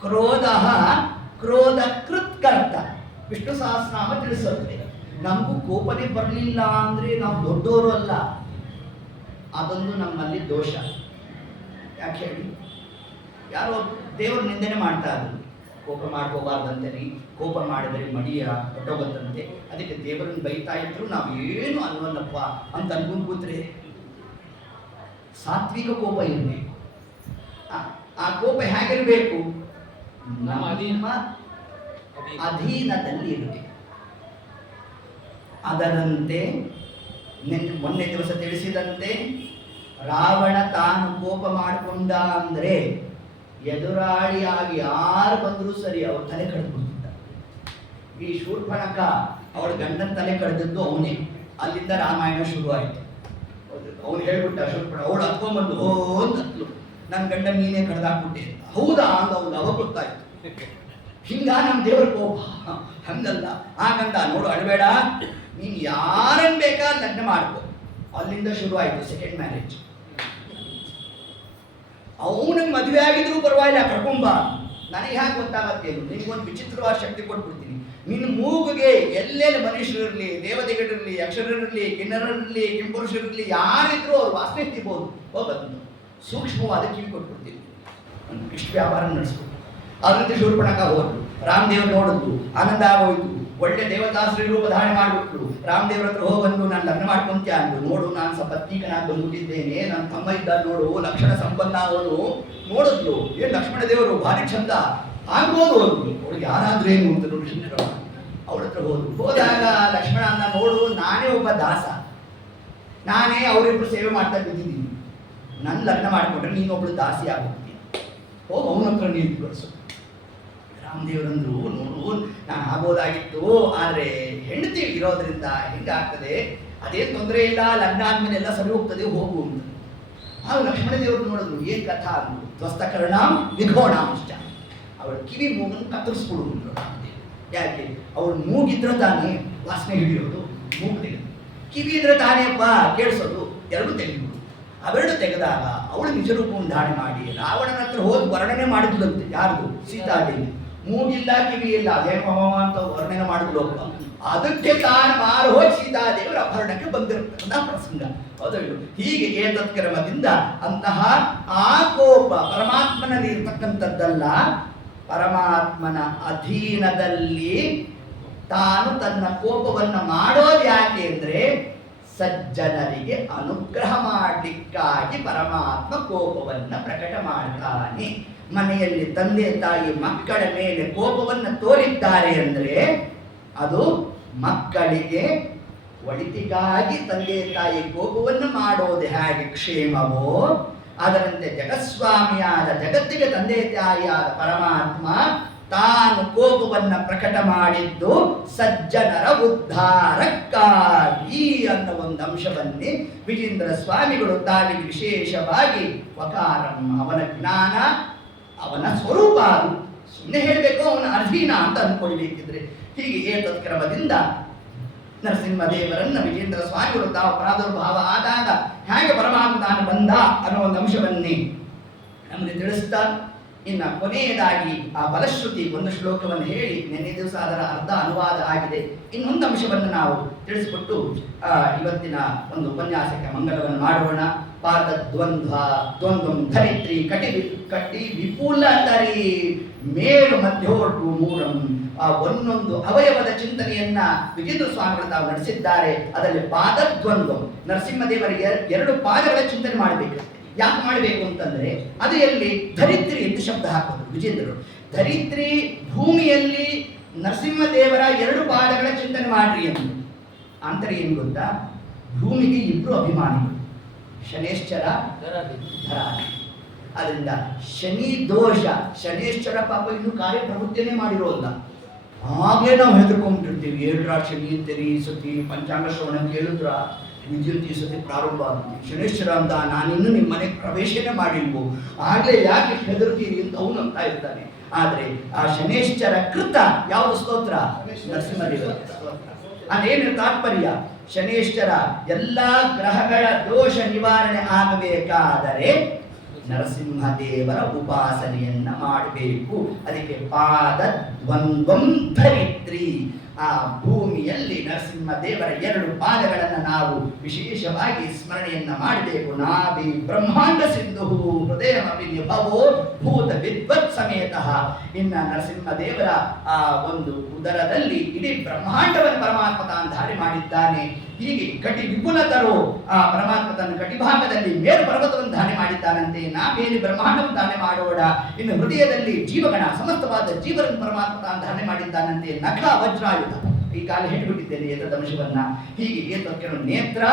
ಕ್ರೋಧ ಕ್ರೋಧ ಕೃತ್ಕರ್ತ. ವಿಷ್ಣು ಸಹಸ್ರನಾಮ ತಿಳಿಸುತ್ತೆ. ನಮಗೂ ಕೋಪನೆ ಬರಲಿಲ್ಲ ಅಂದ್ರೆ ನಾವು ದೊಡ್ಡವರು ಅಲ್ಲ, ಅದೊಂದು ನಮ್ಮಲ್ಲಿ ದೋಷ. ಯಾಕೆ ಹೇಳಿ? ಯಾರೋ ದೇವರು ನಿಂದನೆ ಮಾಡ್ತಾ ಇದ್ರು, ಕೋಪ ಮಾಡ್ಕೋಬಾರ್ದಂತೆ, ಕೋಪ ಮಾಡಿದರೆ ಮಡಿಯ ಹೊಟ್ಟೋಗತ್ತಂತೆ, ಅದಕ್ಕೆ ದೇವರನ್ನು ಬೈತಾ ಇದ್ರು, ನಾವು ಏನು ಅನ್ನೋಲ್ಲಪ್ಪ ಅಂತ ಅನ್ಕೊಂಡು ಕೂತ್ರೆ. ಸಾತ್ವಿಕ ಕೋಪ ಇರಬೇಕು. ಆ ಕೋಪ ಹೇಗಿರಬೇಕು? ನಮ್ಮ ಅಧೀನದಲ್ಲಿ ಇರಬೇಕು. ಅದರಂತೆ ಮೊನ್ನೆ ದಿವಸ ತಿಳಿಸಿದಂತೆ ರಾವಣ ತಾನು ಕೋಪ ಮಾಡಿಕೊಂಡ ಅಂದ್ರೆ ಎದುರಾಳಿಯಾಗಿ ಯಾರು ಬಂದರೂ ಸರಿ ಅವ್ರ ತಲೆ ಕಡ್ದುಬಿಡ್ತಿದ್ದ. ಈ ಶೂರ್ಪಣಖ ಅವಳ ಗಂಡನ ತಲೆ ಕಡ್ದದ್ದು ಅವನೇ. ಅಲ್ಲಿಂದ ರಾಮಾಯಣ ಶುರು ಆಯಿತು. ಅವನು ಹೇಳ್ಬಿಟ್ಟ ಶೂರ್ಪಣ, ಅವಳು ಹತ್ಕೊಂಡ್ಬಂದು ಓ ಅಂತಲು, ನನ್ನ ಗಂಡ ನೀನೇ ಕಡ್ದಾಕ್ಬಿಟ್ಟೆ. ಹೌದಾ ಅಂತ ಅವ್ನು ಅವಾಗ ಗೊತ್ತಾಯ್ತು. ಹಿಂಗ ನಮ್ಮ ದೇವರ ಕೋಪ ಹಂಗಲ್ಲ. ಹಾಗಂತ ನೋಡು, ಅಳಬೇಡ, ನೀನು ಯಾರನ್ನು ಬೇಕಾ ಲಗ್ನ ಮಾಡ್ಕೋ. ಅಲ್ಲಿಂದ ಶುರು ಆಯಿತು ಸೆಕೆಂಡ್ ಮ್ಯಾರೇಜ್. ಅವನಿಗೆ ಮದುವೆ ಆಗಿದ್ರು ಪರವಾಗಿಲ್ಲ, ಕರ್ಕೊಂಬ. ನನಗೆ ಹ್ಯಾಕೆ ಗೊತ್ತಾಗತ್ತೇನು? ನಿನ್ಗೊಂದು ವಿಚಿತ್ರವಾದ ಶಕ್ತಿ ಕೊಟ್ಬಿಡ್ತೀನಿ. ನಿನ್ನ ಮೂಗಿಗೆ ಎಲ್ಲೆಲ್ಲಿ ಮನುಷ್ಯರಿರಲಿ, ದೇವತೆಗಳಿರಲಿ, ಅಕ್ಷರರಿರಲಿ, ಕಿನ್ನರರಿರಲಿ, ಕಿಂಪುರುಷರಿರಲಿ, ಯಾರಿದ್ರು ಅವ್ರು ವಾಸನೆ ತಿಬೋದು ಹೋಗೋದು. ಸೂಕ್ಷ್ಮವಾದ ಕಿವಿ ಕೊಟ್ಬಿಡ್ತೀನಿ. ಇಷ್ಟು ವ್ಯಾಪಾರ ನಡೆಸ್ಬೋದು. ಅದರಂತೆ ಶೂರ್ಪಣಖ ಹೋದ್ರು. ರಾಮದೇವರು ನೋಡಿದ್ರು, ಆನಂದ ಆಗೋಯ್ತು. ಒಳ್ಳೆ ದೇವತಾಶ್ರೀ ರೂಪ ಧಾರಣೆ ಮಾಡಿಬಿಟ್ರು. ರಾಮದೇವ್ರ ಹತ್ರ ಹೋಗಂದು ನಾನು ಲಗ್ನ ಮಾಡ್ಕೊಂತ ಅಂದ್ರು. ನೋಡು, ನಾನು ಸಪತ್ನೀಕನಾಗಿ ಬಂದ್ಬಿಟ್ಟಿದ್ದೇನೆ, ನನ್ನ ತಮ್ಮ ಇದ್ದ ನೋಡು, ಲಕ್ಷಣ ಸಂಪನ್ನ ಅವನು. ನೋಡಿದ್ರು, ಏನು ಲಕ್ಷ್ಮಣ ದೇವರು ಭಾರಿ ಚಂದ ಆಗ್ಬೋದು ಅಂದ್ರು. ಅವಳು ಯಾರಾದ್ರೂ ಏನು ಅಂತ ನೋಡಿ ಅವಳ ಹತ್ರ ಹೋದ್ರು. ಹೋದಾಗ ಲಕ್ಷ್ಮಣ ಅಂದ, ನೋಡು, ನಾನೇ ಒಬ್ಬ ದಾಸ, ನಾನೇ ಅವರಿಬ್ರು ಸೇವೆ ಮಾಡ್ತಾ ಬಿದ್ದಿದ್ದೀನಿ. ನನ್ನ ಲಗ್ನ ಮಾಡಿಕೊಂಡ್ರೆ ನೀನೊಬ್ಳು ದಾಸಿ ಆಗೋಗ್ತೀನಿ, ಹೋಗಿ ಅವನ ಹತ್ರ ನೀರು ಕಳಿಸು. ರಾಮದೇವರಂದ್ರು, ನೋಡು, ನಾನು ಆಗೋದಾಗಿತ್ತು, ಆದರೆ ಹೆಂಡತಿ ಇರೋದ್ರಿಂದ ಹಿಂಗಾಗ್ತದೆ, ಅದೇನು ತೊಂದರೆ ಇಲ್ಲ, ಲಗ್ನ ಆದ್ಮೇಲೆ ಎಲ್ಲ ಸರಿ ಹೋಗ್ತದೆ, ಹೋಗು ಅಂತ. ಆಗ ಲಕ್ಷ್ಮಣ ದೇವರು ನೋಡಿದ್ರು, ಏನ್ ಕಥಾ ಅಂದ್ರು. ತ್ವಸ್ತಕರಣ ವಿಘೋಣಾಂಶ, ಅವಳ ಕಿವಿ ಮೂಗನ್ನು ಕತ್ತರಿಸ್ಬಿಡು ಅಂದ್ರು ರಾಮದೇವ್. ಯಾಕೆ? ಅವಳು ಮೂಗಿದ್ರೆ ತಾನೇ ವಾಸನೆ ಹಿಡಿಯೋದು, ಮೂಗು ತೆಗೆದು. ಕಿವಿ ಇದ್ರೆ ತಾನೇಪ್ಪ ಕೇಳಿಸೋದು, ಎರಡು ತೆಗೆದು. ಅವೆರಡು ತೆಗೆದಾಗ ಅವಳು ನಿಜ ರೂಪವನ್ನು ಧಾರಣೆ ಮಾಡಿ ರಾವಣನ ಹತ್ರ ಹೋಗಿ ವರ್ಣನೆ ಮಾಡಿದ್ಲಂತೆ. ಯಾರ್ದು? ಸೀತಾದೇವಿ. ಮೂಗಿಲ್ಲ, ಕಿವಿ ಇಲ್ಲ, ಅದೇನು ಅಂತ ವರ್ಣನೆ ಮಾಡಿದ್ಲು. ಅದಕ್ಕೆ ತಾನು ಮಾರು ಹೋಗಿ ಸೀತಾದೇವರ ಅಪಹರಣಕ್ಕೆ ಬಂದಿರತಕ್ಕಂತಹ ಪ್ರಸಂಗ. ಹೌದು. ಹೀಗೆ ಏತತ್ಕ್ರಮದಿಂದ ಅಂತಹ ಆ ಕೋಪ ಪರಮಾತ್ಮನಲ್ಲಿ ಇರ್ತಕ್ಕಂಥದ್ದಲ್ಲ, ಪರಮಾತ್ಮನ ಅಧೀನದಲ್ಲಿ ತಾನು ತನ್ನ ಕೋಪವನ್ನು ಮಾಡೋದು ಯಾಕೆ ಅಂದ್ರೆ ಸಜ್ಜನರಿಗೆ ಅನುಗ್ರಹ ಮಾಡಲಿಕ್ಕಾಗಿ ಪರಮಾತ್ಮ ಕೋಪವನ್ನು ಪ್ರಕಟ ಮಾಡ್ತಾನೆ. ಮನೆಯಲ್ಲಿ ತಂದೆ ತಾಯಿ ಮಕ್ಕಳ ಮೇಲೆ ಕೋಪವನ್ನು ತೋರಿದ್ದಾರೆ ಅಂದರೆ ಅದು ಮಕ್ಕಳಿಗೆ ಒಳಿತಿಗಾಗಿ ತಂದೆ ತಾಯಿ ಕೋಪವನ್ನು ಮಾಡೋದು ಹೇಗೆ ಕ್ಷೇಮವೋ, ಅದರಂತೆ ಜಗಸ್ವಾಮಿಯಾದ ಜಗತ್ತಿಗೆ ತಂದೆ ತಾಯಿಯಾದ ಪರಮಾತ್ಮ ತಾನು ಕೋಪವನ್ನು ಪ್ರಕಟ ಮಾಡಿದ್ದು ಸಜ್ಜನರ ಉದ್ಧಾರಕ್ಕಾಗಿ ಅನ್ನೋ ಒಂದು ಅಂಶವನ್ನೇ ವಿಜೇಂದ್ರ ಸ್ವಾಮಿಗಳು ತಾವಿಗೆ ವಿಶೇಷವಾಗಿ ವಕಾರಂ, ಅವನ ಜ್ಞಾನ, ಅವನ ಸ್ವರೂಪ, ಅದು ಸುಮ್ಮನೆ ಹೇಳಬೇಕು ಅವನ ಅಧೀನ ಅಂತ ಅಂದ್ಕೊಳ್ಬೇಕಿದ್ರೆ. ಹೀಗೆ ಏತತ್ಕ್ರಮದಿಂದ ನರಸಿಂಹದೇವರನ್ನ ವಿಜೇಂದ್ರ ಸ್ವಾಮಿಗಳು ತಾವು ಪ್ರಾದುರ್ಭಾವ ಆದಾಗ ಹೇಗೆ ಪರಮಾತ್ಮ ತಾನು ಬಂದ ಅನ್ನೋ ಒಂದು ಅಂಶವನ್ನೇ ನಮಗೆ ತಿಳಿಸ್ತಾ, ಇನ್ನ ಕೊನೆಯದಾಗಿ ಆ ಫಲಶ್ರುತಿ ಒಂದು ಶ್ಲೋಕವನ್ನು ಹೇಳಿ ನಿನ್ನೆ ದಿವಸ ಅದರ ಅರ್ಧ ಅನುವಾದ ಆಗಿದೆ. ಇನ್ನೊಂದು ಅಂಶವನ್ನು ನಾವು ತಿಳಿಸಿಕೊಟ್ಟು ಇವತ್ತಿನ ಒಂದು ಉಪನ್ಯಾಸಕ್ಕೆ ಮಂಗಲವನ್ನು ಮಾಡೋಣ. ಪಾದ ದ್ವಂದ್ವ ದ್ವಂದ್ವಂ ಧರಿತ್ರಿ ಕಟ್ಟಿ ವಿಪುಲ ತರಿ ಮೇಲು ಮಧ್ಯೋರ್ಟು ಮೂರಂ. ಆ ಒಂದೊಂದು ಅವಯವದ ಚಿಂತನೆಯನ್ನ ವಿಜೇಂದ್ರ ಸ್ವಾಮಿಗಳು ತಾವು ನಡೆಸಿದ್ದಾರೆ. ಅದರಲ್ಲಿ ಪಾದದ್ವಂದ್ವಂ, ನರಸಿಂಹದೇವರ ಎರಡು ಪಾದಗಳ ಚಿಂತನೆ ಮಾಡಬೇಕು. ಯಾಕೆ ಮಾಡಬೇಕು ಅಂತಂದ್ರೆ ಅದು ಎಲ್ಲಿ ಧರಿತ್ರಿ ಎಂದು ಶಬ್ದ ಹಾಕೋದು ವಿಜೇಂದ್ರರು. ಧರಿತ್ರಿ ಭೂಮಿಯಲ್ಲಿ ನರಸಿಂಹದೇವರ ಎರಡು ಪಾದಗಳ ಚಿಂತನೆ ಮಾಡ್ರಿ ಎಂದು. ಅಂತರ ಏನು ಗೊತ್ತಾ? ಭೂಮಿಗೆ ಇಬ್ರು ಅಭಿಮಾನಿಗಳು, ಶನೇಶ್ಚರ ಧರಾದಿ. ಅದರಿಂದ ಶನಿ ದೋಷ, ಶನೇಶ್ವರ ಪಾಪ ಇನ್ನೂ ಕಾರ್ಯಪ್ರವೃತ್ತಿಯನ್ನೇ ಮಾಡಿರೋಲ್ಲ. ಹಾಗೆ ನಾವು ಹೆದರ್ಕೊಂಡ್ಬಿಟ್ಟಿರ್ತೀವಿ. 7 ಶನಿ ಅಂತೀರಿ, ಈ ಸತಿ ಪಂಚಾಂಗ ಶ್ರವಣ ಕೇಳಿದ್ರ ವಿದ್ಯುತ್ ಈ ಸತಿ ಪ್ರಾರಂಭ ಆಗುತ್ತೆ, ಶನೇಶ್ವರ ಅಂತ ನಾನಿನ್ನೂ ನಿಮ್ಮ ಮನೆಗೆ ಪ್ರವೇಶನೇ ಮಾಡಿಲ್ವೋ, ಆಗಲೇ ಯಾಕೆ ಹೆದರ್ತೀರಿ ಅಂತ ಅವನು ಅಂತ ಇರ್ತಾನೆ. ಆದರೆ ಆ ಶನೇಶ್ವರ ಕೃತ ಯಾವುದು ಸ್ತೋತ್ರ? ನರಸಿಂಹದೇವರ ಸ್ತೋತ್ರ. ಅದೇನು ತಾತ್ಪರ್ಯ? ಶನೇಶ್ವರ ಎಲ್ಲ ಗ್ರಹಗಳ ದೋಷ ನಿವಾರಣೆ ಆಗಬೇಕಾದರೆ ನರಸಿಂಹದೇವರ ಉಪಾಸನೆಯನ್ನ ಮಾಡಬೇಕು. ಅದಕ್ಕೆ ಪಾದ ದ್ವಂದ್ವಂ ಧರಿತ್ರಿ, ಆ ಭೂಮಿಯಲ್ಲಿ ನರಸಿಂಹದೇವರ 2 ಪಾದಗಳನ್ನು ನಾವು ವಿಶೇಷವಾಗಿ ಸ್ಮರಣೆಯನ್ನ ಮಾಡಬೇಕು. ನಾಭಿ ಬ್ರಹ್ಮಾಂಡ ಸಿಂಧು ಹೃದಯಮಪಿ ನಿಭವೋ ಭೂತ ವಿದ್ವತ್ ಸಮೇತಃ. ಇನ್ನ ನರಸಿಂಹದೇವರ ಆ ಒಂದು ಉದರದಲ್ಲಿ ಇಡೀ ಬ್ರಹ್ಮಾಂಡವನ್ನು ಪರಮಾತ್ಮ ತಾನು ಧಾರಣೆ ಮಾಡಿದ್ದಾನೆ. ಹೀಗೆ ಕಟಿ ವಿಪುಲತರು ಆ ಪರಮಾತ್ಮ ತನ್ನ ಕಟಿಭಾಗದಲ್ಲಿ ಮೇರು ಪರ್ವತವನ್ನು ಧಾರಣೆ ಮಾಡಿದ್ದಾನಂತೆ. ನಾವೇನು ಬ್ರಹ್ಮಾಂಡವನ್ನು ಧಾರಣೆ ಮಾಡೋಣ, ಇನ್ನು ಹೃದಯದಲ್ಲಿ ಜೀವಗಣ ಸಮಸ್ತವಾದ ಜೀವರನ್ನು ಪರಮಾತ್ಮ ತಾನು ಧಾರಣೆ ಮಾಡಿದ್ದಾನಂತೆ. ನಖ ವಜ್ರಾಯುಧ, ಈ ಕಾಲ ಹಿಡಿಬಿಟ್ಟಿದ್ದೇನೆ ಏತದಂಶವನ್ನ. ಹೀಗೆ ಏತಕ್ಕೆ ನೇತ್ರ,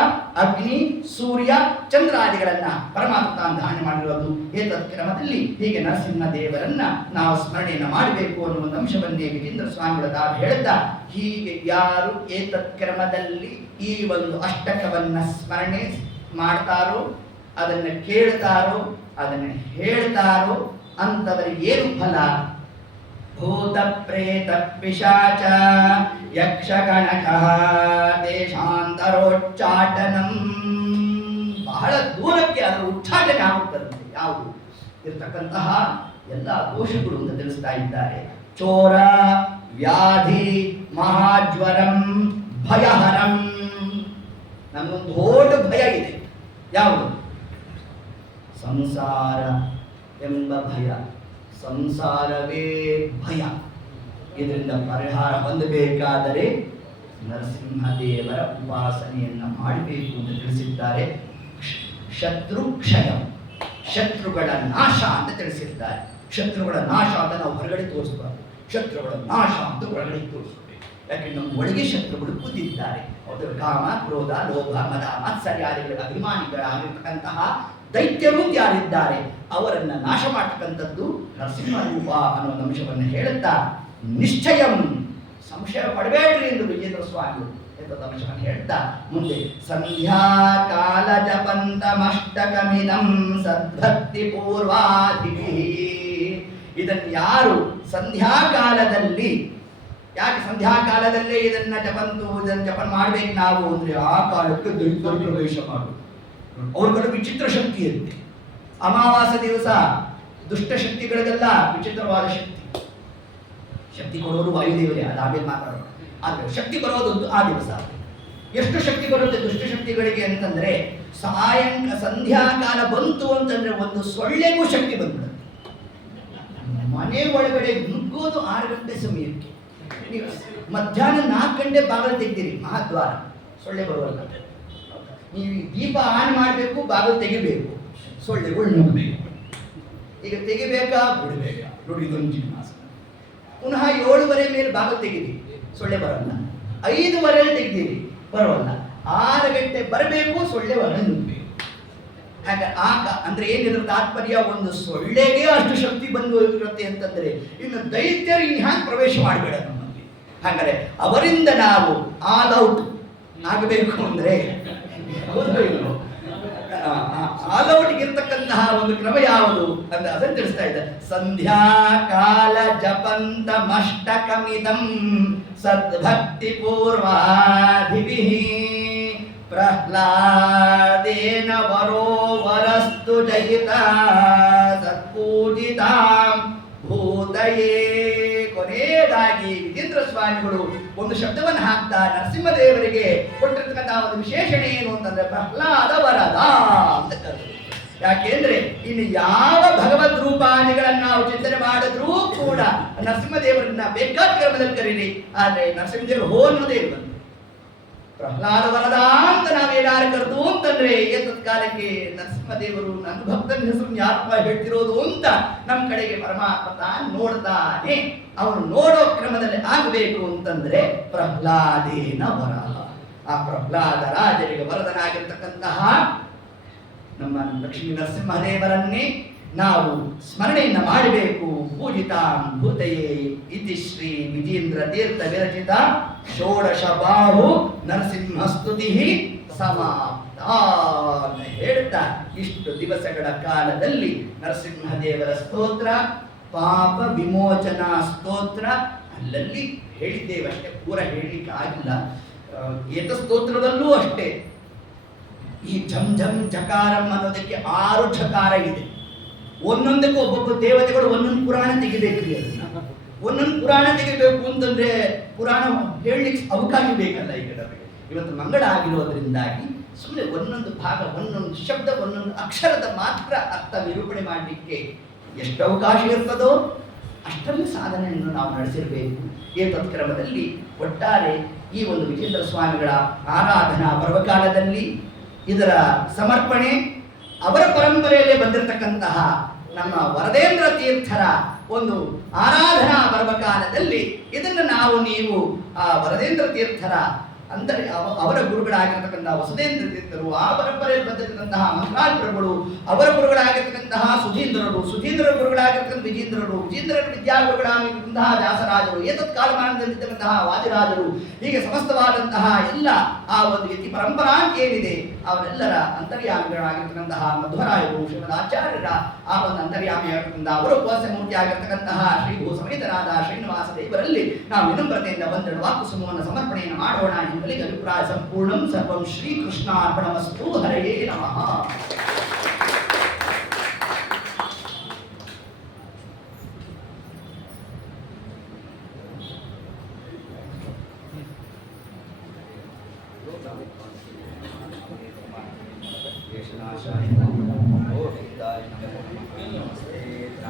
ಅಗ್ನಿ, ಸೂರ್ಯ, ಚಂದ್ರಾದಿಗಳನ್ನ ಪರಮಾತ್ಮ ತಾನು ಧಾರಣೆ ಮಾಡಿರೋದು. ಏತತ್ ಕ್ರಮದಲ್ಲಿ ಹೀಗೆ ನರಸಿಂಹ ದೇವರನ್ನ ನಾವು ಸ್ಮರಣೆಯನ್ನು ಮಾಡಬೇಕು ಅನ್ನುವ ಒಂದು ಅಂಶವನ್ನೇ ವಿಜೇಂದ್ರ ಸ್ವಾಮಿಗಳ ತಾವು ಹೇಳ್ದ. ಹೀಗೆ ಯಾರು ಏತತ್ ಕ್ರಮದಲ್ಲಿ ಈ ಒಂದು ಅಷ್ಟಕವನ್ನ ಸ್ಮರಣೆ ಮಾಡ್ತಾರೋ, ಅದನ್ನು ಕೇಳ್ತಾರೋ, ಅದನ್ನು ಹೇಳ್ತಾರೋ ಅಂತವರಿಗೆ ಏನು ಫಲ? ಭೂತ ಪ್ರೇತ ಪಿಶಾಚ ಯಕ್ಷಗಣಕ ದೇಶಾಂತರೋಚ್ಚಾಟನಂ. ಬಹಳ ದೂರಕ್ಕೆ ಅದರ ಉಚ್ಚಾಟನೆ ಆಗುತ್ತದೆ. ಯಾವುದು ಇರ್ತಕ್ಕಂತಹ ಎಲ್ಲ ದೋಷಗಳು ಅಂತ ತಿಳಿಸ್ತಾ ಇದ್ದಾರೆ. ಚೋರ, ವ್ಯಾಧಿ, ಮಹಾಜ್ವರಂ, ಭಯಹರಂ. ನಮಗೊಂದು ದೊಡ್ಡ ಭಯ ಇದೆ. ಯಾವುದು? ಸಂಸಾರ ಎಂಬ ಭಯ. ಸಂಸಾರವೇ ಭಯ. ಇದರಿಂದ ಪರಿಹಾರ ಹೊಂದಬೇಕಾದರೆ ನರಸಿಂಹದೇವರ ಉಪಾಸನೆಯನ್ನ ಮಾಡಬೇಕು ಅಂತ ತಿಳಿಸಿದ್ದಾರೆ. ಶತ್ರು ಕ್ಷಯ, ಶತ್ರುಗಳ ನಾಶ ಅಂತ ತಿಳಿಸಿದ್ದಾರೆ. ಶತ್ರುಗಳ ನಾಶ ಅಂತ ನಾವು ಹೊರಗಡೆ ತೋರಿಸಬಾರ್ದು, ಶತ್ರುಗಳ ನಾಶ ಅಂತ ಒಳಗಡೆ ತೋರಿಸಬೇಕು. ಯಾಕೆ ನಮ್ಮ ಒಳಗೆ ಶತ್ರುಗಳು ಕೂತಿದ್ದಾರೆ. ಅವರು ಕಾಮ, ಕ್ರೋಧ, ಲೋಭ, ಮದ, ಮಾತ್ಸರ್ಯಾದಿಗಳ ಅಭಿಮಾನಿಗಳಾಗಿರ್ತಕ್ಕಂತಹ ದೈತ್ಯರು ಯಾರಿದ್ದಾರೆ ಅವರನ್ನ ನಾಶ ಮಾಡತಕ್ಕಂಥದ್ದು ನರಸಿಂಹ ರೂಪ ಅನ್ನೋ ಅಂಶವನ್ನು ಹೇಳುತ್ತಾ, ನಿಶ್ಚಯಂ, ಸಂಶಯ ಪಡಬೇಡ್ರಿ ಎಂದು ವಿಜೇಂದ್ರ ಸ್ವಾಮಿಗಳು ಅಂಶವನ್ನು ಹೇಳ್ತಾ ಮುಂದೆ ಸಂಧ್ಯಾ ಕಾಲ ಜಪಂತಮಷ್ಟಕಮಿದಂ ಸದ್ಭಕ್ತಿ ಪೂರ್ವಾಧಿಪಿ. ಇದನ್ನು ಯಾರು ಸಂಧ್ಯಾಕಾಲದಲ್ಲಿ, ಯಾಕೆ ಸಂಧ್ಯಾಕಾಲದಲ್ಲೇ ಇದನ್ನ ಜಪನ್ ಮಾಡ್ಬೇಕು ನಾವು ಅಂದ್ರೆ, ಆ ಕಾಲಕ್ಕೆ ದೈತ್ಯರು ಪ್ರವೇಶ ಮಾಡು. ಅವ್ರಿಗೆಲ್ಲ ವಿಚಿತ್ರ ಶಕ್ತಿ ಇರುತ್ತೆ. ಅಮಾವಾಸ್ಯ ದಿವಸ ದುಷ್ಟ ಶಕ್ತಿಗಳಿಗೆಲ್ಲ ವಿಚಿತ್ರವಾದ ಶಕ್ತಿ ಕೊಡೋರು ವಾಯುದೇವರೇ, ಅದಾದ್ಮೇಲೆ ಮಾತಾಡೋಣ. ಆದರೆ ಶಕ್ತಿ ಬರೋದೊಂದು ಆ ದಿವಸ. ಎಷ್ಟು ಶಕ್ತಿ ಬರುತ್ತೆ ದುಷ್ಟ ಶಕ್ತಿಗಳಿಗೆ ಅಂತಂದ್ರೆ, ಸಂಧ್ಯಾಕಾಲ ಬಂತು ಅಂತಂದ್ರೆ ಒಂದು ಸೊಳ್ಳೆಗೂ ಶಕ್ತಿ ಬಂದ್ಬಿಡುತ್ತೆ. ಮನೆ ಒಳಗಡೆ ನುಗ್ಗೋದು 6 ಗಂಟೆ ಸಮಯಕ್ಕೆ. ನೀವು ಮಧ್ಯಾಹ್ನ 4 ಗಂಟೆ ಬಾಗಿಲು ತೆಗ್ದಿರಿ, ಮಹಾದ್ವಾರ, ಸೊಳ್ಳೆ ಬರುವಲ್ಲ. ನೀವು ದೀಪ ಆನ್ ಮಾಡಬೇಕು, ಬಾಗಿಲು ತೆಗಿಬೇಕು, ಸೊಳ್ಳೆಗಳು ನುಗ್ಗಬೇಕು. ಈಗ ತೆಗಿಬೇಕಾ ಬಿಡಬೇಕಾ ನೋಡಿ, ಇದೊಂದು ಜಿಜ್ಞಾಸ. ಪುನಃ 7:30 ಮೇಲೆ ಬಾಗಿಲು ತೆಗೀರಿ, ಸೊಳ್ಳೆ ಬರಲ್ಲ. 5:30 ತೆಗ್ದಿರಿ, ಬರೋಲ್ಲ. 6 ಗಂಟೆ ಬರಬೇಕು, ಸೊಳ್ಳೆ ಹೊರಗೆ ನುಗ್ಗಬೇಕು. ಹಾಗೆ ಅಂದ್ರೆ ಏನಿದ್ರ ತಾತ್ಪರ್ಯ? ಒಂದು ಸೊಳ್ಳೆಗೆ ಅಷ್ಟು ಶಕ್ತಿ ಬಂದು ಇರುತ್ತೆ ಅಂತಂದ್ರೆ ಇನ್ನು ದೈತ್ಯರು ಇನ್ನು ಹ್ಯಾಂಗೆ ಪ್ರವೇಶ ಮಾಡಬೇಡ ನಮ್ಮಲ್ಲಿ. ಹಾಗಾದ್ರೆ ಅವರಿಂದ ನಾವು ಆಲ್ ಔಟ್ ಆಗಬೇಕು ಅಂದ್ರೆ ಆಲ್ ಔಟ್ ಇರ್ತಕ್ಕಂತಹ ಒಂದು ಕ್ರಮ ಯಾವುದು ಅಂತ ಅದನ್ನು ತಿಳಿಸ್ತಾ ಇದ್ದಾರೆ. ಸಂಧ್ಯಾ ಕಾಲ ಜಪಂತ ಮಷ್ಟಕಮಿದಂ ಸದ್ಭಕ್ತಿ ಪೂರ್ವಾಧಿಪಿ ಪ್ರಹ್ಲಾದೇನ ವರೋ ವರಸ್ತು ಜಯಿತ ಸತ್ಪೂಜಿತಾಂ ಭೂತಯೇ. ಕೊನೆಯದಾಗಿ ವಿಜೇಂದ್ರ ಸ್ವಾಮಿಗಳು ಒಂದು ಶಬ್ದವನ್ನು ಹಾಕ್ತಾ ನರಸಿಂಹದೇವರಿಗೆ ಕೊಟ್ಟಿರ್ತಕ್ಕಂತಹ ಒಂದು ವಿಶೇಷಣೆ ಏನು ಅಂತಂದ್ರೆ ಪ್ರಹ್ಲಾದ ವರದ ಅಂತ ಕರೆದರು. ಯಾಕೆಂದ್ರೆ ಇನ್ನು ಯಾವ ಭಗವದ್ ರೂಪಾದಿಗಳನ್ನ ನಾವು ಚಿಂತನೆ ಮಾಡಿದ್ರೂ ಕೂಡ ನರಸಿಂಹದೇವರನ್ನ ಬೇಕಾದ ಕ್ರಮದಲ್ಲಿ ಕರೀರಿ, ಆದ್ರೆ ನರಸಿಂಹದೇವರು ಹೋ ಅನ್ನೋದೇ ಇಲ್ಲ. ಪ್ರಹ್ಲಾದ ವರದ ಅಂತ ನಾವೇನಾರು ಕರೆದು ಅಂತಂದ್ರೆ ಏತತ್ಕಾಲಕ್ಕೆ ನರಸಿಂಹದೇವರು ನನ್ನ ಭಕ್ತನ ಹೆಸರು ಯಾರಪ್ಪ ಹೇಳ್ತಿರೋದು ಅಂತ ನಮ್ಮ ಕಡೆಗೆ ಪರಮಾತ್ಮ ತಾನು ನೋಡ್ತಾನೆ. ಅವನು ನೋಡೋ ಕ್ರಮದಲ್ಲಿ ಆಗಬೇಕು ಅಂತಂದ್ರೆ ಪ್ರಹ್ಲಾದೇನ ವರ. ಆ ಪ್ರಹ್ಲಾದ ರಾಜರಿಗೆ ವರದನಾಗಿರ್ತಕ್ಕಂತಹ ನಮ್ಮ ಲಕ್ಷ್ಮೀ ನರಸಿಂಹದೇವರನ್ನೇ ನಾವು ಸ್ಮರಣೆಯನ್ನು ಮಾಡಬೇಕು. ಪೂಜಿತಾಂ ಭೂತಯೇ ಇತಿ ಶ್ರೀ ವಿಜೇಂದ್ರ ತೀರ್ಥ ವಿರಚಿತ ಷೋಡಶ ಬಾಹು ನರಸಿಂಹ ಸ್ತುತಿ ಸಮಾಪ್ತ ಅಂತ ಹೇಳ್ತಾ ಇಷ್ಟು ದಿವಸಗಳ ಕಾಲದಲ್ಲಿ ನರಸಿಂಹದೇವರ ಸ್ತೋತ್ರ, ಪಾಪ ವಿಮೋಚನಾ ಸ್ತೋತ್ರ ಅಲ್ಲಲ್ಲಿ ಹೇಳಿದ್ದೇವಷ್ಟೇ, ಪೂರ ಹೇಳಲಿಕ್ಕೆ ಆಗಿಲ್ಲ. ಏತ ಸ್ತೋತ್ರದಲ್ಲೂ ಅಷ್ಟೇ ಈ ಝಂ ಝಂ ಝಕಾರಂ ಅನ್ನೋದಕ್ಕೆ 6 ಝಕಾರ ಇದೆ. ಒಂದೊಂದಕ್ಕೂ ಒಬ್ಬೊಬ್ಬ ದೇವತೆಗಳು ಒಂದೊಂದು ಪುರಾಣ ತೆಗಿಬೇಕ್ರಿ. ಅದನ್ನ ಒಂದೊಂದು ಪುರಾಣ ತೆಗಿಬೇಕು ಅಂತಂದ್ರೆ ಪುರಾಣ ಹೇಳಲಿಕ್ಕೆ ಅವಕಾಶ ಬೇಕಲ್ಲ. ಈಗ ನಮಗೆ ಇವತ್ತು ಮಂಗಳ ಆಗಿರೋದ್ರಿಂದಾಗಿ ಸುಮ್ಮನೆ ಒಂದೊಂದು ಭಾಗ, ಒಂದೊಂದು ಶಬ್ದ, ಒಂದೊಂದು ಅಕ್ಷರದ ಮಾತ್ರ ಅರ್ಥ ನಿರೂಪಣೆ ಮಾಡಲಿಕ್ಕೆ ಎಷ್ಟು ಅವಕಾಶ ಇರ್ತದೋ ಅಷ್ಟನ್ನು ಸಾಧನೆಯನ್ನು ನಾವು ನಡೆಸಿರಬೇಕು. ಈ ತತ್ಕ್ರಮದಲ್ಲಿ ಒಟ್ಟಾರೆ ಈ ಒಂದು ವಿಜೇಂದ್ರ ಸ್ವಾಮಿಗಳ ಆರಾಧನಾ ಪರ್ವಕಾಲದಲ್ಲಿ ಇದರ ಸಮರ್ಪಣೆ ಅವರ ಪರಂಪರೆಯಲ್ಲೇ ಬಂದಿರತಕ್ಕಂತಹ ನಮ್ಮ ವರದೇಂದ್ರ ತೀರ್ಥರ ಒಂದು ಆರಾಧನಾ ಪರ್ವಕಾಲದಲ್ಲಿ ಇದನ್ನು ನೀವು ಆ ವರದೇಂದ್ರ ತೀರ್ಥರ ಅಂದರೆ ಅವರ ಗುರುಗಳಾಗಿರ್ತಕ್ಕಂತಹ ವಸುದೇಂದ್ರ ತೀರ್ಥರು, ಆ ಪರಂಪರೆಯಲ್ಲಿ ಬಂದಿರತಕ್ಕಂತಹ ಮಂತ್ರಾಲ್ ಪ್ರಭುಗಳು, ಅವರ ಗುರುಗಳಾಗಿರ್ತಕ್ಕಂತಹ ಸುಧೀಂದ್ರರು, ಸುಧೀಂದ್ರರ ಗುರುಗಳಾಗಿರ್ತಕ್ಕಂಥ ವಿಜೇಂದ್ರರು, ವಿಜೇಂದ್ರರ ವಿದ್ಯಾಗುರುಗಳಾಗಿರ್ತಕ್ಕಂತಹ ವ್ಯಾಸರಾಜರು, ಏತತ್ ಕಾಲಮಾನದಲ್ಲಿರ್ತಕ್ಕಂತಹ ವಾದಿರಾಜರು, ಹೀಗೆ ಸಮಸ್ತವಾದಂತಹ ಎಲ್ಲ ಆ ಒಂದು ಯತಿ ಪರಂಪರಾ ಏನಿದೆ ಅವರೆಲ್ಲರ ಅಂತರ್ಯಾಮಿಗಳಾಗಿರ್ತಕ್ಕಂತಹ ಮಧ್ವರಾಯರು, ಶ್ರೀಮದ್ ಆಚಾರ್ಯರ ಆ ಒಂದು ಅಂತರ್ಯಾಮಿಯಾಗಿರ್ತಕ್ಕಂತಹ ಅವರ ಉಪವಾಸ ಮೂರ್ತಿ ಆಗಿರ್ತಕ್ಕಂತಹ ಶ್ರೀಭೂ ಸಮೇತರಾದ ಶ್ರೀನಿವಾಸ ದೇವರಲ್ಲಿ ನಾವು ವಿನಮ್ರತೆಯಿಂದ ಬಂದೆರಡು ವಾಕು ಸಮೂಹವನ್ನು ಸಮರ್ಪಣೆಯನ್ನು ಮಾಡೋಣ ಎಂಬಲ್ಲಿ ಅಭಿಪ್ರಾಯ ಸಂಪೂರ್ಣಂ ಸರ್ವಂ ಶ್ರೀಕೃಷ್ಣಾರ್ಪಣಮಸ್ತು. ಹರಯೇ ನಮಃ.